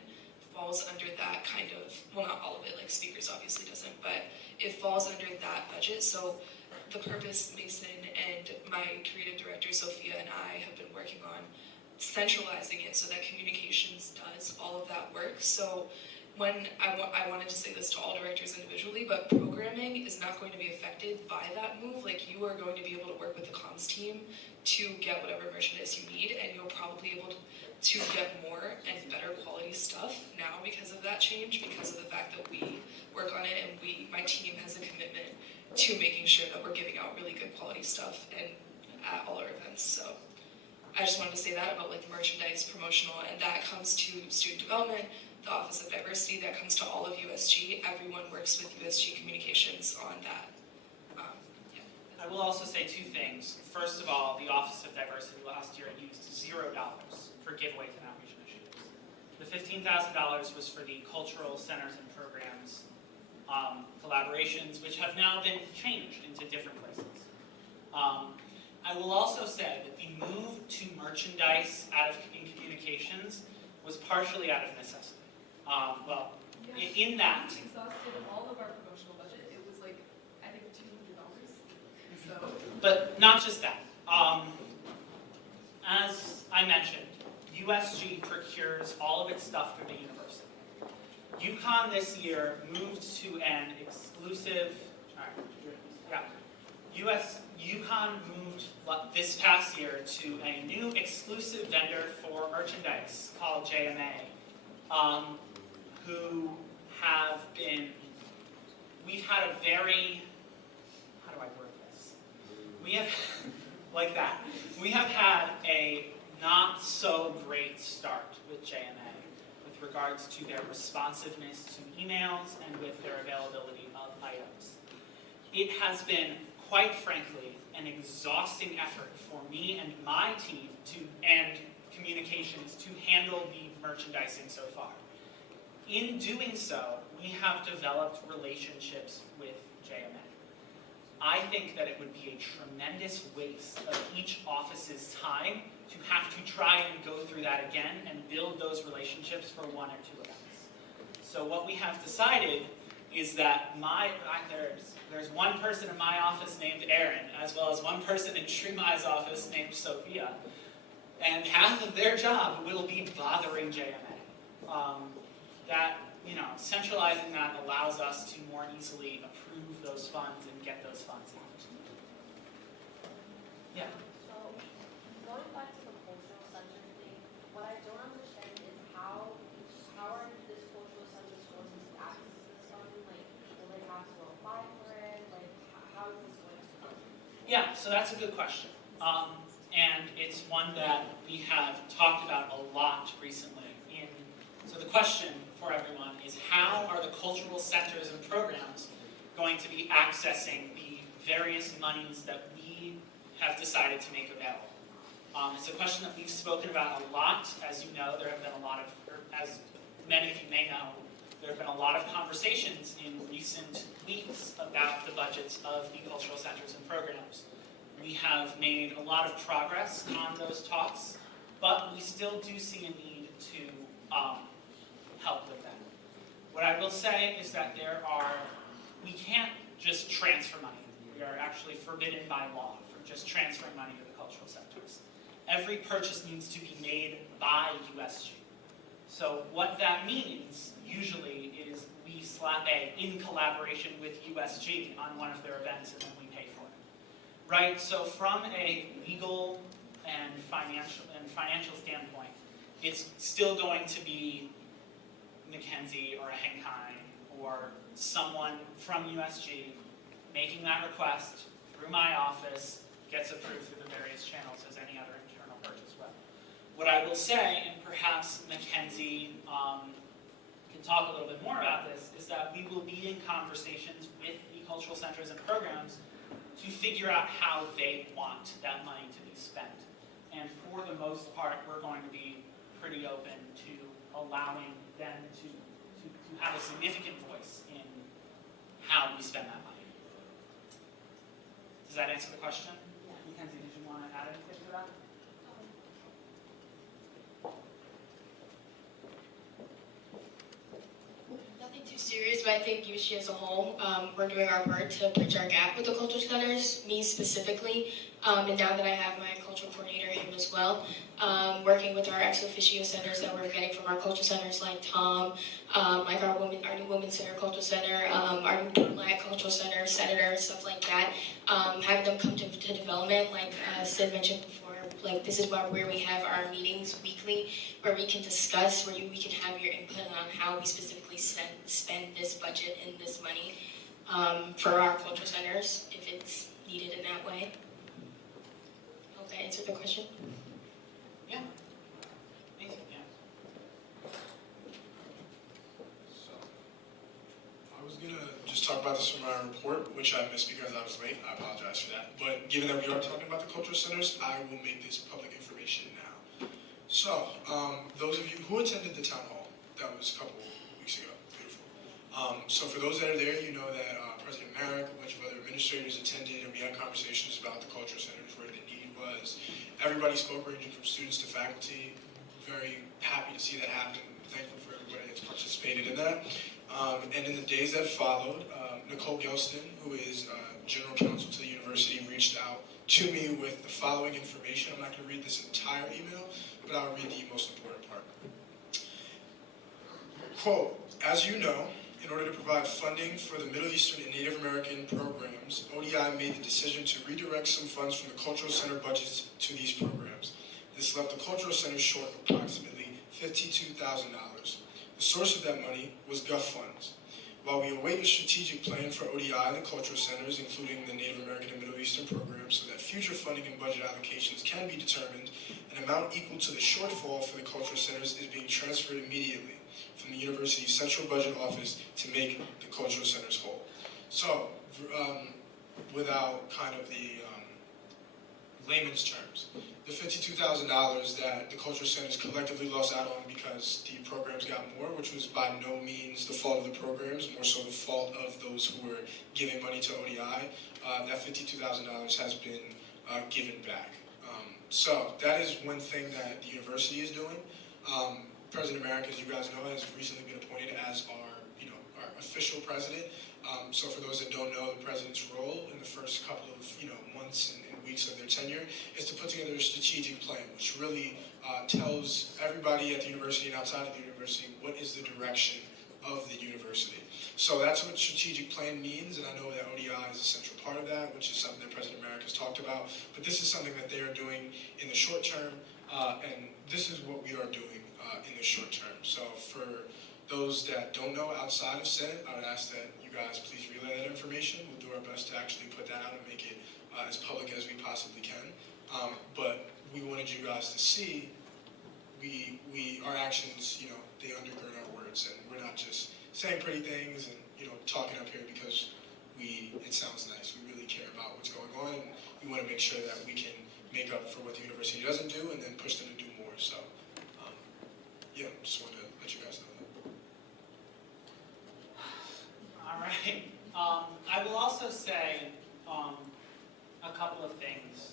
falls under that kind of, well, not all of it, like speakers obviously doesn't, but it falls under that budget. So the purpose, Mason and my creative director, Sophia, and I have been working on centralizing it so that communications does all of that work. So when I wanted to say this to all directors individually, but programming is not going to be affected by that move. Like, you are going to be able to work with the comms team to get whatever merchandise you need, and you'll probably be able to get more and better quality stuff now because of that change, because of the fact that we work on it, and my team has a commitment to making sure that we're giving out really good quality stuff and at all our events. So I just wanted to say that about like merchandise, promotional, and that comes to student development, the Office of Diversity, that comes to all of USG. Everyone works with USG Communications on that. I will also say two things. First of all, the Office of Diversity last year used $0 for giveaways and outreach initiatives. The $15,000 was for the cultural centers and programs collaborations, which have now been changed into different places. I will also say that the move to merchandise in communications was partially out of necessity. In that. Exhausted of all of our promotional budget. It was like, I think, $200. So. But not just that. As I mentioned, USG procures all of its stuff through the university. UConn this year moved to an exclusive, UConn moved this past year to a new exclusive vendor for merchandise called JMA, who have been, we've had a very, how do I word this? We have, like that, we have had a not so great start with JMA with regards to their responsiveness to emails and with their availability of items. It has been, quite frankly, an exhausting effort for me and my team and communications to handle the merchandising so far. In doing so, we have developed relationships with JMA. I think that it would be a tremendous waste of each office's time to have to try and go through that again and build those relationships for one or two events. So what we have decided is that there's one person in my office named Aaron, as well as one person in Srimai's office named Sophia, and half of their job will be bothering JMA. Centralizing that allows us to more easily approve those funds and get those funds out. Yeah. So, going back to the cultural center thing, what I don't understand is how are this cultural center supposed to access this funding? Like, will they have to apply for it? Like, how is this going to work? Yeah, so that's a good question. And it's one that we have talked about a lot recently. So the question for everyone is, how are the cultural centers and programs going to be accessing the various monies that we have decided to make available? It's a question that we've spoken about a lot. As you know, there have been a lot of, or as many of you may know, there have been a lot of conversations in recent weeks about the budgets of the cultural centers and programs. We have made a lot of progress on those talks, but we still do see a need to help with that. What I will say is that we can't just transfer money. We are actually forbidden by law from just transferring money to the cultural centers. Every purchase needs to be made by USG. So what that means, usually, is we slap a in collaboration with USG on one of their events and then we pay for it. Right? So from a legal and financial standpoint, it's still going to be Mackenzie or a Henkai or someone from USG making that request through my office, gets approved through the various channels as any other internal purchase will. What I will say, and perhaps Mackenzie can talk a little bit more about this, is that we will be in conversations with the cultural centers and programs to figure out how they want that money to be spent. And for the most part, we're going to be pretty open to allowing them to have a significant voice in how we spend that money. Does that answer the question? Yeah. Mackenzie, did you want to add anything to that? Nothing too serious, but I think USG as a whole, we're doing our part to bridge our gap with the cultural centers, me specifically, and now that I have my cultural coordinator, him as well, working with our ex officio centers that we're getting from our cultural centers like Tom, like our new Women's Center Cultural Center, our new Black Cultural Center, Senator, stuff like that, having them come to development, like Sid mentioned before. Like, this is where we have our meetings weekly, where we can discuss, where we can have your input on how we specifically spend this budget and this money for our cultural centers, if it's needed in that way. Hope that answered the question. Yeah. Amazing, yeah. So, I was going to just talk about this from my report, which I missed because I was late. I apologize for that. But given that we are talking about the cultural centers, I will make this public information now. So, those of you who attended the town hall, that was a couple weeks ago, beautiful. So for those that are there, you know that President Merrick, a bunch of other administrators attended, and we had conversations about the cultural centers, where the need was. Everybody spoke, ranging from students to faculty. Very happy to see that happen. Thankful for everybody that's participated in that. And in the days that followed, Nicole Gelston, who is general counsel to the university, reached out to me with the following information. I'm not going to read this entire email, but I'll read the most important part. Quote, as you know, in order to provide funding for the Middle Eastern and Native American programs, ODI made the decision to redirect some funds from the Cultural Center budgets to these programs. This left the Cultural Center short approximately $52,000. The source of that money was GUF funds. While we await a strategic plan for ODI and the cultural centers, including the Native American and Middle Eastern programs, so that future funding and budget allocations can be determined, an amount equal to the shortfall for the cultural centers is being transferred immediately from the university's central budget office to make the cultural centers whole. So, without kind of the layman's terms, the $52,000 that the cultural centers collectively lost out on because the programs got more, which was by no means the fault of the programs, more so the fault of those who were giving money to ODI, that $52,000 has been given back. So that is one thing that the university is doing. President America, as you guys know, has recently been appointed as our official president. So for those that don't know, the president's role in the first couple of months and weeks of their tenure is to put together a strategic plan, which really tells everybody at the university and outside of the university what is the direction of the university. So that's what strategic plan means, and I know that ODI is a central part of that, which is something that President America has talked about. But this is something that they are doing in the short term, and this is what we are doing in the short term. So for those that don't know outside of Senate, I would ask that you guys please relay that information. We'll do our best to actually put that out and make it as public as we possibly can. But we wanted you guys to see our actions, they undergird our words, and we're not just saying pretty things and talking up here because it sounds nice. We really care about what's going on, and we want to make sure that we can make up for what the university doesn't do and then push them to do more. So, just wanted to let you guys know that. All right. I will also say a couple of things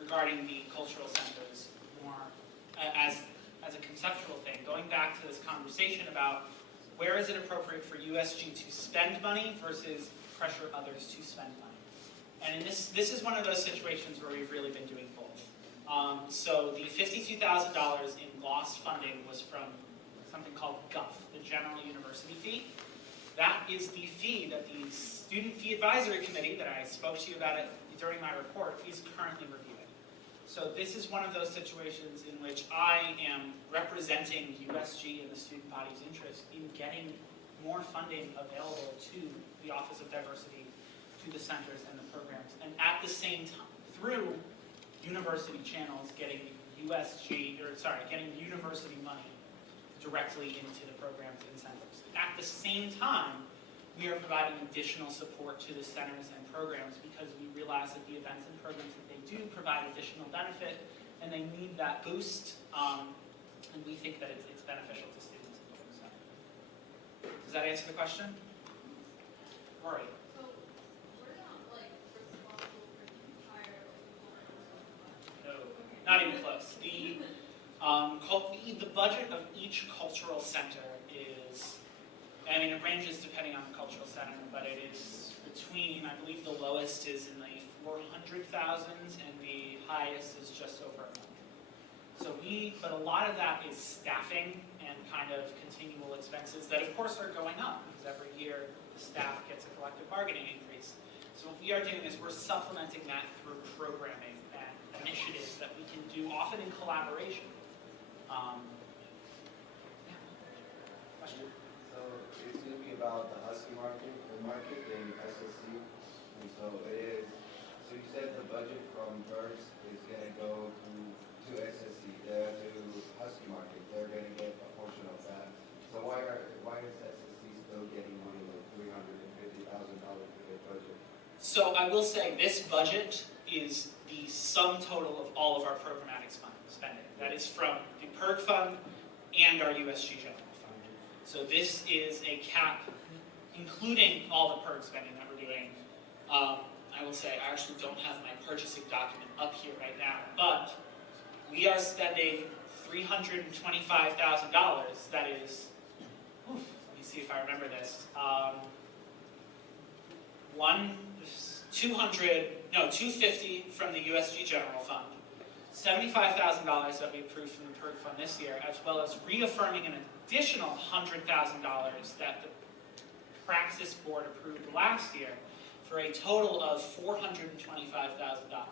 regarding the cultural centers, more as a conceptual thing. Going back to this conversation about where is it appropriate for USG to spend money versus pressure others to spend money. And in this is one of those situations where we've really been doing both. So the $52,000 in lost funding was from something called GUF, the General University Fee. That is the fee that the Student Fee Advisory Committee that I spoke to you about it during my report is currently reviewing. So this is one of those situations in which I am representing USG and the student body's interest in getting more funding available to the Office of Diversity, to the centers and the programs, and at the same time, through university channels, getting university money directly into the programs and centers. At the same time, we are providing additional support to the centers and programs because we realize that the events and programs that they do provide additional benefit and they need that boost, and we think that it's beneficial to students. So, does that answer the question? Rory. So, we're not responsible for the entire No, not even close. The budget of each cultural center is, it ranges depending on the cultural center, but it is between, I believe the lowest is in the 400,000s and the highest is just over $1 million. But a lot of that is staffing and kind of continual expenses that of course are going up because every year the staff gets a collective bargaining increase. So what we are doing is we're supplementing that through programming and initiatives that we can do often in collaboration. Question? So it's going to be about the Husky market in SSC, and so it is. So you said the budget from Berks is going to go to SSC, to Husky market. They're going to get a portion of that. So why is SSC still getting money like $350,000 for their budget? So I will say this budget is the sum total of all of our programmatic spending. That is from the PERG fund and our USG general fund. So this is a cap, including all the PERG spending that we're doing. I will say I actually don't have my purchasing document up here right now, but we are spending $325,000. That is, let me see if I remember this. $250 from the USG general fund, $75,000 that we approved from the PERG fund this year, as well as reaffirming an additional $100,000 that the Praxis Board approved last year, for a total of $425,000.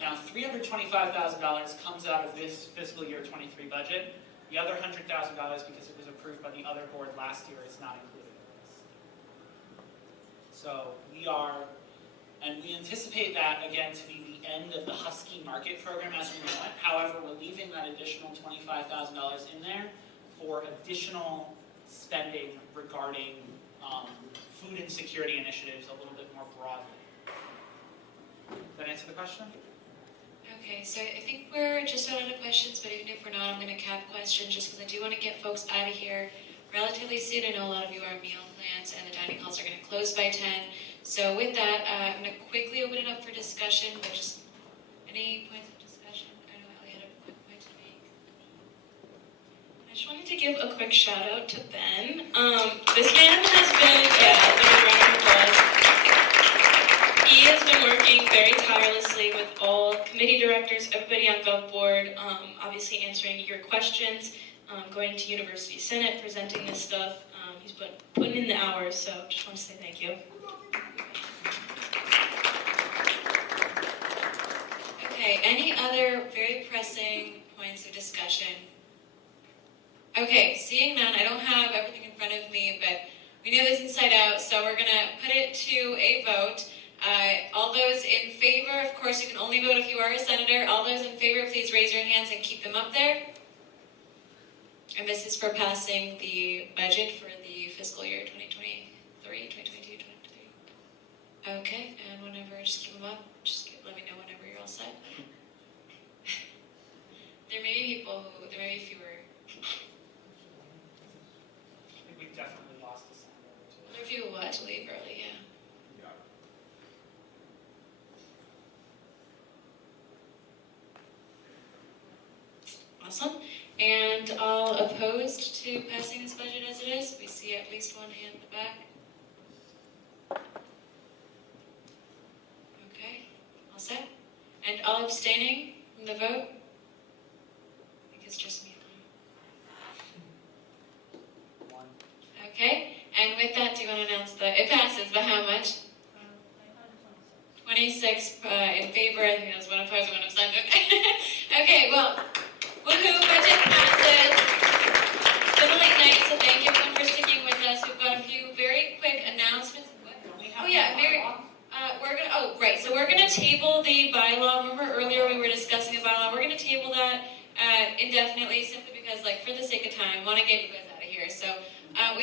Now, $325,000 comes out of this fiscal year 23 budget. The other $100,000, because it was approved by the other board last year, is not included in this. So we anticipate that, again, to be the end of the Husky Market program as we know it. However, we're leaving that additional $25,000 in there for additional spending regarding food insecurity initiatives a little bit more broadly. Does that answer the question? Okay, so I think we're just out of questions, but even if we're not, I'm going to cap questions just because I do want to get folks out of here relatively soon. I know a lot of you are meal plans and the dining halls are going to close by 10. So with that, I'm going to quickly open it up for discussion, but just any points of discussion? I know Ellie had a quick point to make. I just wanted to give a quick shout out to Ben. This man has been, give a round of applause. He has been working very tirelessly with all committee directors, everybody on Gov Board, obviously answering your questions, going to University Senate, presenting this stuff. He's putting in the hours, so just want to say thank you. Okay, any other very pressing points of discussion? Okay, seeing none, I don't have everything in front of me, but we know this inside out, so we're going to put it to a vote. All those in favor, of course you can only vote if you are a senator. All those in favor, please raise your hands and keep them up there. And this is for passing the budget for the fiscal year 2022, 2023. Okay, and whenever, just keep them up. Let me know whenever you're all set. There may be fewer. I think we definitely lost the senator. There are few who had to leave early, yeah. Awesome. And all opposed to passing this budget as it is? We see at least one hand in the back. Okay, all set? And all abstaining from the vote? I think it's just me. One. Okay, and with that, do you want to announce it passes by how much? 26 in favor, I think that was one opposed and one abstention. Okay, well, woohoo, budget passes. It's been a late night, so thank you everyone for sticking with us. We've got a few very quick announcements. Oh yeah, we're gonna table the bylaw. Remember earlier we were discussing the bylaw. We're gonna table that indefinitely, simply because, like, for the sake of time, I want to get you guys out of here. So I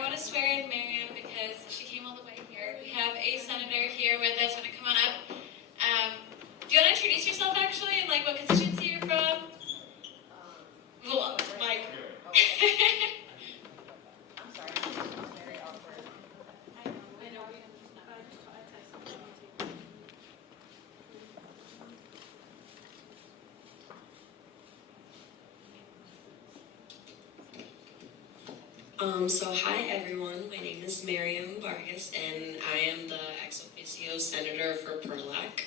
want to swear in Miriam because she came all the way here. We have a senator here with us. Want to come on up? Do you want to introduce yourself actually, and like what constituency you're from? Well, like. I'm sorry, this is very awkward. I know. So hi everyone, my name is Miriam Vargas and I am the ex officio senator for Perlac.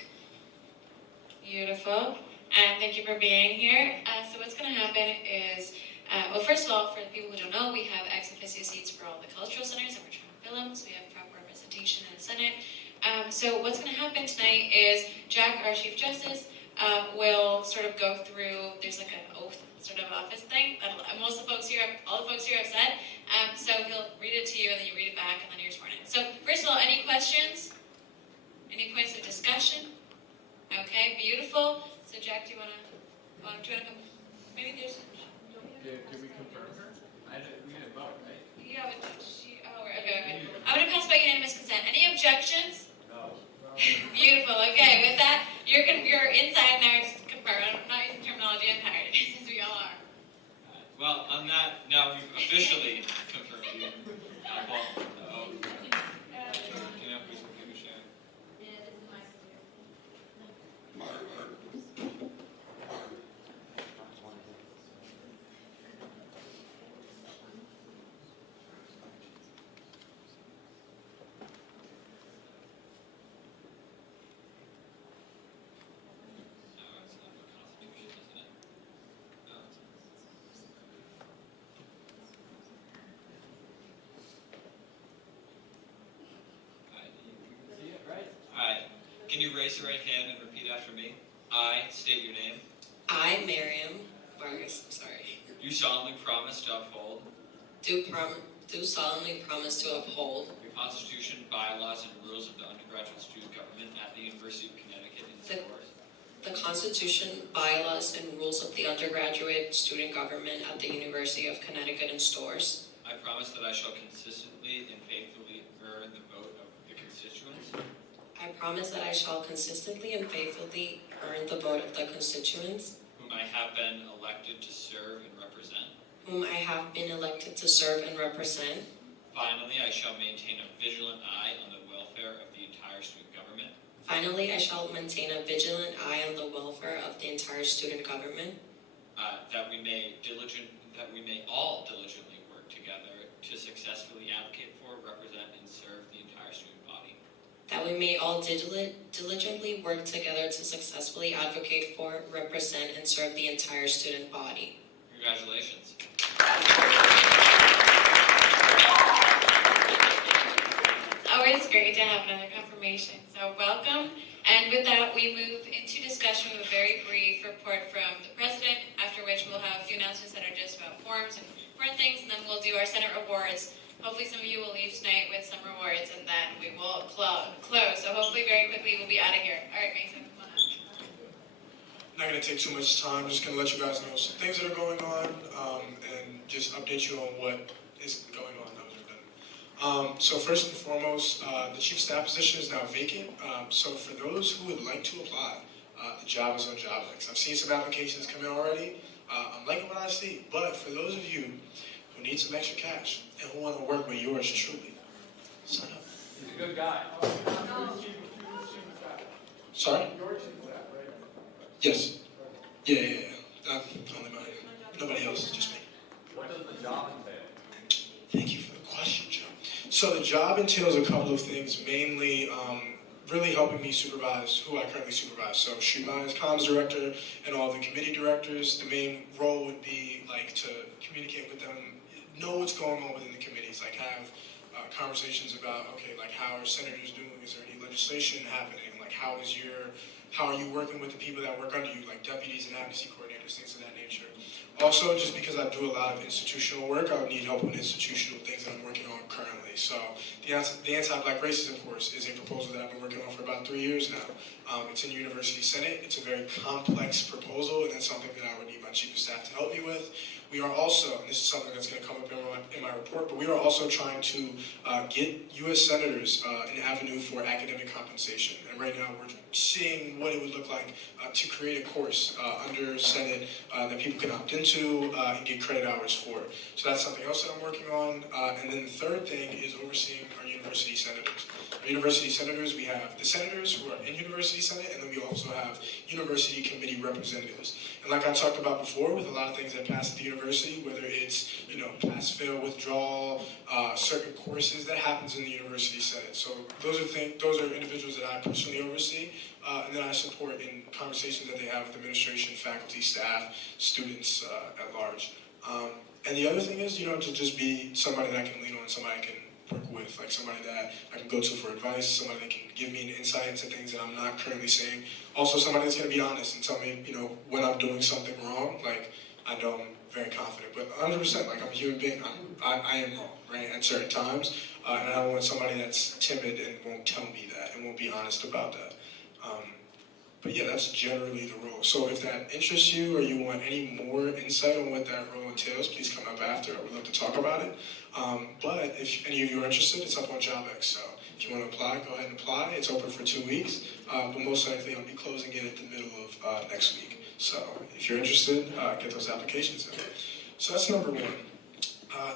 Beautiful, and thank you for being here. So what's going to happen is, well, first of all, for the people who don't know, we have ex officio seats for all the cultural centers and we're trying to fill them, so we have proper representation in the Senate. So what's going to happen tonight is Jack, our Chief Justice, will sort of go through, there's like an oath sort of office thing that all the folks here have said. So he'll read it to you and then you read it back and then you're sworn in. So first of all, any questions? Any points of discussion? Okay, beautiful. So Jack, do you want to come? Maybe there's. Did we confirm her? We didn't vote, right? Yeah, but okay. I'm going to pass by unanimous consent. Any objections? No. Beautiful. Okay, with that, you're inside now. Just confirm. I'm not using terminology I'm tired since we all are. Well, on that, now we've officially confirmed you. Can you please give me a shout? Yeah, this is my Can you raise your right hand and repeat after me? I state your name. I, Miriam Vargas, sorry, You solemnly promise to uphold do solemnly promise to uphold the Constitution, bylaws, and rules of the undergraduate student government at the University of Connecticut in Stores. the Constitution, bylaws, and rules of the undergraduate student government at the University of Connecticut in Stores. I promise that I shall consistently and faithfully earn the vote of the constituents I promise that I shall consistently and faithfully earn the vote of the constituents whom I have been elected to serve and represent. Finally, I shall maintain a vigilant eye on the welfare of the entire student government. That we may all diligently work together to successfully advocate for, represent, and serve the entire student body. That we may all diligently work together to successfully advocate for, represent, and serve the entire student body. Congratulations. It's always great to have another confirmation. So welcome. And with that, we move into discussion with a very brief report from the president, after which we'll have a few announcements that are just about forms and important things, and then we'll do our Senate awards. Hopefully some of you will leave tonight with some rewards, and then we will close. So hopefully very quickly we'll be out of here. All right, Mason, come on up. Not going to take too much time. Just going to let you guys know some things that are going on and just update you on what is going on. So first and foremost, the chief of staff position is now vacant. So for those who would like to apply, the job is on JobX. I've seen some applications come in already. I'm liking what I see. But for those of you who need some extra cash and who want to work with yours truly, sign up. He's a good guy. Sorry? Your chief of staff, right? Yes. Yeah. Only mine. Nobody else, just me. What does the job entail? Thank you for the question, Joe. So the job entails a couple of things, mainly really helping me supervise who I currently supervise. So Street Lines Comms Director and all the committee directors. The main role would be like to communicate with them, know what's going on within the committees, like have conversations about, okay, like how are senators doing? Is there any legislation happening? Like how are you working with the people that work under you, like deputies and advocacy coordinators, things of that nature. Also, just because I do a lot of institutional work, I would need help with institutional things that I'm working on currently. So the anti-black racism course is a proposal that I've been working on for about 3 years now. It's in the University Senate. It's a very complex proposal, and that's something that I would need my chief of staff to help me with. We are also, and this is something that's going to come up in my report, but we are also trying to get U.S. senators an avenue for academic compensation. And right now we're seeing what it would look like to create a course under Senate that people can opt into and get credit hours for. So that's something else that I'm working on. And then the third thing is overseeing our university senators. Our university senators, we have the senators who are in University Senate, and then we also have university committee representatives. And like I talked about before, with a lot of things that pass at the university, whether it's, pass-fail withdrawal, certain courses, that happens in the University Senate. So those are individuals that I personally oversee, and then I support in conversations that they have with administration, faculty, staff, students at large. And the other thing is, to just be somebody that I can lean on, somebody I can work with, like somebody that I can go to for advice, somebody that can give me an insight into things that I'm not currently seeing. Also somebody that's going to be honest and tell me, when I'm doing something wrong. Like, I know I'm very confident, but 100%, like I'm a human being, I am wrong, right, at certain times. And I don't want somebody that's timid and won't tell me that and won't be honest about that. But yeah, that's generally the role. So if that interests you or you want any more insight on what that role entails, please come up after. I would love to talk about it. But if any of you are interested, it's up on JobX. So if you want to apply, go ahead and apply. It's open for 2 weeks. But most likely I'll be closing it at the middle of next week. So if you're interested, get those applications in. So that's number one.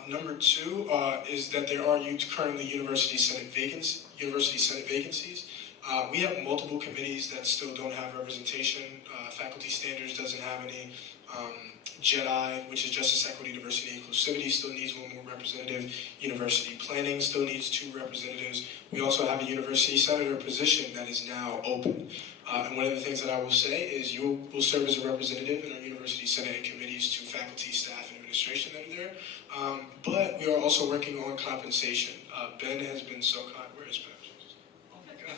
Number two is that there are currently University Senate vacancies. We have multiple committees that still don't have representation. Faculty Standards doesn't have any. JEDI, which is Justice, Equity, Diversity, and Inclusivity, still needs one more representative. University Planning still needs 2 representatives. We also have a university senator position that is now open. And one of the things that I will say is you will serve as a representative in our University Senate and committees to faculty, staff, and administration that are there. But we are also working on compensation. Ben has been so kind. Where is Ben? Oh my God.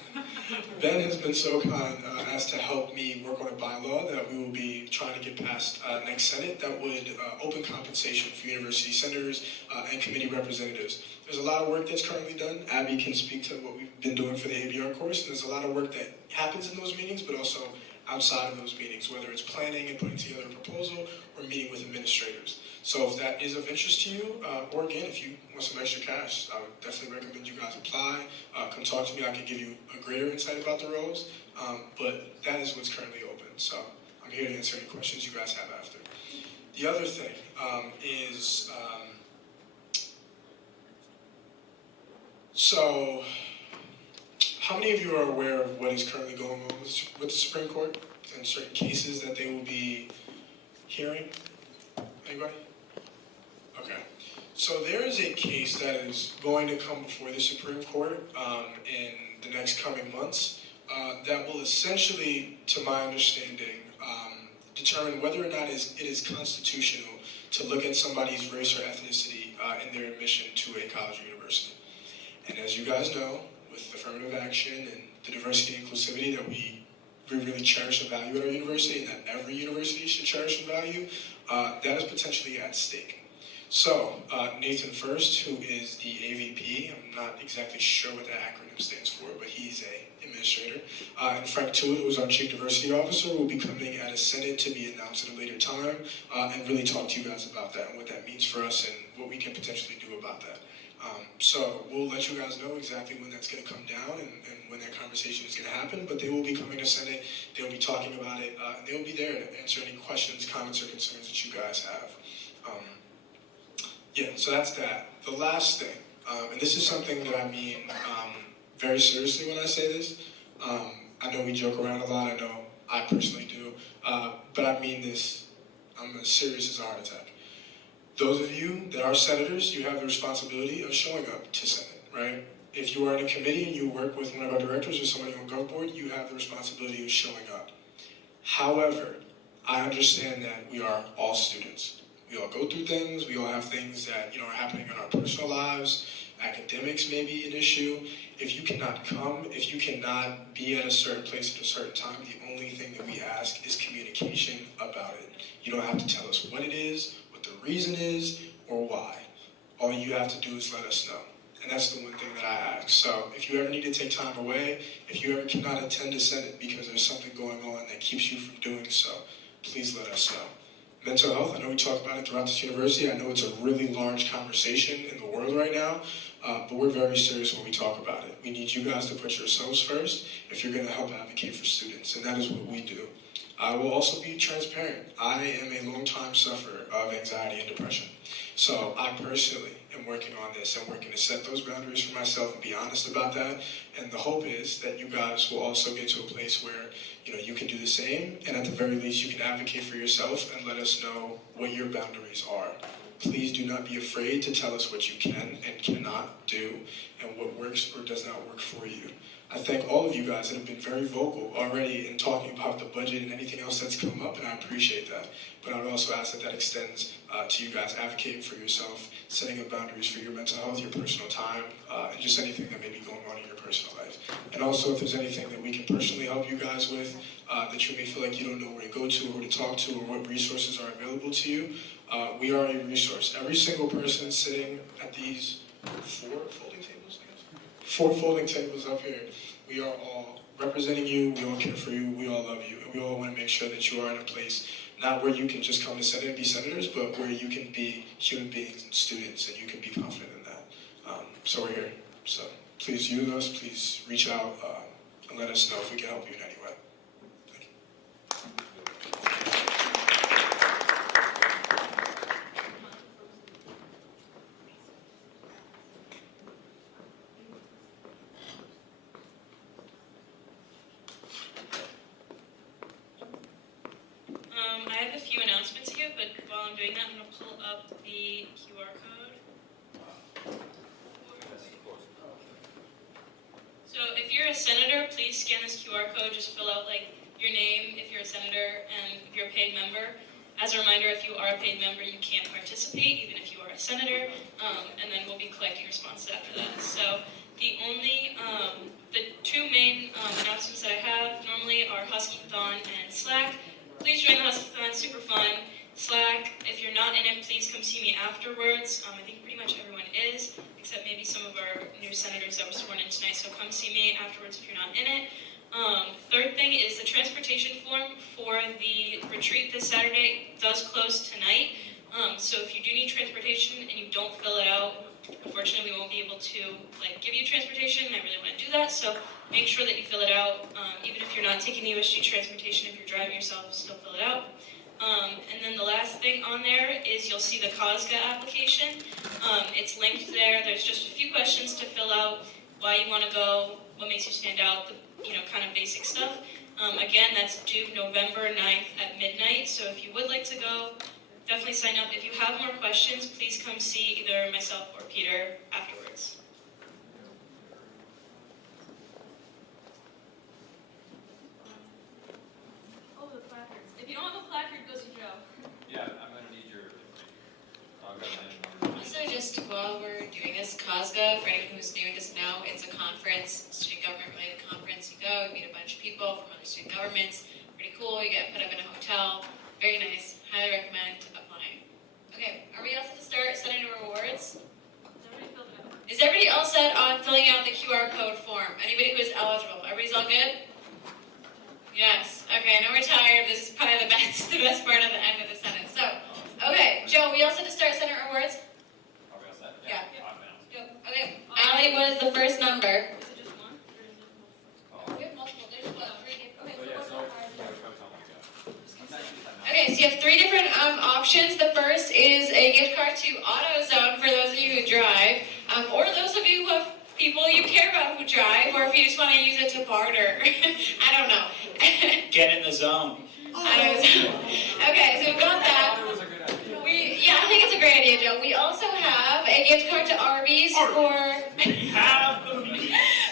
Ben has been so kind as to help me work on a bylaw that we will be trying to get passed next Senate that would open compensation for university senators and committee representatives. There's a lot of work that's currently done. Abby can speak to what we've been doing for the ABR course, and there's a lot of work that happens in those meetings, but also outside of those meetings, whether it's planning and putting together a proposal or meeting with administrators. So if that is of interest to you, or again, if you want some extra cash, I would definitely recommend you guys apply. Come talk to me. I can give you a greater insight about the roles, but that is what's currently open. So I'm here to answer any questions you guys have after. The other thing is, so how many of you are aware of what is currently going on with the Supreme Court and certain cases that they will be hearing? Anybody? Okay. So there is a case that is going to come before the Supreme Court in the next coming months that will essentially, to my understanding, determine whether or not it is constitutional to look at somebody's race or ethnicity in their admission to a college or university. And as you guys know, with affirmative action and the diversity and inclusivity that we really cherish and value at our university, and that every university should cherish and value, that is potentially at stake. So, Nathan First, who is the AVP, I'm not exactly sure what that acronym stands for, but he's an administrator, and Frank Tuitt, who is our Chief Diversity Officer, will be coming at a Senate to be announced at a later time, and really talk to you guys about that and what that means for us and what we can potentially do about that. So we'll let you guys know exactly when that's going to come down and when that conversation is going to happen, but they will be coming to Senate, they'll be talking about it, and they'll be there to answer any questions, comments, or concerns that you guys have. Yeah, so that's that. The last thing, and this is something that I mean very seriously when I say this. I know we joke around a lot, I know I personally do, but I mean this, I'm as serious as a heart attack. Those of you that are senators, you have the responsibility of showing up to Senate, right? If you are in a committee and you work with one of our directors or somebody on Gov Board, you have the responsibility of showing up. However, I understand that we are all students. We all go through things, we all have things that are happening in our personal lives. Academics may be an issue. If you cannot come, if you cannot be at a certain place at a certain time, the only thing that we ask is communication about it. You don't have to tell us what it is, what the reason is, or why. All you have to do is let us know. And that's the one thing that I ask. So if you ever need to take time away, if you ever cannot attend a Senate because there's something going on that keeps you from doing so, please let us know. Mental health, I know we talk about it throughout this university. I know it's a really large conversation in the world right now, but we're very serious when we talk about it. We need you guys to put yourselves first if you're going to help advocate for students, and that is what we do. I will also be transparent. I am a long-time sufferer of anxiety and depression. So I personally am working on this and working to set those boundaries for myself and be honest about that. And the hope is that you guys will also get to a place where you can do the same, and at the very least you can advocate for yourself and let us know what your boundaries are. Please do not be afraid to tell us what you can and cannot do and what works or does not work for you. I thank all of you guys that have been very vocal already in talking about the budget and anything else that's come up, and I appreciate that. But I would also ask that that extends to you guys advocating for yourself, setting up boundaries for your mental health, your personal time, and just anything that may be going on in your personal life. And also if there's anything that we can personally help you guys with, that you may feel like you don't know where to go to or who to talk to or what resources are available to you, we are a resource. Every single person sitting at these four folding tables up here, we are all representing you, we all care for you, we all love you, and we all want to make sure that you are in a place not where you can just come to Senate and be senators, but where you can be human beings and students, and you can be confident in that. So we're here. So please use us, please reach out, and let us know if we can help you in any way. Thank you. I have a few announcements here, but while I'm doing that, I'm going to pull up the QR code. So if you're a senator, please scan this QR code. Just fill out your name if you're a senator and if you're a paid member. As a reminder, if you are a paid member, you can't participate, even if you are a senator, and then we'll be collecting responses after that. So the two main announcements announcements that I have normally are Husky-thon and Slack. Please join the Husky-thon, super fun. Slack, if you're not in it, please come see me afterwards. I think pretty much everyone is, except maybe some of our new senators that were sworn in tonight, so come see me afterwards if you're not in it. Third thing is the transportation form for the retreat this Saturday does close tonight. So if you do need transportation and you don't fill it out, unfortunately we won't be able to give you transportation. I really want to do that, so make sure that you fill it out. Even if you're not taking the USG transportation, if you're driving yourself, still fill it out. And then the last thing on there is you'll see the COSGA application. It's linked there. There's just a few questions to fill out, why you want to go, what makes you stand out, the kind of basic stuff. Again, that's due November 9th at midnight, so if you would like to go, definitely sign up. If you have more questions, please come see either myself or Peter afterwards. Oh, the placards. If you don't have a placard, go see Joe. Yeah, I'm gonna need your Also, just while we're doing this, COSGA, for anyone who's new and doesn't know, it's a conference, student government related conference. You go, you meet a bunch of people from other student governments. Pretty cool. You get put up in a hotel. Very nice. Highly recommend applying. Okay, are we all set to start sending rewards? Is everybody all set on filling out the QR code form? Anybody who is eligible? Everybody's all good? Yes. Okay, I know we're tired. This is probably the best part of the end of the sentence. So, okay, Joe, we all set to start sending rewards? Are we all set? Yeah. Okay, Allie was the first number. Is it just one? We have multiple. There's what? Three. Okay, Okay, so you have three different options. The first is a gift card to AutoZone for those of you who drive, or those of you who have people you care about who drive, or if you just want to use it to barter. I don't know. Get in the zone. AutoZone. Okay, so we've got that. I think it's a great idea, Joe. We also have a gift card to Arby's for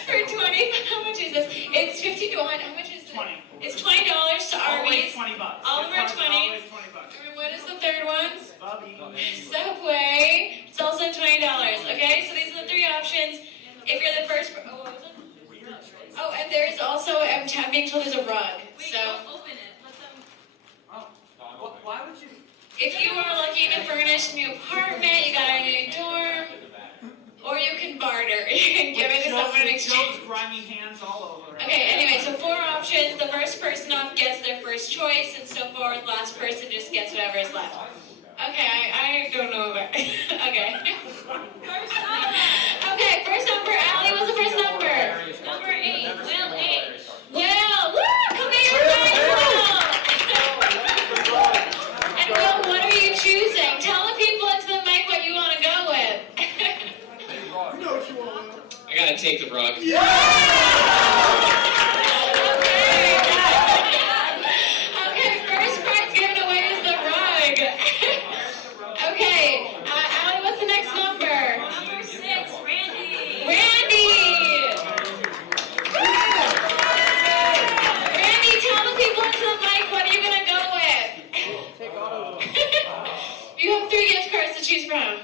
for 20. How much is this? It's 50 to 100. How much is it? 20. It's $20 to Arby's. Always $20. All of them are 20. Always $20. And what is the third one? Bubby. Subway. It's also $20. Okay, so these are the three options. If you're the first. Oh, what was it? Oh, and there's also. I'm being told there's a rug. Wait, So. don't open it. Let them. Why would you? If you are looking to furnish a new apartment, you got a new dorm, or you can barter. You can give it to someone in exchange. Joe's grimy hands all over it. Okay, anyway, so 4 options. The first person up gets their first choice, and so forth. Last person just gets whatever is left. Okay, I don't know about it. Okay. Okay, first number. Allie, what's the first number? Number 8. Will 8. Will, woo! Come here, guys, Will! And Will, what are you choosing? Tell the people into the mic what you want to go with. I gotta take the rug. Okay, first prize given away is the rug. Okay, Allie, what's the next number? Number 6. Randy. Randy! Randy, tell the people into the mic what are you going to go with? You have 3 gift cards to choose from.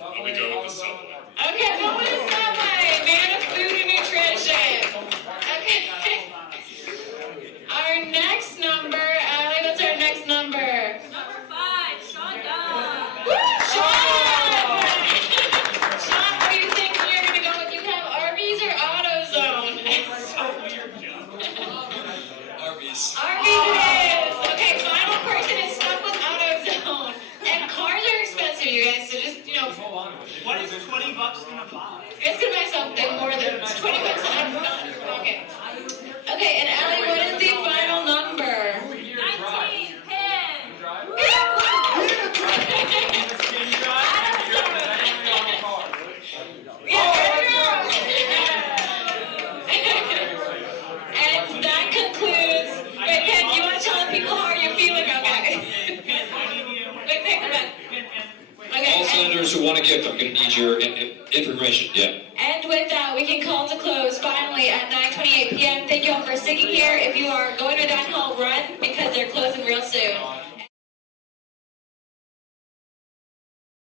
I'll probably go with the Subway. Okay, go with the Subway, man of food and nutrition. Okay. Our next number, Allie, what's our next number? Number 5. Shonda. Woo, Sean! Sean, what are you thinking you're going to go with? You have Arby's or AutoZone? Arby's. Arby's it is. Okay, final person is stuck with AutoZone. And cars are expensive, you guys, so just, What is $20 gonna buy? it's going to buy something more than $20. I'm not. Okay. Okay, and Allie, what is the final number? 19. Pin. And that concludes. Wait, Ken, you want to tell the people how are you feeling? Okay. Wait, pick them up. Okay. All senators who want to gift, I'm going to need your information. Yeah. And with that, we can call to close finally at 9:28 p.m. Thank you all for sticking here. If you are going to the dining hall, run